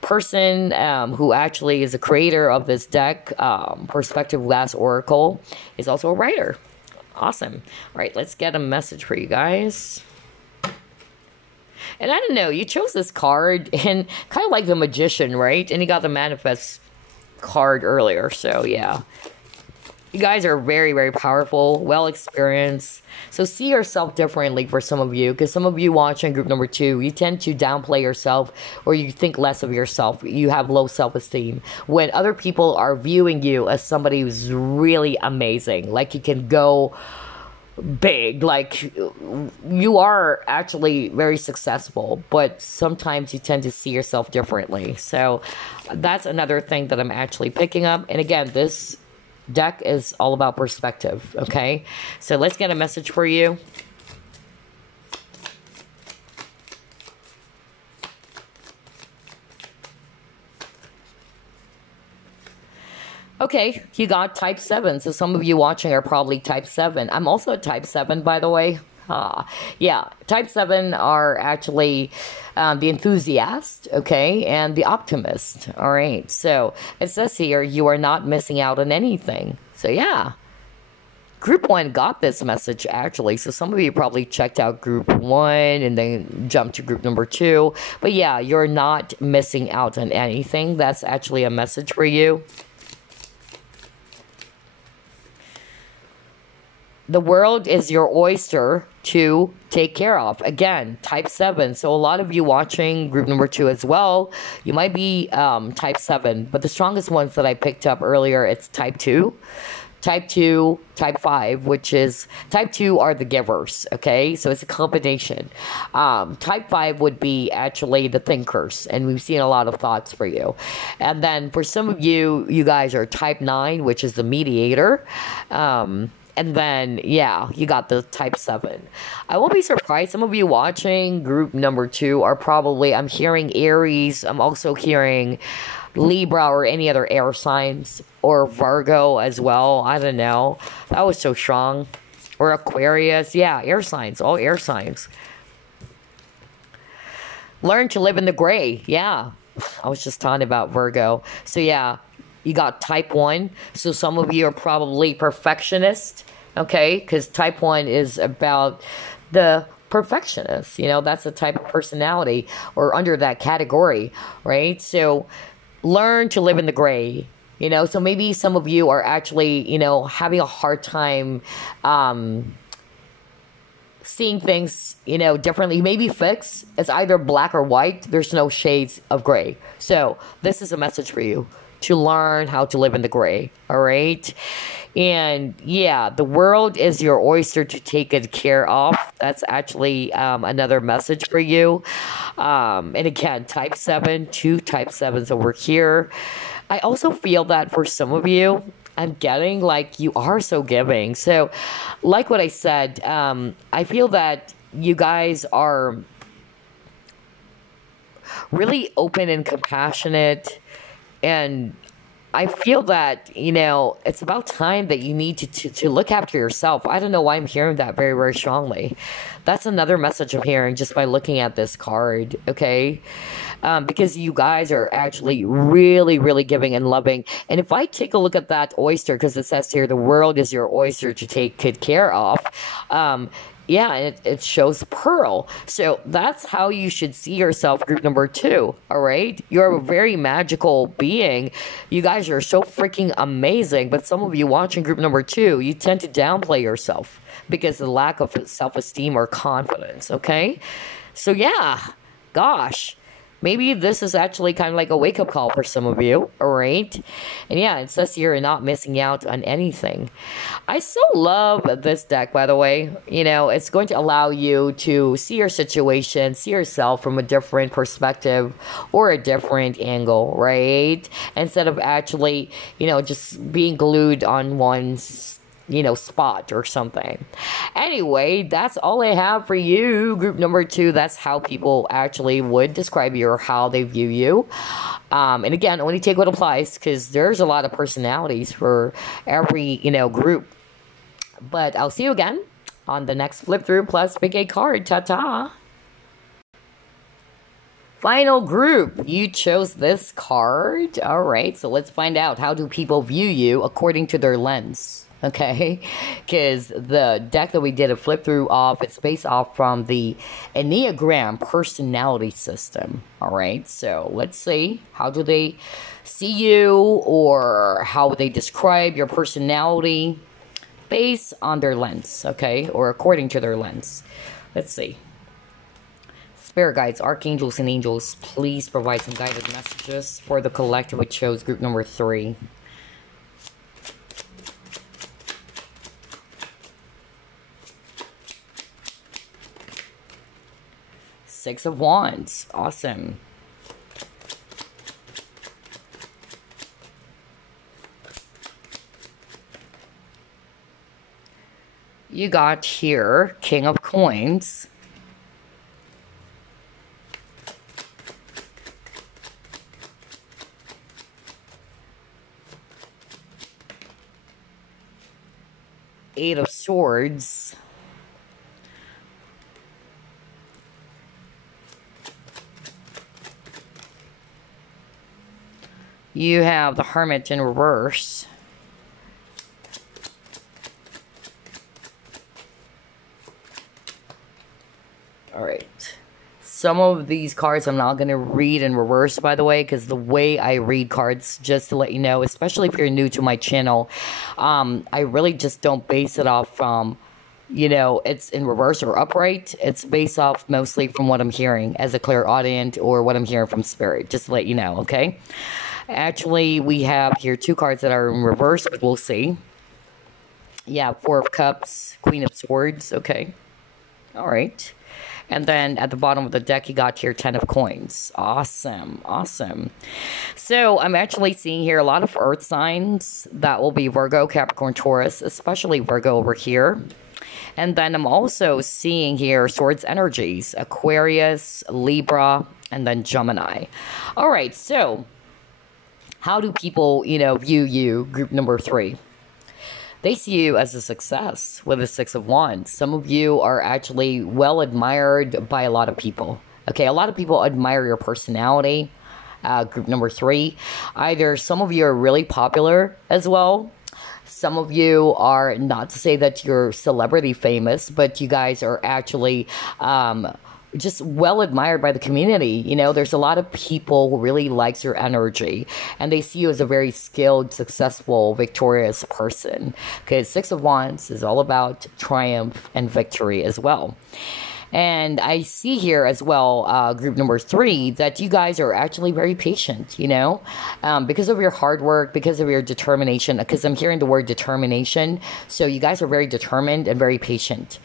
person who actually is the creator of this deck, Perspective Glass Oracle, is also a writer. Awesome. All right, let's get a message for you guys. And I don't know, you chose this card and kind of like the Magician, right? And you got the Manifest card earlier, so yeah. You guys are very, very powerful, well experienced. So see yourself differently for some of you, because some of you watching group number 2, you tend to downplay yourself, or you think less of yourself. You have low self-esteem when other people are viewing you as somebody who's really amazing. Like you can go big, like you are actually very successful, but sometimes you tend to see yourself differently. So that's another thing that I'm actually picking up. And again, this deck is all about perspective, okay? So let's get a message for you. Okay, you got type 7. So some of you watching are probably type 7. I'm also a type 7, by the way. Yeah, type 7 are actually the enthusiast, okay, and the optimist. All right, so it says here, you are not missing out on anything. So yeah, group 1 got this message actually. So some of you probably checked out group 1 and then jumped to group number 2. But yeah, you're not missing out on anything. That's actually a message for you. The world is your oyster to take care of. Again, type 7. So a lot of you watching group number 2 as well, you might be type 7. But the strongest ones that I picked up earlier, it's type 2. Type 2, type 5, which is, type 2 are the givers, okay? So it's a combination. Type 5 would be actually the thinkers, and we've seen a lot of thoughts for you. And then for some of you, you guys are type 9, which is the mediator. And then, yeah, you got the type 7. I won't be surprised. Some of you watching group number 2 are probably, I'm hearing Aries. I'm also hearing Libra or any other air signs, or Virgo as well. I don't know. That was so strong. Or Aquarius. Yeah, air signs. All air signs. Learn to live in the gray. Yeah. I was just talking about Virgo. So yeah, you got type 1. So some of you are probably perfectionist. Okay, because type 1 is about the perfectionist. You know, that's the type of personality or under that category, right? So learn to live in the gray. You know, so maybe some of you are actually, you know, having a hard time seeing things, you know, differently. Maybe fixed. It's either black or white. There's no shades of gray. So this is a message for you, to learn how to live in the gray. All right. And yeah, the world is your oyster to take good care of. That's actually another message for you. And again, type 7, 2 type 7s over here. I also feel that for some of you, I'm getting like you are so giving. So like what I said, I feel that you guys are really open and compassionate. And I feel that, you know, it's about time that you need to look after yourself. I don't know why I'm hearing that very, very strongly. That's another message I'm hearing just by looking at this card, okay? Because you guys are actually really, really giving and loving. And if I take a look at that oyster, because it says here, the world is your oyster to take good care of. Yeah, it shows pearl. So that's how you should see yourself, group number 2, all right? You're a very magical being. You guys are so freaking amazing, but some of you watching group number 2, you tend to downplay yourself because of the lack of self-esteem or confidence, okay? So yeah, gosh. Maybe this is actually kind of like a wake-up call for some of you, all right? And yeah, it says here you're not missing out on anything. I so love this deck, by the way. You know, it's going to allow you to see your situation, see yourself from a different perspective or a different angle, right? Instead of actually, you know, just being glued on one's, you know, spot or something. Anyway, that's all I have for you, group number 2. That's how people actually would describe you or how they view you. And again, only take what applies, because there's a lot of personalities for every, you know, group. But I'll see you again on the next flip through plus Big A card. Ta-ta! Final group, you chose this card. All right, so let's find out, how do people view you according to their lens? Okay, because the deck that we did a flip through off, it's based off from the Enneagram Personality System. All right, so let's see, how do they see you, or how they describe your personality based on their lens, okay, or according to their lens. Let's see. Spirit guides, archangels, and angels, please provide some guided messages for the collective, which shows group number 3. Six of Wands. Awesome. You got here King of Coins. Eight of Swords. You have the Hermit in reverse. All right. Some of these cards I'm not going to read in reverse, by the way, because the way I read cards, just to let you know, especially if you're new to my channel, I really just don't base it off from, you know, it's in reverse or upright. It's based off mostly from what I'm hearing as a clairaudient or what I'm hearing from Spirit, just to let you know, okay? Actually, we have here 2 cards that are in reverse, but we'll see. Yeah, 4 of Cups, Queen of Swords, okay. All right. And then at the bottom of the deck, you got here 10 of Coins. Awesome, awesome. So I'm actually seeing here a lot of earth signs. That will be Virgo, Capricorn, Taurus, especially Virgo over here. And then I'm also seeing here Swords energies, Aquarius, Libra, and then Gemini. All right, so how do people, you know, view you, group number 3? They see you as a success with the 6 of Wands. Some of you are actually well admired by a lot of people. Okay, a lot of people admire your personality. Group number 3. Either some of you are really popular as well. Some of you are, not to say that you're celebrity famous, but you guys are actually just well admired by the community. You know, there's a lot of people who really likes your energy, and they see you as a very skilled, successful, victorious person, because 6 of Wands is all about triumph and victory as well. And I see here as well, group number 3, that you guys are actually very patient, you know, because of your hard work, because of your determination, because I'm hearing the word determination. So you guys are very determined and very patient,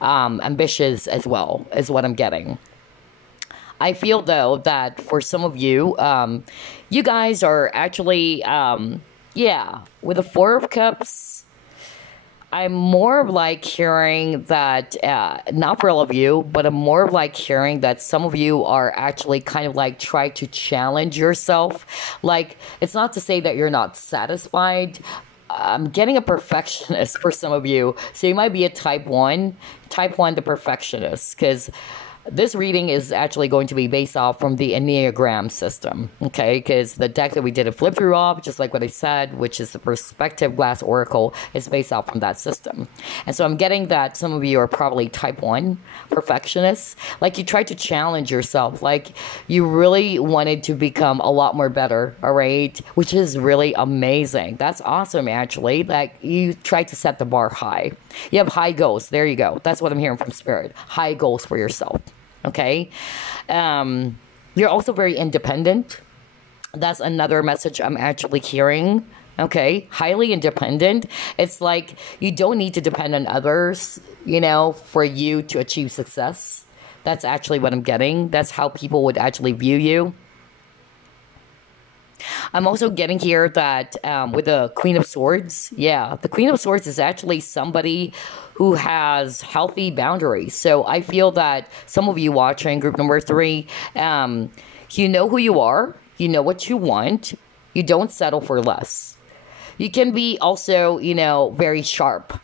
ambitious as well, is what I'm getting. I feel, though, that for some of you, you guys are actually, yeah, with the 4 of Cups, I'm more of like hearing that, not for all of you, but I'm more of like hearing that some of you are actually kind of like try to challenge yourself. Like, it's not to say that you're not satisfied. I'm getting a perfectionist for some of you. So you might be a type 1, the perfectionist, because this reading is actually going to be based off from the Enneagram system, okay? Because the deck that we did a flip through off, just like what I said, which is the Perspective Glass Oracle, is based off from that system. And so I'm getting that some of you are probably type 1 perfectionists. Like, you tried to challenge yourself. Like, you really wanted to become a lot more better, all right? Which is really amazing. That's awesome, actually. Like, you tried to set the bar high. You have high goals. There you go. That's what I'm hearing from Spirit. High goals for yourself. Okay, you're also very independent. That's another message I'm actually hearing. Okay, highly independent. It's like you don't need to depend on others, you know, for you to achieve success. That's actually what I'm getting. That's how people would actually view you. I'm also getting here that with the Queen of Swords, yeah, the Queen of Swords is actually somebody who has healthy boundaries. So I feel that some of you watching group number 3, you know who you are, you know what you want, you don't settle for less. You can be also, you know, very sharp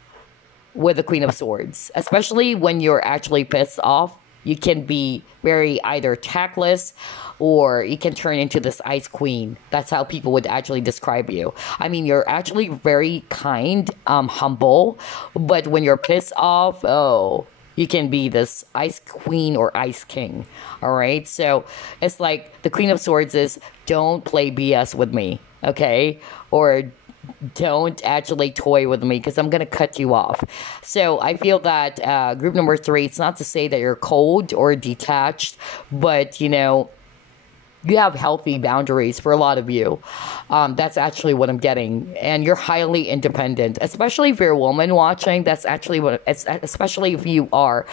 with the Queen of Swords, especially when you're actually pissed off You can be very either tactless, or you can turn into this ice queen. That's how people would actually describe you. I mean, you're actually very kind, humble, but when you're pissed off, oh, you can be this ice queen or ice king. All right. So it's like the Queen of Swords is, don't play BS with me. Okay. Or don't actually toy with me, because I'm going to cut you off. So I feel that group number 3, it's not to say that you're cold or detached, but, you know, you have healthy boundaries for a lot of you. That's actually what I'm getting. And you're highly independent, especially if you're a woman watching. That's actually what, especially if you are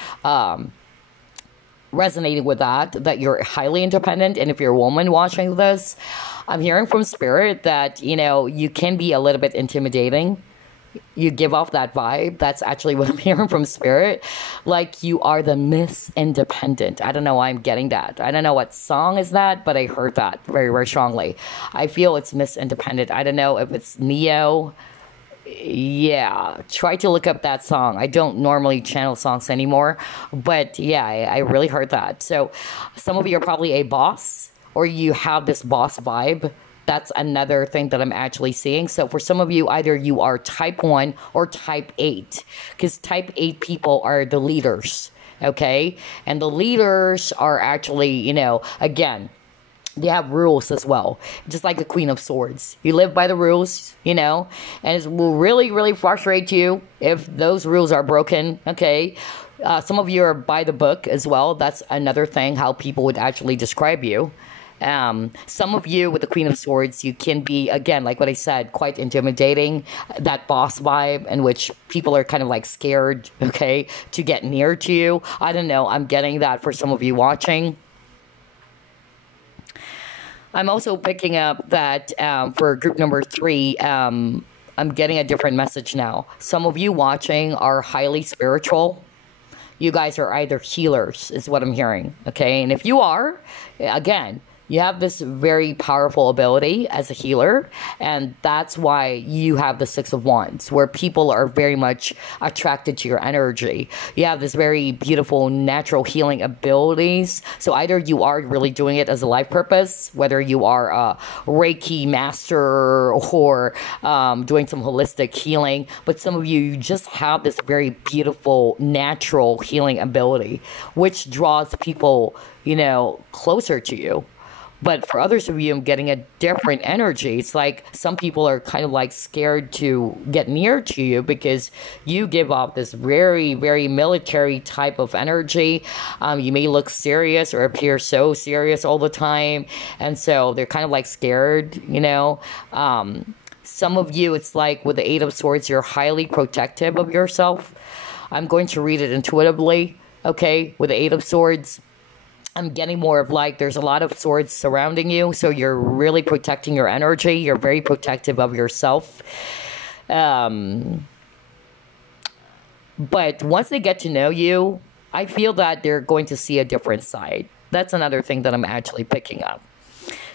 resonating with that you're highly independent. And if you're a woman watching this, I'm hearing from Spirit that, you know, you can be a little bit intimidating. You give off that vibe. That's actually what I'm hearing from Spirit. Like, you are the Miss Independent. I don't know why I'm getting that. I don't know what song is that, but I heard that very, very strongly. I feel it's Miss Independent. I don't know if it's Neo. Yeah, try to look up that song. I don't normally channel songs anymore, but yeah, I really heard that. So some of you are probably a boss, or you have this boss vibe. That's another thing that I'm actually seeing. So for some of you, either you are type 1 or type 8, because type 8 people are the leaders, okay? And the leaders are actually, you know, again, they have rules as well, just like the Queen of Swords. You live by the rules, you know, and it will really, really frustrate you if those rules are broken, okay? Some of you are by the book as well. That's another thing, how people would actually describe you. Some of you with the Queen of Swords, you can be, again, like what I said, quite intimidating, that boss vibe in which people are kind of like scared, okay, to get near to you. I don't know. I'm getting that for some of you watching. I'm also picking up that for group number 3, I'm getting a different message now. Some of you watching are highly spiritual. You guys are either healers, is what I'm hearing, okay? And if you are, again, you have this very powerful ability as a healer, and that's why you have the 6 of Wands, where people are very much attracted to your energy. You have this very beautiful natural healing abilities. So either you are really doing it as a life purpose, whether you are a Reiki master or doing some holistic healing, but some of you just have this very beautiful natural healing ability, which draws people, you know, closer to you. But for others of you, I'm getting a different energy. It's like some people are kind of like scared to get near to you because you give off this very, very military type of energy. You may look serious or appear so serious all the time. And so they're kind of like scared, you know. Some of you, it's like with the 8 of Swords, you're highly protective of yourself. I'm going to read it intuitively, okay, with the 8 of Swords. I'm getting more of like there's a lot of swords surrounding you, so you're really protecting your energy. You're very protective of yourself. But once they get to know you, I feel that they're going to see a different side. That's another thing that I'm actually picking up.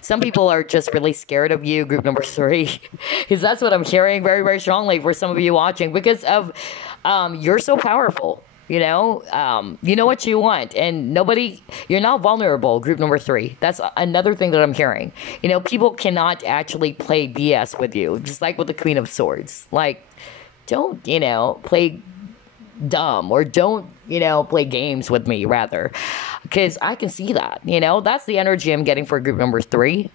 Some people are just really scared of you, group number 3, because that's what I'm hearing very, very strongly for some of you watching, because of you're so powerful. You know what you want, and you're not vulnerable, group number 3. That's another thing that I'm hearing. You know, people cannot actually play BS with you, just like with the Queen of Swords. Like, don't, you know, play dumb, or don't, you know, play games with me, rather. Because I can see that, you know, that's the energy I'm getting for group number 3.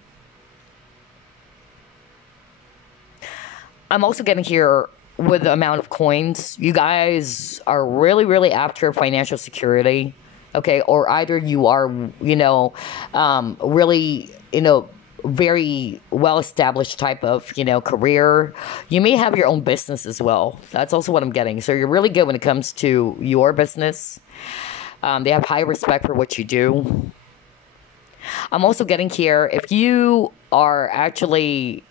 I'm also getting here with the amount of coins. You guys are really, really after financial security, okay? Or either you are, you know, really, you know, very well-established type of, you know, career. You may have your own business as well. That's also what I'm getting. So you're really good when it comes to your business. They have high respect for what you do. I'm also getting here, if you are actually,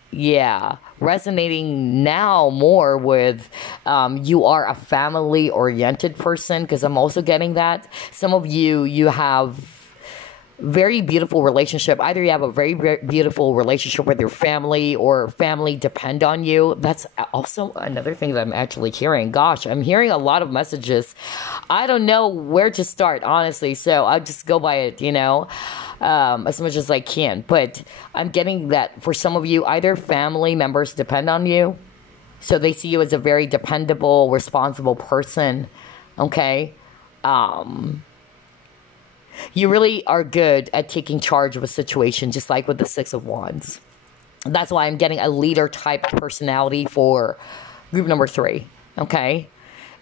resonating now more with you are a family-oriented person, because I'm also getting that. Some of you have very beautiful relationship. Either you have a very, very beautiful relationship with your family, or family depend on you. That's also another thing that I'm actually hearing. Gosh, I'm hearing a lot of messages. I don't know where to start, honestly. So I'll just go by it, as much as I can. But I'm getting that for some of you, either family members depend on you. So they see you as a very dependable, responsible person. Okay? You really are good at taking charge of a situation, just like with the Six of Wands. That's why I'm getting a leader type personality for group number 3. Okay?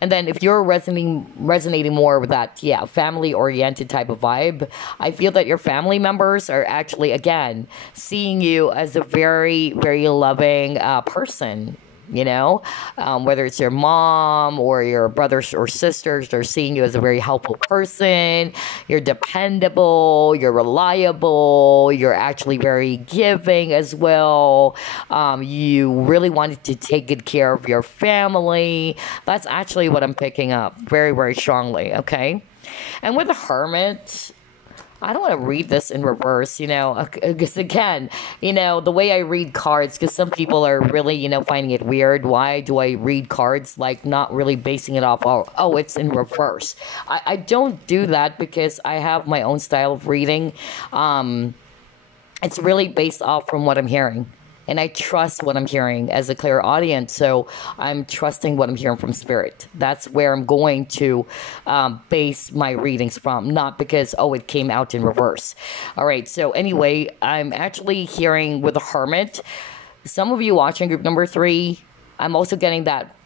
And then if you're resonating more with that, family-oriented type of vibe, I feel that your family members are actually, again, seeing you as a very, very loving person. Whether it's your mom or your brothers or sisters, they're seeing you as a very helpful person. You're dependable, you're reliable, you're actually very giving as well. You really wanted to take good care of your family. That's actually what I'm picking up very, very strongly, okay? And with the Hermit, I don't want to read this in reverse, because again, the way I read cards, because some people are really, finding it weird. Why do I read cards, like not really basing it off, oh, it's in reverse. I don't do that because I have my own style of reading. It's really based off from what I'm hearing. And I trust what I'm hearing as a clear audience. So I'm trusting what I'm hearing from Spirit. That's where I'm going to base my readings from. Not because, it came out in reverse. All right. So anyway, I'm actually hearing with the Hermit. Some of you watching group number 3, I'm also getting that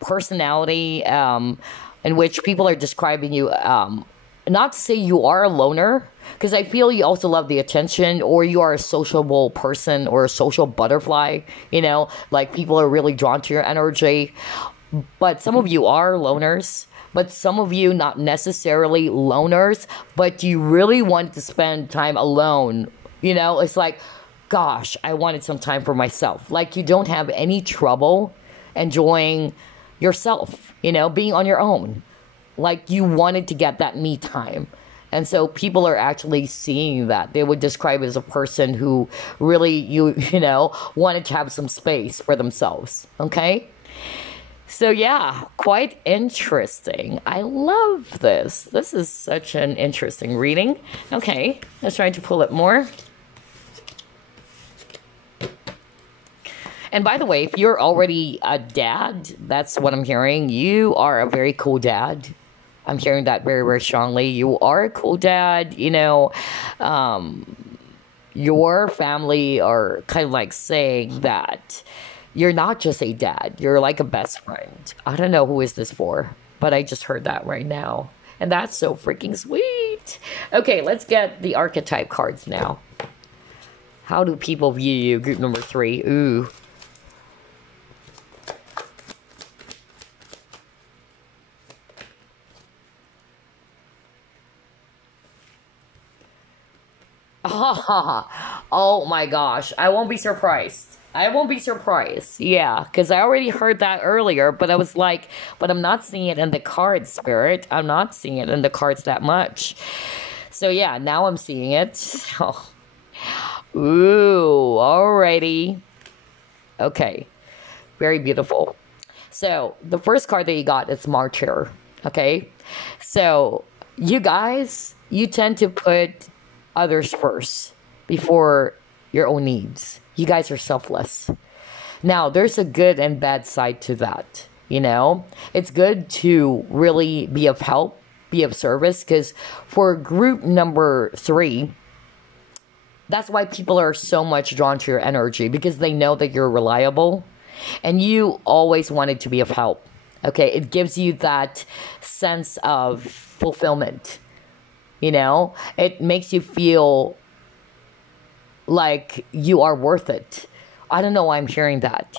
personality in which people are describing you. Not to say you are a loner, because I feel you also love the attention, or you are a sociable person or a social butterfly, like people are really drawn to your energy. But some of you are loners, but some of you not necessarily loners, but you really want to spend time alone. It's like, gosh, I wanted some time for myself. Like you don't have any trouble enjoying yourself, being on your own. Like you wanted to get that me time. And so people are actually seeing that. They would describe it as a person who really, wanted to have some space for themselves. Okay? So yeah, quite interesting. I love this. This is such an interesting reading. Okay, let's try to pull it more. And by the way, if you're already a dad, that's what I'm hearing. You are a very cool dad. I'm hearing that very, very strongly. You are a cool dad. Your family are kind of like saying that you're not just a dad. You're like a best friend. I don't know who is this for, but I just heard that right now. And that's so freaking sweet. Okay, let's get the archetype cards now. How do people view you? Group number 3. Ooh. Oh my gosh. I won't be surprised. Yeah, because I already heard that earlier, but I was like, but I'm not seeing it in the cards, Spirit. I'm not seeing it in the cards that much. So yeah, now I'm seeing it. Oh. Ooh, alrighty. Okay. Very beautiful. So the first card that you got is Martyr. Okay. So you guys, you tend to put others first before your own needs. You guys are selfless. Now, there's a good and bad side to that. It's good to really be of help, be of service, because for group number 3, that's why people are so much drawn to your energy, because they know that you're reliable and you always wanted to be of help. Okay, it gives you that sense of fulfillment. It makes you feel like you are worth it. I don't know why I'm hearing that,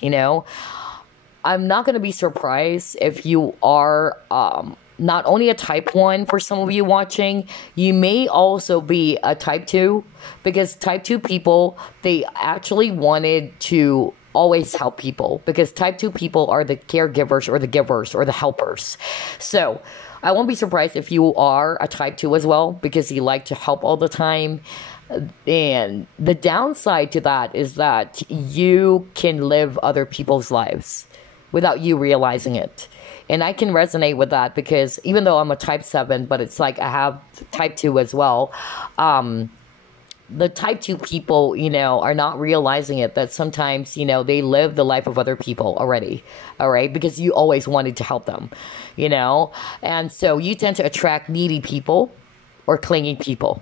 I'm not going to be surprised if you are not only a type 1 for some of you watching, you may also be a type 2, because type 2 people, they actually wanted to always help people, because type 2 people are the caregivers or the givers or the helpers. So I won't be surprised if you are a type 2 as well, because you like to help all the time. And the downside to that is that you can live other people's lives without you realizing it. And I can resonate with that, because even though I'm a type 7, but it's like I have type 2 as well. The type 2 people, are not realizing it, that sometimes, they live the life of other people already. All right. Because you always wanted to help them, and so you tend to attract needy people or clingy people.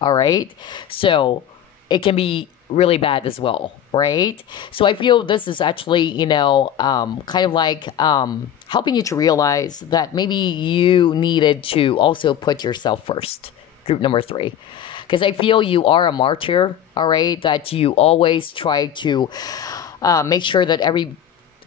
All right. So it can be really bad as well. Right. So I feel this is actually, kind of like helping you to realize that maybe you needed to also put yourself first. Group number 3. Because I feel you are a martyr, all right, that you always try to make sure that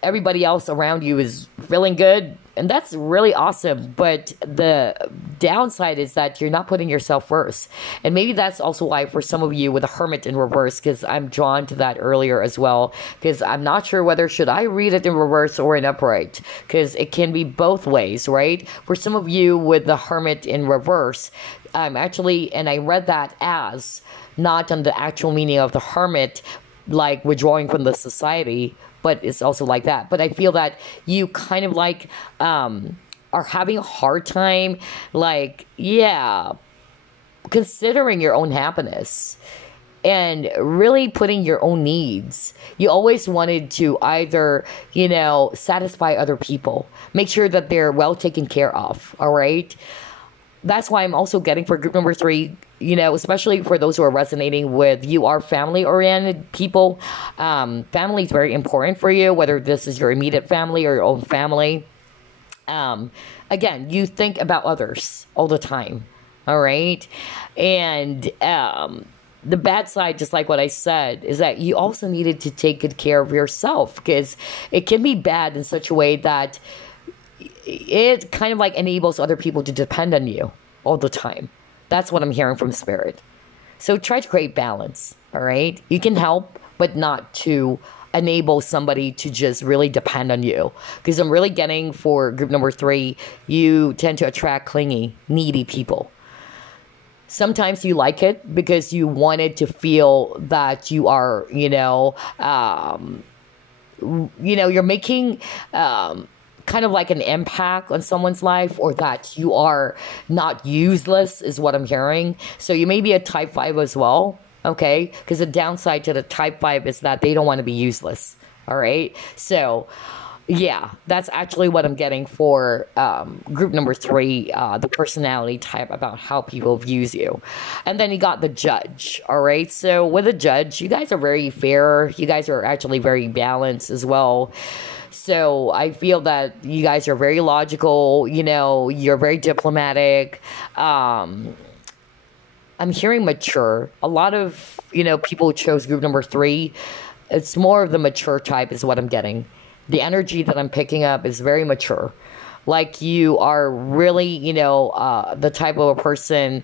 everybody else around you is feeling good. And that's really awesome. But the downside is that you're not putting yourself first. And maybe that's also why for some of you with a hermit in reverse, because I'm drawn to that earlier as well, because I'm not sure whether should I read it in reverse or in upright, because it can be both ways, right? For some of you with the hermit in reverse, and I read that as not on the actual meaning of the hermit, like withdrawing from the society, but it's also like that. But I feel that you kind of like are having a hard time, considering your own happiness and really putting your own needs. You always wanted to either, satisfy other people, make sure that they're well taken care of, all right? That's why I'm also getting for group number 3, especially for those who are resonating with you are family-oriented people. Family is very important for you, whether this is your immediate family or your own family. Again, you think about others all the time, all right? And the bad side, just like what I said, is that you also needed to take good care of yourself, because it can be bad in such a way that it kind of like enables other people to depend on you all the time. That's what I'm hearing from Spirit. So try to create balance, all right? You can help, but not to enable somebody to just really depend on you. Because I'm really getting for group number 3, you tend to attract clingy, needy people. Sometimes you like it because you wanted to feel that you are, you're making kind of like an impact on someone's life, or that you are not useless is what I'm hearing. So you may be a type 5 as well, okay? Because the downside to the type 5 is that they don't want to be useless, all right? So yeah, that's actually what I'm getting for group number 3, the personality type, about how people views you. And then you got the judge, all right? So with the judge, you guys are very fair. You guys are actually very balanced as well. So I feel that you guys are very logical, you're very diplomatic. I'm hearing mature. A lot of, people who chose group number 3, it's more of the mature type is what I'm getting. The energy that I'm picking up is very mature. Like you are really, the type of a person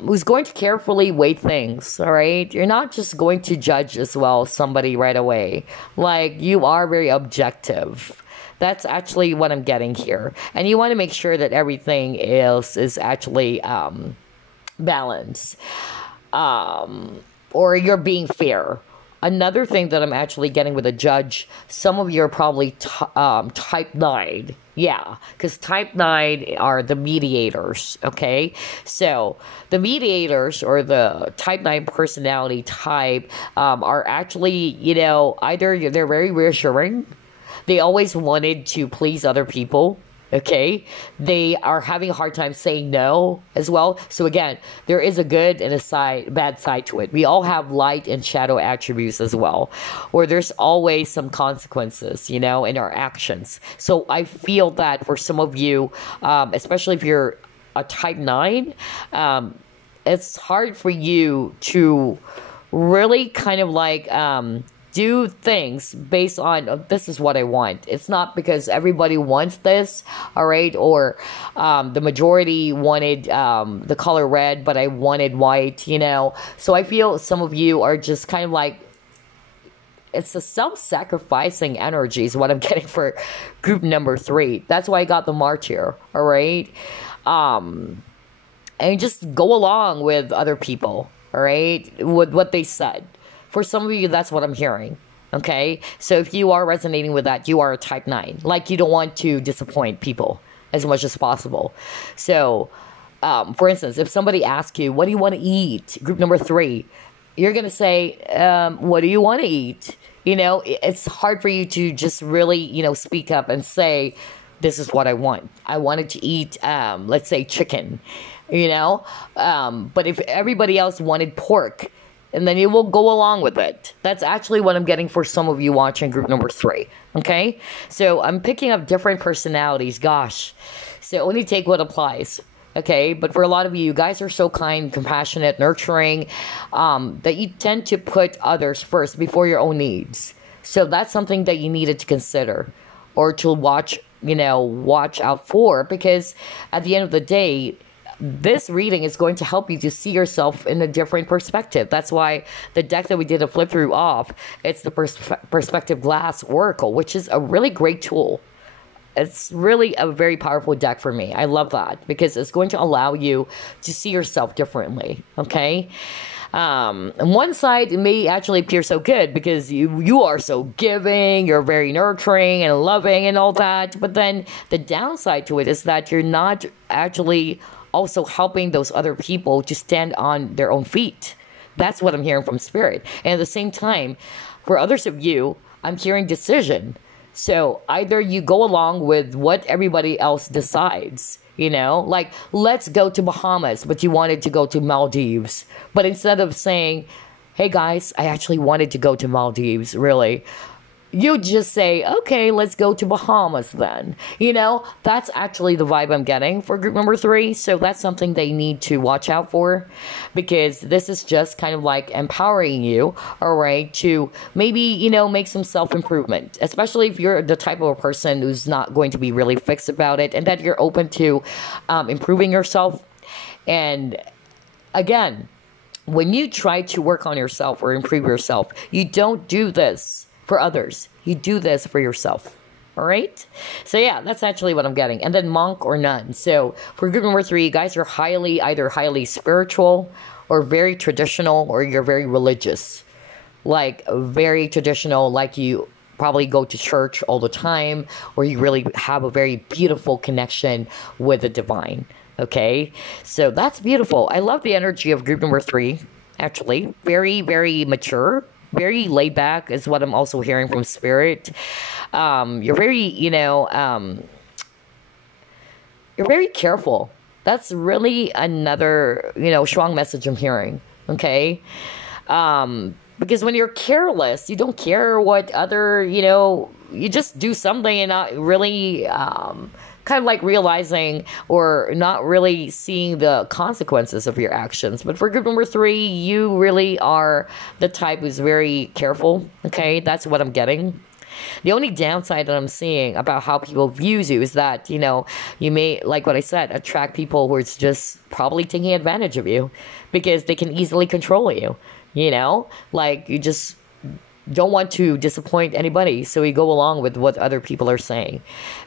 who's going to carefully weigh things, all right? You're not just going to judge as well somebody right away. Like, you are very objective. That's actually what I'm getting here. And you want to make sure that everything else is actually balanced. Or you're being fair. Another thing that I'm actually getting with a judge, some of you are probably type 9. Yeah, because type 9 are the mediators, okay? So the mediators, or the type 9 personality type, are actually, either they're very reassuring. They always wanted to please other people. Okay, they are having a hard time saying no as well. So again, there is a good and a bad side to it. We all have light and shadow attributes as well, where there's always some consequences, in our actions. So I feel that for some of you, especially if you're a type 9, it's hard for you to really kind of like do things based on, this is what I want. It's not because everybody wants this, all right? Or the majority wanted the color red, but I wanted white, So I feel some of you are just kind of like it's a self-sacrificing energy is what I'm getting for group number 3. That's why I got the March here. All right. And just go along with other people. All right. With what they said. For some of you, that's what I'm hearing. Okay. So if you are resonating with that, you are a type 9. Like, you don't want to disappoint people as much as possible. So, for instance, if somebody asks you, what do you want to eat? Group number 3, you're going to say, what do you want to eat? You know, it's hard for you to just really, you know, speak up and say, this is what I want. I wanted to eat, let's say, chicken, you know? But if everybody else wanted pork, and then you will go along with it. That's actually what I'm getting for some of you watching group number 3. Okay? So I'm picking up different personalities. Gosh. So only take what applies. Okay? But for a lot of you, guys are so kind, compassionate, nurturing, that you tend to put others first before your own needs. So that's something that you needed to consider or to watch out for, because at the end of the day, this reading is going to help you to see yourself in a different perspective. That's why the deck that we did a flip through off, it's the Perspective Glass Oracle, which is a really great tool. It's really a very powerful deck for me. I love that because it's going to allow you to see yourself differently. Okay. On one side, it may actually appear so good because you are so giving, you're very nurturing and loving and all that. But then the downside to it is that you're not actually also helping those other people to stand on their own feet. That's what I'm hearing from Spirit. And at the same time, for others of you, I'm hearing decision. So either you go along with what everybody else decides, you know, like, let's go to Bahamas, but you wanted to go to Maldives. But instead of saying, hey guys, I actually wanted to go to Maldives, really, you just say, okay, let's go to Bahamas then. You know, that's actually the vibe I'm getting for group number 3. So that's something they need to watch out for, because this is just kind of like empowering you, all right, to maybe, you know, make some self-improvement, especially if you're the type of a person who's not going to be really fixed about it and that you're open to improving yourself. And again, when you try to work on yourself or improve yourself, you don't do this for others. You do this for yourself. All right? So yeah, that's actually what I'm getting. And then monk or nun. So for group number 3, you guys are either highly spiritual or very traditional, or you're very religious. Like very traditional, like you probably go to church all the time, or you really have a very beautiful connection with the divine. Okay? So that's beautiful. I love the energy of group number 3, actually. Very, very mature. Very laid back is what I'm also hearing from Spirit. You're very, you're very careful. That's really another, strong message I'm hearing. Okay. Because when you're careless, you don't care what other, you just do something and not really, kind of like realizing or not really seeing the consequences of your actions. But for group number 3, you really are the type who's very careful. Okay, that's what I'm getting. The only downside that I'm seeing about how people view you is that, you may, like what I said, attract people who are just probably taking advantage of you because they can easily control you, like you just don't want to disappoint anybody, so you go along with what other people are saying.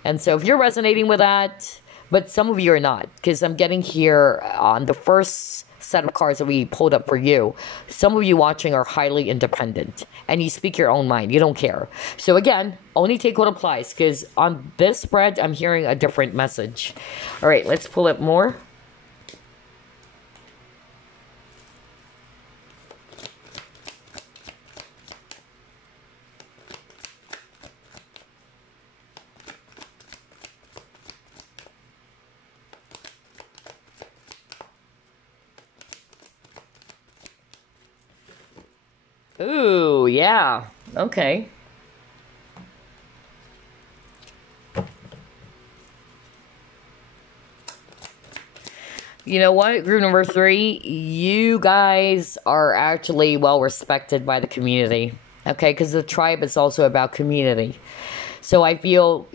And so if you're resonating with that, but some of you are not, because I'm getting here on the first set of cards that we pulled up for you, some of you watching are highly independent and you speak your own mind. You don't care. So again, only take what applies, because on this spread, I'm hearing a different message. All right, let's pull up more. Ooh, yeah. Okay. You know what, group number 3, you guys are actually well respected by the community. Okay, because the tribe is also about community. So I feel,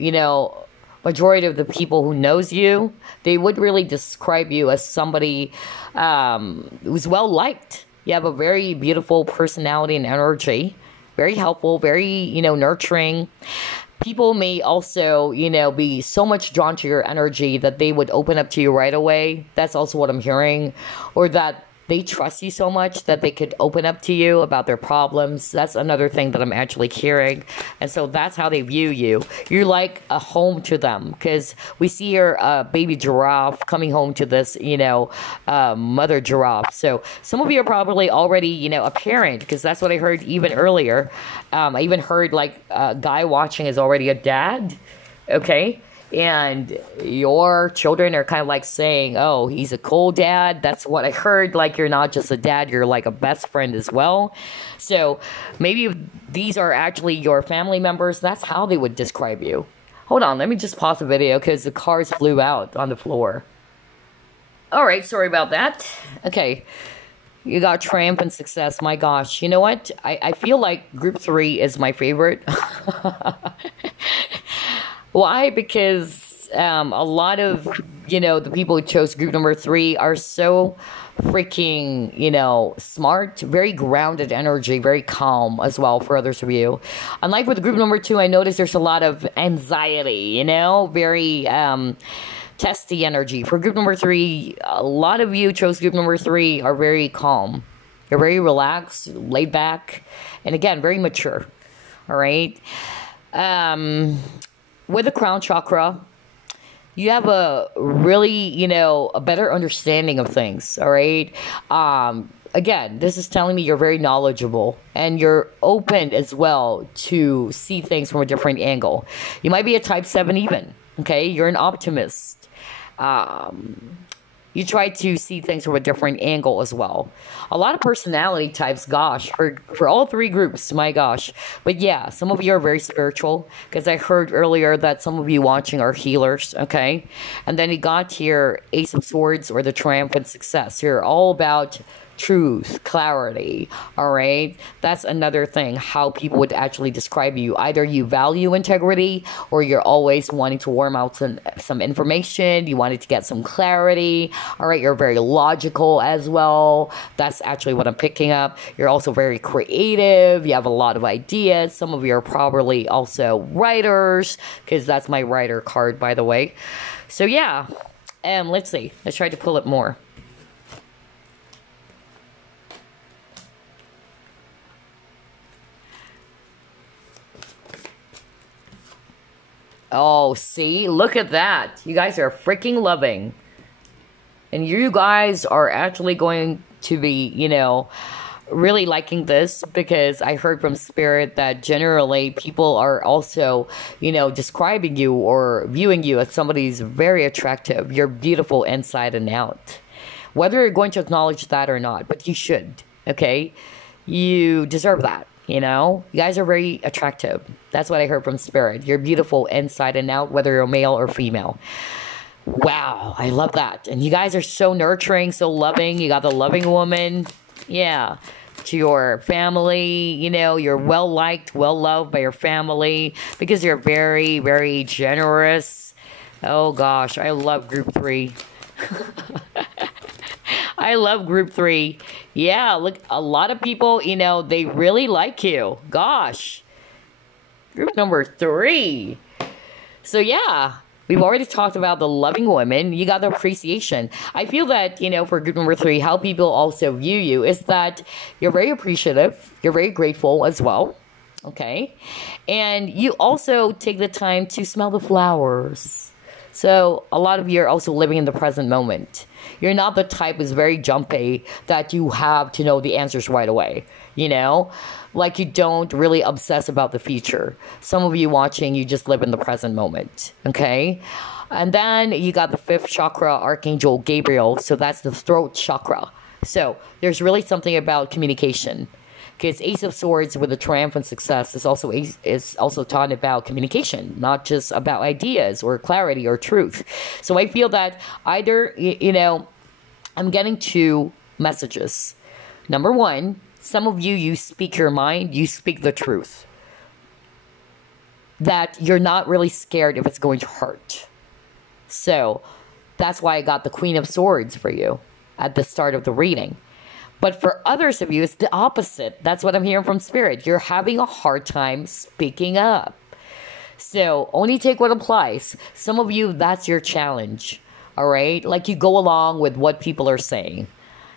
majority of the people who knows you, they would really describe you as somebody who's well liked. You have a very beautiful personality and energy. very helpful, very, nurturing. People may also, be so much drawn to your energy that they would open up to you right away. That's also what I'm hearing. Or that they trust you so much that they could open up to you about their problems. That's another thing that I'm actually hearing. And so that's how they view you. You're like a home to them, because we see your baby giraffe coming home to this, mother giraffe. So some of you are probably already, a parent, because that's what I heard even earlier. I even heard like a guy watching is already a dad. Okay. And your children are kind of like saying, oh, he's a cool dad. That's what I heard. Like, you're not just a dad, you're like a best friend as well. So maybe if these are actually your family members, that's how they would describe you. Hold on, let me just pause the video because the cars flew out on the floor. All right, sorry about that. Okay, you got triumph and success. My gosh, you know what? I feel like group 3 is my favorite. Why? Because a lot of, the people who chose group number 3 are so freaking, smart, very grounded energy, very calm as well for others of you. Unlike with group number 2, I noticed there's a lot of anxiety, very testy energy. For group number 3, a lot of you chose group number 3 are very calm. You're very relaxed, laid back, and again, very mature. All right. With the crown chakra, you have a really, a better understanding of things, all right? Again, this is telling me you're very knowledgeable and you're open as well to see things from a different angle. You might be a type 7 even, okay? You're an optimist. You try to see things from a different angle as well. A lot of personality types, gosh, for all 3 groups, my gosh. But yeah, some of you are very spiritual, because I heard earlier that some of you watching are healers, okay? And then you got here Ace of Swords or the triumphant success. You're all about truth, clarity, all right? That's another thing, how people would actually describe you. Either you value integrity, or you're always wanting to worm out some information, you wanted to get some clarity, all right? You're very logical as well. That's actually what I'm picking up. You're also very creative, you have a lot of ideas. Some of you are probably also writers, because that's my writer card, by the way. So yeah, let's see. Let's try to pull it more. Oh, see? Look at that. You guys are freaking loving. And you guys are actually going to be, really liking this, because I heard from Spirit that generally people are also, describing you or viewing you as somebody who's very attractive. You're beautiful inside and out. Whether you're going to acknowledge that or not, but you should, okay? You deserve that. You guys are very attractive. That's what I heard from Spirit. You're beautiful inside and out, whether you're male or female. Wow, I love that. And you guys are so nurturing, so loving. You got the loving woman. Yeah. To your family, you're well-liked, well-loved by your family, because you're very, very generous. Oh, gosh, I love group 3. I love group 3. Yeah, look, a lot of people, they really like you. Gosh. Group number 3. So yeah, we've already talked about the loving women. You got the appreciation. I feel that, for group number 3, how people also view you is that you're very appreciative. You're very grateful as well. Okay. And you also take the time to smell the flowers. So a lot of you are also living in the present moment. You're not the type who's very jumpy that you have to know the answers right away, Like, you don't really obsess about the future. Some of you watching, you just live in the present moment, okay? And then you got the 5th chakra, Archangel Gabriel. So that's the throat chakra. So there's really something about communication. Because Ace of Swords with the triumphant success is also taught about communication, not just about ideas or clarity or truth. So I feel that either, I'm getting 2 messages. Number 1, some of you speak your mind, you speak the truth. That you're not really scared if it's going to hurt. So that's why I got the Queen of Swords for you at the start of the reading. But for others of you, it's the opposite. That's what I'm hearing from Spirit. You're having a hard time speaking up. So only take what applies. Some of you, that's your challenge. All right? Like you go along with what people are saying.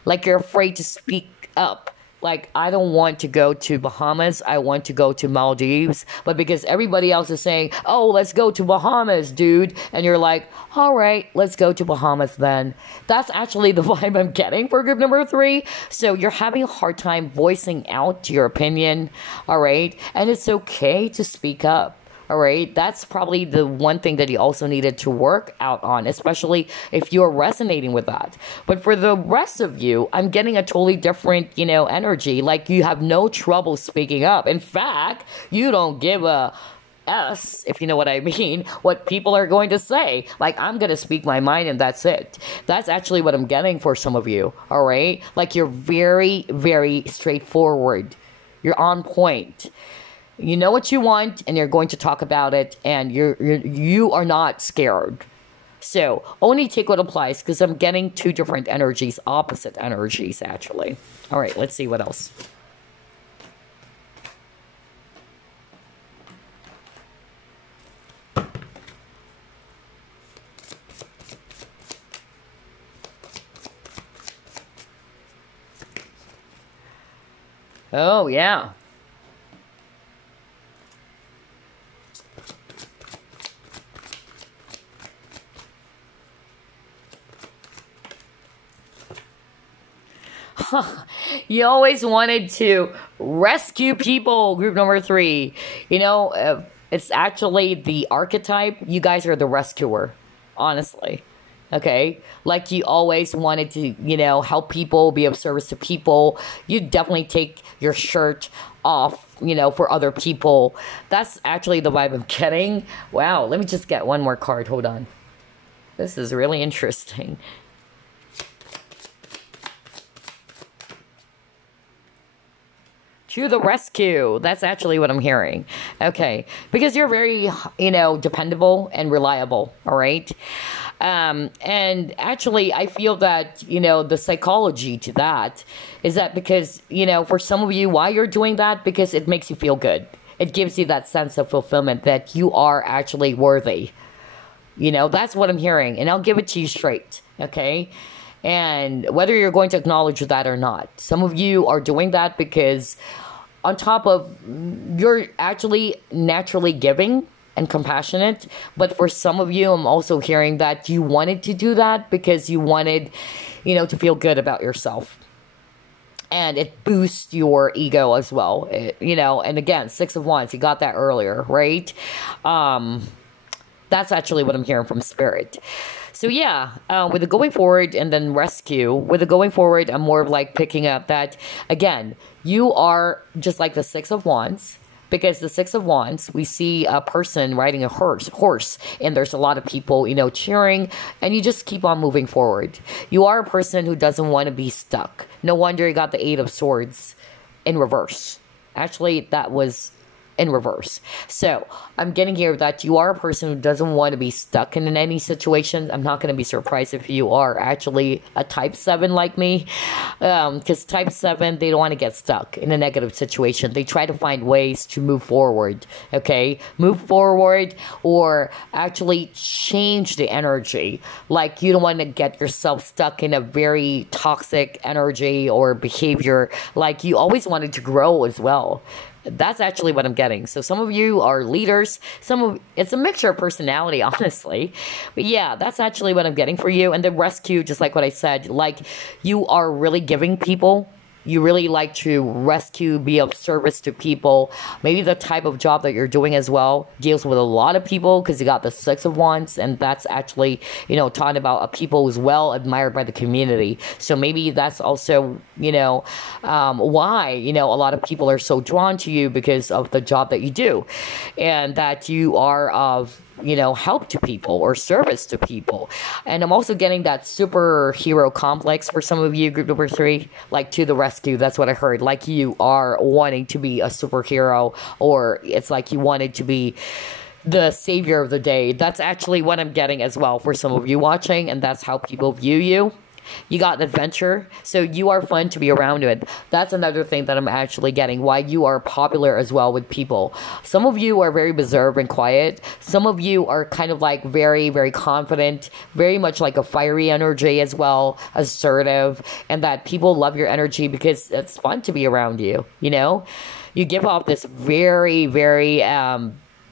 Like you're afraid to speak up. Like, I don't want to go to Bahamas. I want to go to Maldives. But because everybody else is saying, oh, let's go to Bahamas, dude. And you're like, all right, let's go to Bahamas then. That's actually the vibe I'm getting for group number 3. So you're having a hard time voicing out your opinion. All right. And it's okay to speak up. All right, that's probably the one thing that you also needed to work out on, especially if you're resonating with that. But for the rest of you, I'm getting a totally different, energy. Like you have no trouble speaking up. In fact, you don't give a S, if you know what I mean, what people are going to say. Like, I'm going to speak my mind and that's it. That's actually what I'm getting for some of you. All right, like you're very, very straightforward. You're on point. You know what you want, and you're going to talk about it, and you are not scared. So only take what applies, because I'm getting 2 different energies, opposite energies, actually. All right, let's see what else. Oh, yeah. You always wanted to rescue people, group number 3. It's actually the archetype. You guys are the rescuer, honestly. Okay? Like you always wanted to, help people, be of service to people. You definitely take your shirt off, for other people. That's actually the vibe I'm getting. Wow, let me just get one more card. Hold on. This is really interesting. To the rescue. That's actually what I'm hearing. Okay. Because you're very, dependable and reliable. All right. And actually, I feel that, the psychology to that is that because, for some of you, why you're doing that, because it makes you feel good. It gives you that sense of fulfillment that you are actually worthy. That's what I'm hearing. And I'll give it to you straight. Okay. And whether you're going to acknowledge that or not, some of you are doing that because on top of you're actually naturally giving and compassionate. But for some of you, I'm also hearing that you wanted to do that because you wanted, to feel good about yourself. And it boosts your ego as well. And again, 6 of Wands, you got that earlier, right? That's actually what I'm hearing from Spirit. So yeah, with the going forward and then rescue, with the going forward, I'm more of like picking up that, again, you are just like the 6 of Wands, because the 6 of Wands, we see a person riding a horse, and there's a lot of people, cheering, and you just keep on moving forward. You are a person who doesn't want to be stuck. No wonder you got the 8 of Swords in reverse. Actually, that was in reverse. So I'm getting here that you are a person who doesn't want to be stuck in any situation. I'm not going to be surprised if you are actually a type 7 like me, because type 7, they don't want to get stuck in a negative situation. They try to find ways to move forward. Okay, move forward or actually change the energy. Like you don't want to get yourself stuck in a very toxic energy or behavior. Like you always wanted to grow as well. That's actually what I'm getting. So some of you are leaders. It's a mixture of personality, honestly. But yeah, that's actually what I'm getting for you. And the rescue, just like what I said, like you are really giving people. You really like to rescue, be of service to people. Maybe the type of job that you're doing as well deals with a lot of people because you got the 6 of Wands, and that's actually, talking about a people who's well admired by the community. So maybe that's also, why, a lot of people are so drawn to you because of the job that you do, and that you are of, help to people or service to people. And I'm also getting that superhero complex for some of you, group number 3, like to the rescue. That's what I heard. Like you are wanting to be a superhero, or it's like you wanted to be the savior of the day. That's actually what I'm getting as well for some of you watching, and that's how people view you. You got adventure, so you are fun to be around with. That's another thing that I'm actually getting, why you are popular as well with people. Some of you are very reserved and quiet. Some of you are kind of like very, very confident, very much like a fiery energy as well, assertive, and that people love your energy because it's fun to be around you, you know? You give off this very, very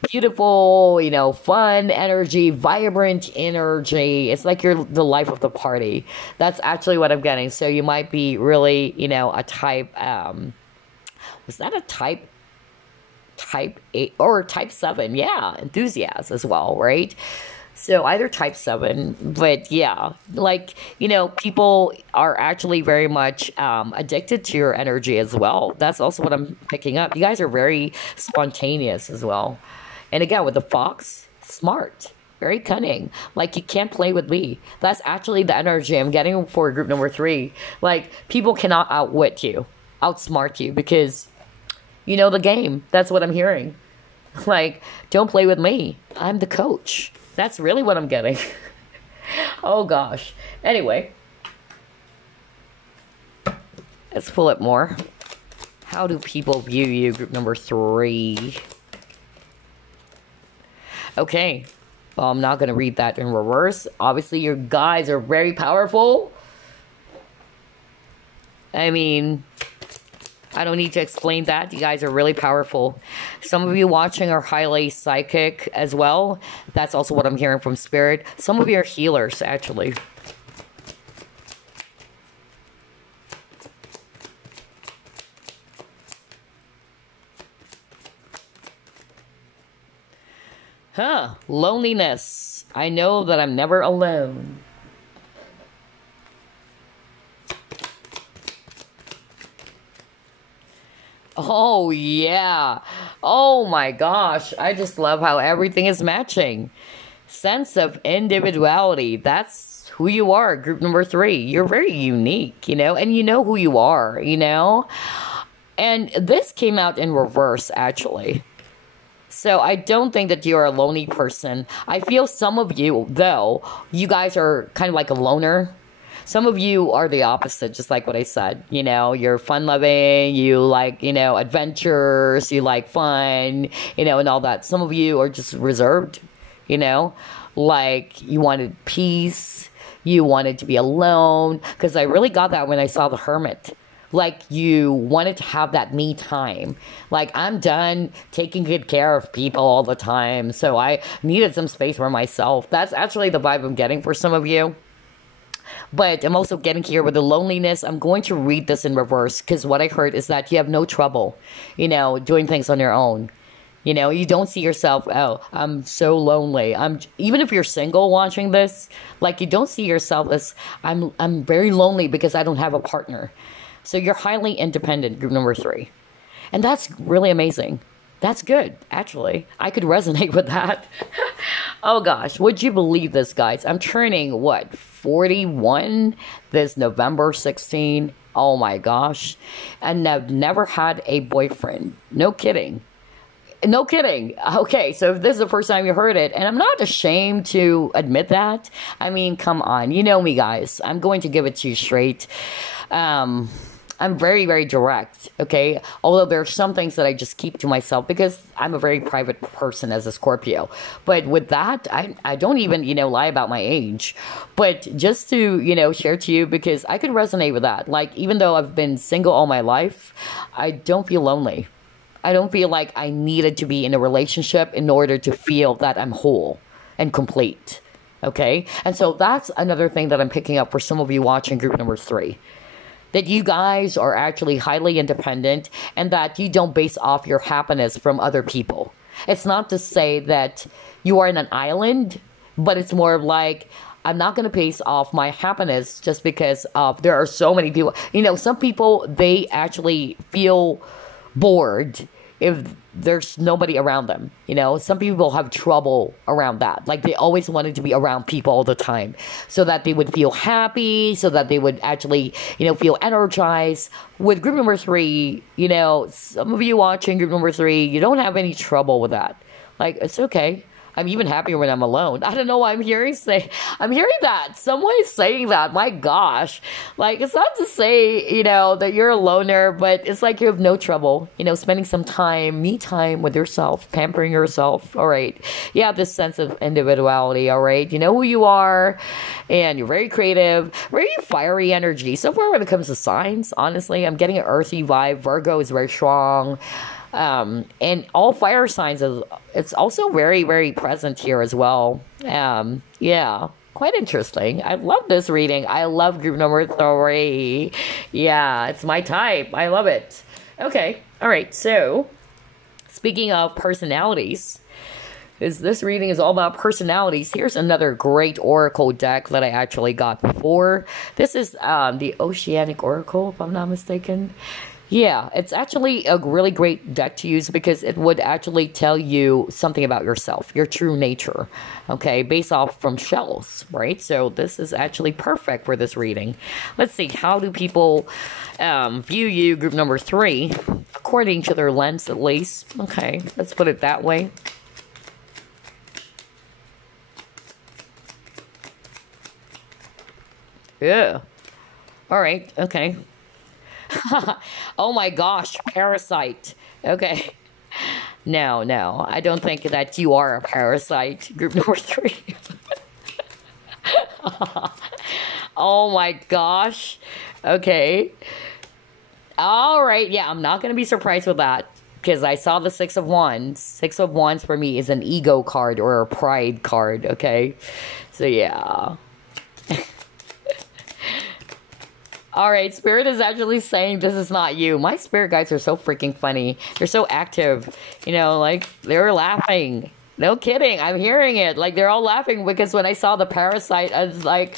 beautiful, fun energy, vibrant energy. It's like you're the life of the party. That's actually what I'm getting. So you might be really, a type, was that a type 8 or type 7? Yeah, enthusiast as well, right? So either type 7, but yeah, like, people are actually very much addicted to your energy as well. That's also what I'm picking up. You guys are very spontaneous as well. And again, with the fox, smart, very cunning. Like, you can't play with me. That's actually the energy I'm getting for group number 3. Like, people cannot outwit you, outsmart you, because you know the game. That's what I'm hearing. Like, don't play with me. I'm the coach. That's really what I'm getting. Oh, gosh. Anyway. Let's pull it more. How do people view you, group number 3? Okay. Well, I'm not going to read that in reverse. Obviously, your guys are very powerful. I mean, I don't need to explain that. You guys are really powerful. Some of you watching are highly psychic as well. That's also what I'm hearing from Spirit. Some of you are healers, actually. Loneliness. I know that I'm never alone. Oh, yeah. Oh, my gosh. I just love how everything is matching. Sense of individuality. That's who you are, group number 3. You're very unique, and you know who you are, And this came out in reverse, actually. So I don't think that you're a lonely person. I feel some of you, though, you guys are kind of like a loner. Some of you are the opposite, just like what I said. You're fun-loving, you like, adventures, you like fun, and all that. Some of you are just reserved, like you wanted peace, you wanted to be alone. Because I really got that when I saw the Hermit. Like, you wanted to have that me time. Like, I'm done taking good care of people all the time, so I needed some space for myself. That's actually the vibe I'm getting for some of you. But I'm also getting here with the loneliness. I'm going to read this in reverse, because what I heard is that you have no trouble, doing things on your own. You don't see yourself, oh, I'm so lonely. Even if you're single watching this, like, you don't see yourself as, I'm very lonely because I don't have a partner. So you're highly independent, group number 3. And that's really amazing. That's good, actually. I could resonate with that. Oh, gosh. Would you believe this, guys? I'm turning, 41 this November 16. Oh, my gosh. And I've never had a boyfriend. No kidding. No kidding. Okay, so if this is the first time you heard it, and I'm not ashamed to admit that. I mean, come on. You know me, guys. I'm going to give it to you straight. I'm very, very direct, okay? Although there are some things that I just keep to myself because I'm a very private person as a Scorpio. But with that, I don't even, lie about my age. But just to, share to you, because I could resonate with that. Like, even though I've been single all my life, I don't feel lonely. I don't feel like I needed to be in a relationship in order to feel that I'm whole and complete, okay? And so that's another thing that I'm picking up for some of you watching group number 3. That you guys are actually highly independent and that you don't base off your happiness from other people. It's not to say that you are in an island, but it's more like, I'm not going to base off my happiness just because there are so many people. Some people, they actually feel bored if there's nobody around them. Some people have trouble around that. Like, they always wanted to be around people all the time so that they would feel happy, so that they would actually, feel energized. With group number 3, some of you watching group number 3, you don't have any trouble with that. Like, it's okay. I'm even happier when I'm alone. I don't know why I'm hearing that. Someone is saying that. My gosh. Like, it's not to say, that you're a loner, but it's like you have no trouble, spending some time, me time with yourself, pampering yourself. All right. You have this sense of individuality. All right. You know who you are, and you're very creative, very fiery energy. So far when it comes to signs, honestly, I'm getting an earthy vibe. Virgo is very strong. And all fire signs, it's also very, very present here as well. Yeah, quite interesting. I love this reading. I love group number 3. Yeah, it's my type. I love it. Okay, all right. So, speaking of personalities, this reading is all about personalities. Here's another great oracle deck that I actually got before. This is the Oceanic Oracle, if I'm not mistaken. Yeah, it's actually a really great deck to use because it would actually tell you something about yourself, your true nature, okay, based off from shells, right? So this is actually perfect for this reading. Let's see, how do people view you, group number 3, according to their lens at least? Okay, let's put it that way. Yeah. All right, okay. Oh my gosh, parasite. Okay. No, I don't think that you are a parasite, group number 3. Oh my gosh. Okay. All right, yeah, I'm not going to be surprised with that because I saw the 6 of Wands. 6 of Wands for me is an ego card or a pride card, okay? So yeah. All right, Spirit is actually saying this is not you. My spirit guides are so freaking funny. They're so active. Like, they're laughing. No kidding. I'm hearing it. Like, they're all laughing because when I saw the parasite, I was like,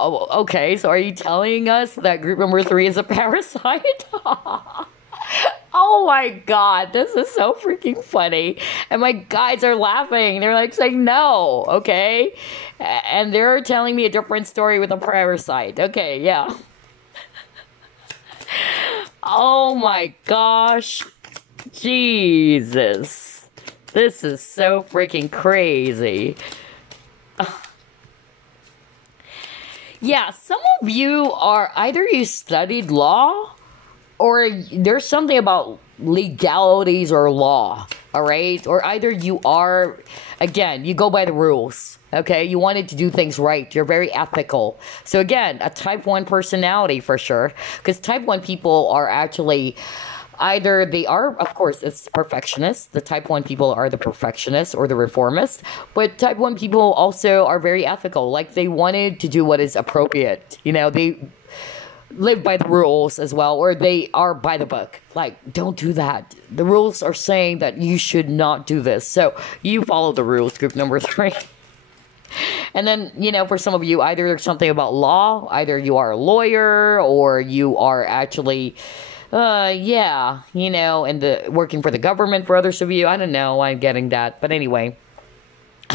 oh, okay, so are you telling us that group number 3 is a parasite? Oh my God, this is so freaking funny. And my guides are laughing. They're like saying no, okay? And they're telling me a different story with a parasite. Okay, yeah. Oh my gosh. Jesus. This is so freaking crazy. Yeah, some of you are either you studied law or there's something about legalities or law, all right? Or either you are, again, you go by the rules, okay? You wanted to do things right. You're very ethical. So again, a type 1 personality for sure, because type 1 people are actually either they are, of course, it's perfectionists. The type 1 people are the perfectionists or the reformists, but type 1 people also are very ethical. Like they wanted to do what is appropriate. They live by the rules as well, or they are by the book. Like, don't do that. The rules are saying that you should not do this. So you follow the rules, group number 3. And then, for some of you, either there's something about law, either you are a lawyer or you are actually, and working for the government for others of you. I don't know. I'm getting that. But anyway.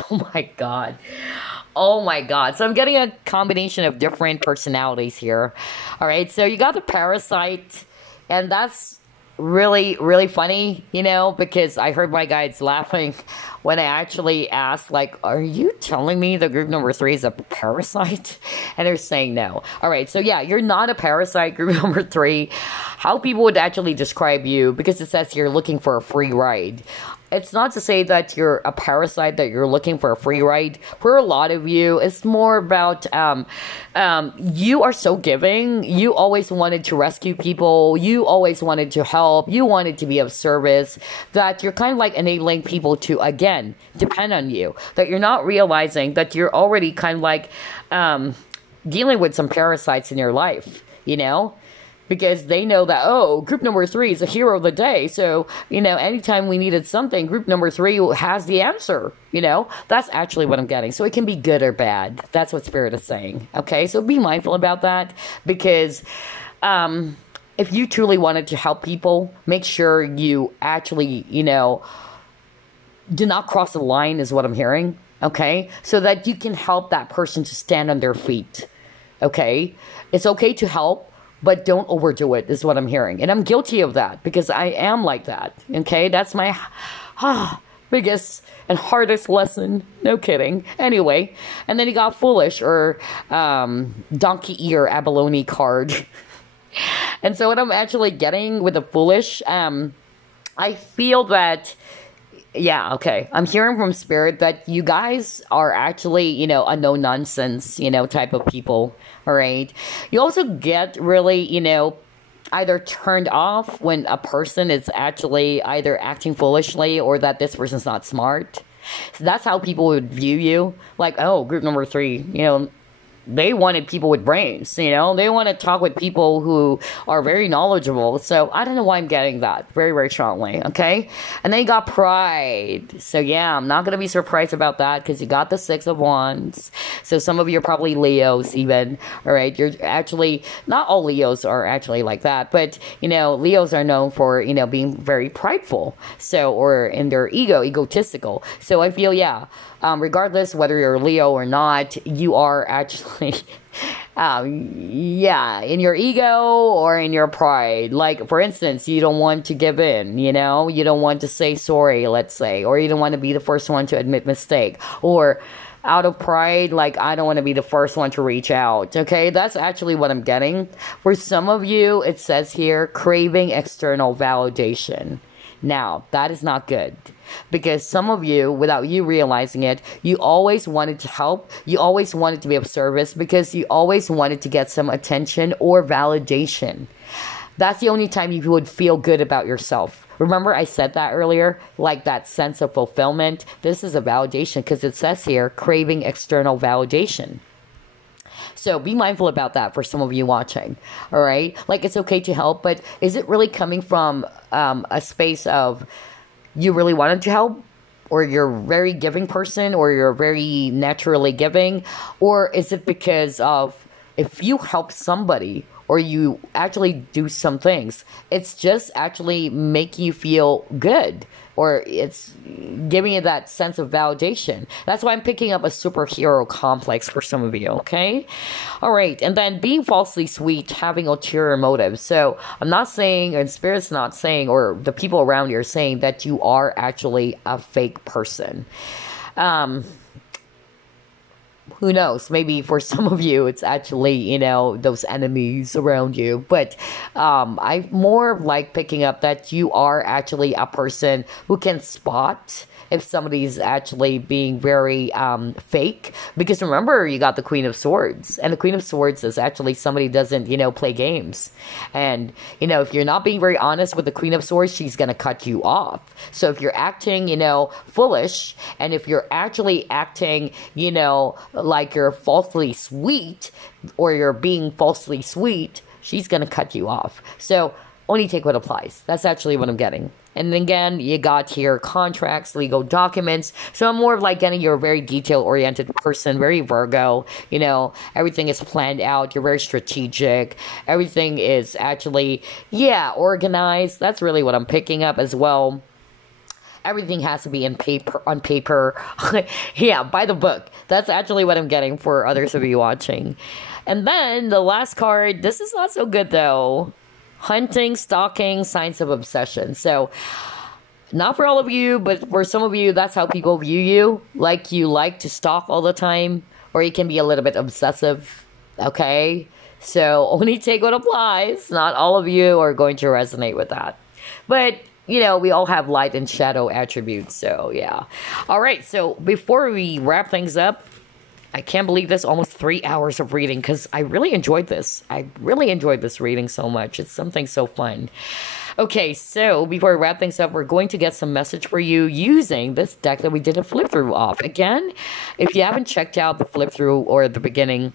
Oh my God. Oh my God. So I'm getting a combination of different personalities here. All right. So you got the parasite, and that's really, really funny, because I heard my guides laughing when I actually asked, like, are you telling me the group number 3 is a parasite? And they're saying no. All right. So yeah, you're not a parasite, group number 3. How people would actually describe you, because it says you're looking for a free ride. It's not to say that you're a parasite, that you're looking for a free ride. For a lot of you, it's more about you are so giving. You always wanted to rescue people. You always wanted to help. You wanted to be of service. That you're kind of like enabling people to, again, depend on you. That you're not realizing that you're already kind of like dealing with some parasites in your life, because they know that, oh, group number 3 is a hero of the day. So, anytime we needed something, group number 3 has the answer, That's actually what I'm getting. So it can be good or bad. That's what Spirit is saying. Okay, so be mindful about that, because if you truly wanted to help people, make sure you actually, do not cross the line is what I'm hearing. Okay, so that you can help that person to stand on their feet. Okay, it's okay to help, but don't overdo it is what I'm hearing. And I'm guilty of that because I am like that. Okay, that's my biggest and hardest lesson. No kidding. Anyway, and then you got foolish or donkey ear abalone card. And so what I'm actually getting with the foolish, I feel that, yeah, okay. I'm hearing from spirit that you guys are actually, a no nonsense, type of people. All right. You also get really, either turned off when a person is actually either acting foolishly or that this person's not smart. So that's how people would view you. Like, oh, group number 3, they wanted people with brains, they want to talk with people who are very knowledgeable. So I don't know why I'm getting that very, very strongly. Okay. And then you got pride. So yeah, I'm not going to be surprised about that because you got the 6 of Wands. So some of you are probably Leos even. All right. You're actually, not all Leos are actually like that, but Leos are known for, being very prideful. So, or in their egotistical. So I feel, yeah. Regardless whether you're Leo or not, you are actually, in your ego or in your pride. Like, for instance, you don't want to give in, you don't want to say sorry, let's say, or you don't want to be the first one to admit mistake, or out of pride, like, I don't want to be the first one to reach out, okay? That's actually what I'm getting. For some of you, it says here, craving external validation. Now, that is not good. Because some of you, without you realizing it, you always wanted to help. You always wanted to be of service because you always wanted to get some attention or validation. That's the only time you would feel good about yourself. Remember I said that earlier? Like that sense of fulfillment. This is a validation because it says here, craving external validation. So be mindful about that for some of you watching, all right? Like, it's okay to help, but is it really coming from a space of you really wanted to help, or you're a very giving person, or you're very naturally giving, or is it because of if you help somebody or you actually do some things, it's just actually making you feel good, or it's giving you that sense of validation. That's why I'm picking up a superhero complex for some of you, okay? All right, and then being falsely sweet, having ulterior motives. So I'm not saying, and Spirit's not saying, or the people around you are saying that you are actually a fake person. Who knows? Maybe for some of you, it's actually, those enemies around you. But I more like picking up that you are actually a person who can spot if somebody's actually being very fake. Because remember, you got the Queen of Swords. And the Queen of Swords is actually somebody who doesn't, play games. And, if you're not being very honest with the Queen of Swords, she's going to cut you off. So if you're acting, foolish, and if you're actually acting, like you're falsely sweet, or you're being falsely sweet, she's going to cut you off. So only take what applies. That's actually what I'm getting. And again, you got here contracts, legal documents. So I'm more of like getting you're a very detail-oriented person, very Virgo. Everything is planned out. You're very strategic. Everything is actually, organized. That's really what I'm picking up as well. Everything has to be on paper. By the book. That's actually what I'm getting for others of you watching. And then the last card, this is not so good though. Hunting, stalking, signs of obsession. So, not for all of you, but for some of you, that's how people view you. Like, you like to stalk all the time, or you can be a little bit obsessive, okay? So, only take what applies. Not all of you are going to resonate with that. But, we all have light and shadow attributes, so yeah. All right, so before we wrap things up, I can't believe this, almost 3 hours of reading, because I really enjoyed this. I really enjoyed this reading so much. It's something so fun. Okay, so before we wrap things up, we're going to get some message for you using this deck that we did a flip through of. Again, if you haven't checked out the flip through or the beginning,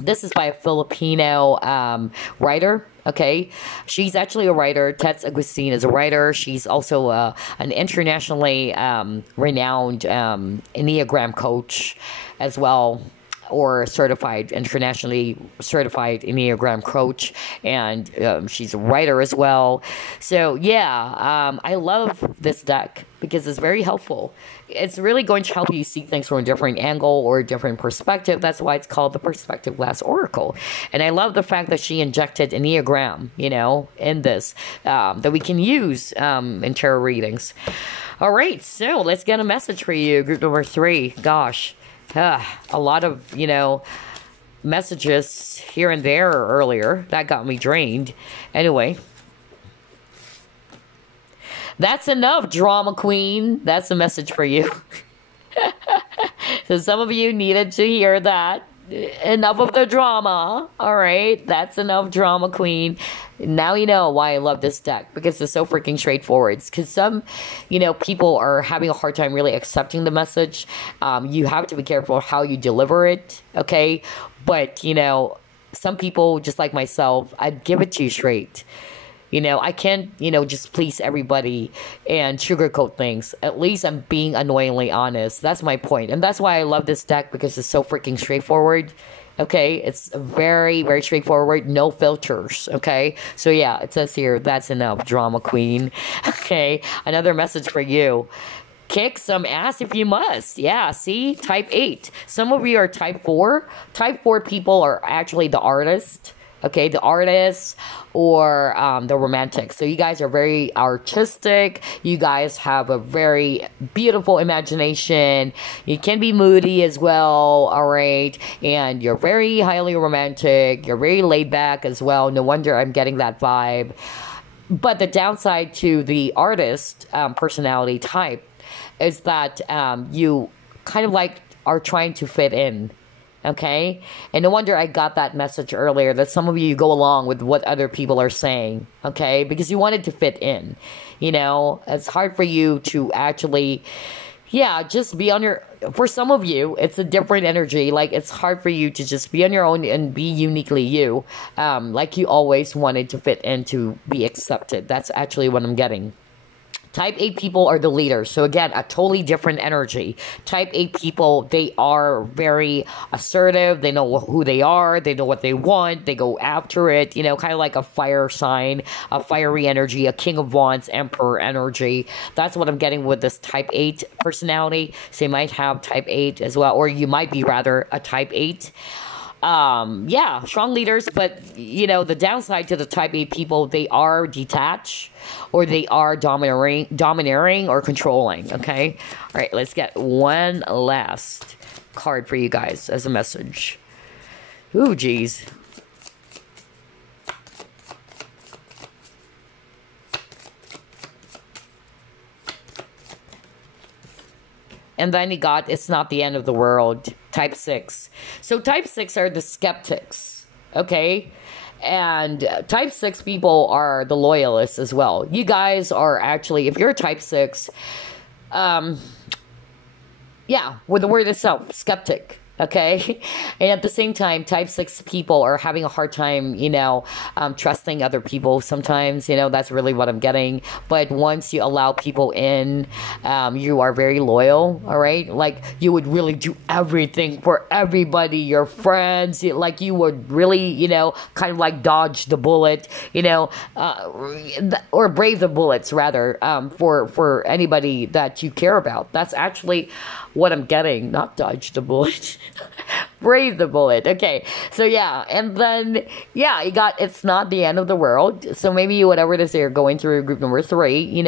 this is by a Filipino writer. Okay, she's actually a writer. Tetz Agustin is a writer. She's also an internationally renowned Enneagram coach as well, or internationally certified Enneagram coach, and she's a writer as well. So I love this deck because it's very helpful. It's really going to help you see things from a different angle or a different perspective. That's why it's called the Perspective Glass Oracle. And I love the fact that she injected Enneagram, in this, that we can use in tarot readings. All right, so let's get a message for you, group number 3. Gosh, a lot of, messages here and there earlier. That got me drained. Anyway, that's enough, drama queen. That's a message for you. So some of you needed to hear that. Enough of the drama. All right, that's enough, drama queen. Now you know why I love this deck, because it's so freaking straightforward. Because some, people are having a hard time really accepting the message. You have to be careful how you deliver it, okay? But, some people, just like myself, I'd give it to you straight. I can't, just please everybody and sugarcoat things. At least I'm being annoyingly honest. That's my point. And that's why I love this deck, because it's so freaking straightforward. Okay, it's very, very straightforward. No filters. Okay, so yeah, it says here, that's enough, drama queen. Okay, another message for you. Kick some ass if you must. Yeah, see? Type 8. Some of you are type 4. Type 4 people are actually the artist. Okay, the artists or the romantic. So you guys are very artistic. You guys have a very beautiful imagination. You can be moody as well, all right? And you're very highly romantic. You're very laid back as well. No wonder I'm getting that vibe. But the downside to the artist personality type is that you kind of like are trying to fit in. Okay? And no wonder I got that message earlier that some of you go along with what other people are saying. Okay? Because you wanted to fit in. It's hard for you to actually, just be on your, for some of you, it's a different energy. Like, it's hard for you to just be on your own and be uniquely you. Like you always wanted to fit in to be accepted. That's actually what I'm getting. Type 8 people are the leaders. So again, a totally different energy. Type 8 people, they are very assertive. They know who they are. They know what they want. They go after it. Kind of like a fire sign, a fiery energy, a King of Wands, Emperor energy. That's what I'm getting with this type 8 personality. So you might have type 8 as well, or you might be rather a type 8. Strong leaders, but the downside to the type 8 people, they are detached or they are domineering or controlling. Okay. All right. Let's get one last card for you guys as a message. Ooh, geez. And then you got, it's not the end of the world. Type 6. So type 6 are the skeptics. Okay? And type 6 people are the loyalists as well. You guys are actually, if you're a type 6, with the word itself, skeptic. Okay? And at the same time, type 6 people are having a hard time, trusting other people sometimes. That's really what I'm getting. But once you allow people in, you are very loyal, all right? Like, you would really do everything for everybody, your friends. Like, you would really, kind of like dodge the bullet, or brave the bullets, rather, for anybody that you care about. That's actually what I'm getting. Not dodge the bullet. Brave the bullet. Okay. So yeah. And then, you got, it's not the end of the world. So maybe whatever it is you're going through, group number 3,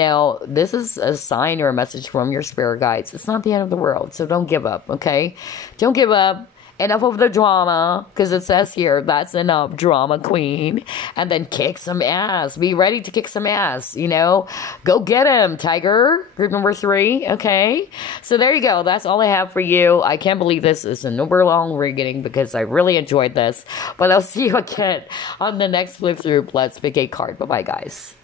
this is a sign or a message from your spirit guides. It's not the end of the world. So don't give up. Okay. Don't give up. Enough of the drama, because it says here, that's enough, drama queen. And then kick some ass. Be ready to kick some ass, Go get him, tiger. Group number 3, okay? So there you go. That's all I have for you. I can't believe this is a number long reading, because I really enjoyed this. But I'll see you again on the next flip through. Let's pick a card. Bye-bye, guys.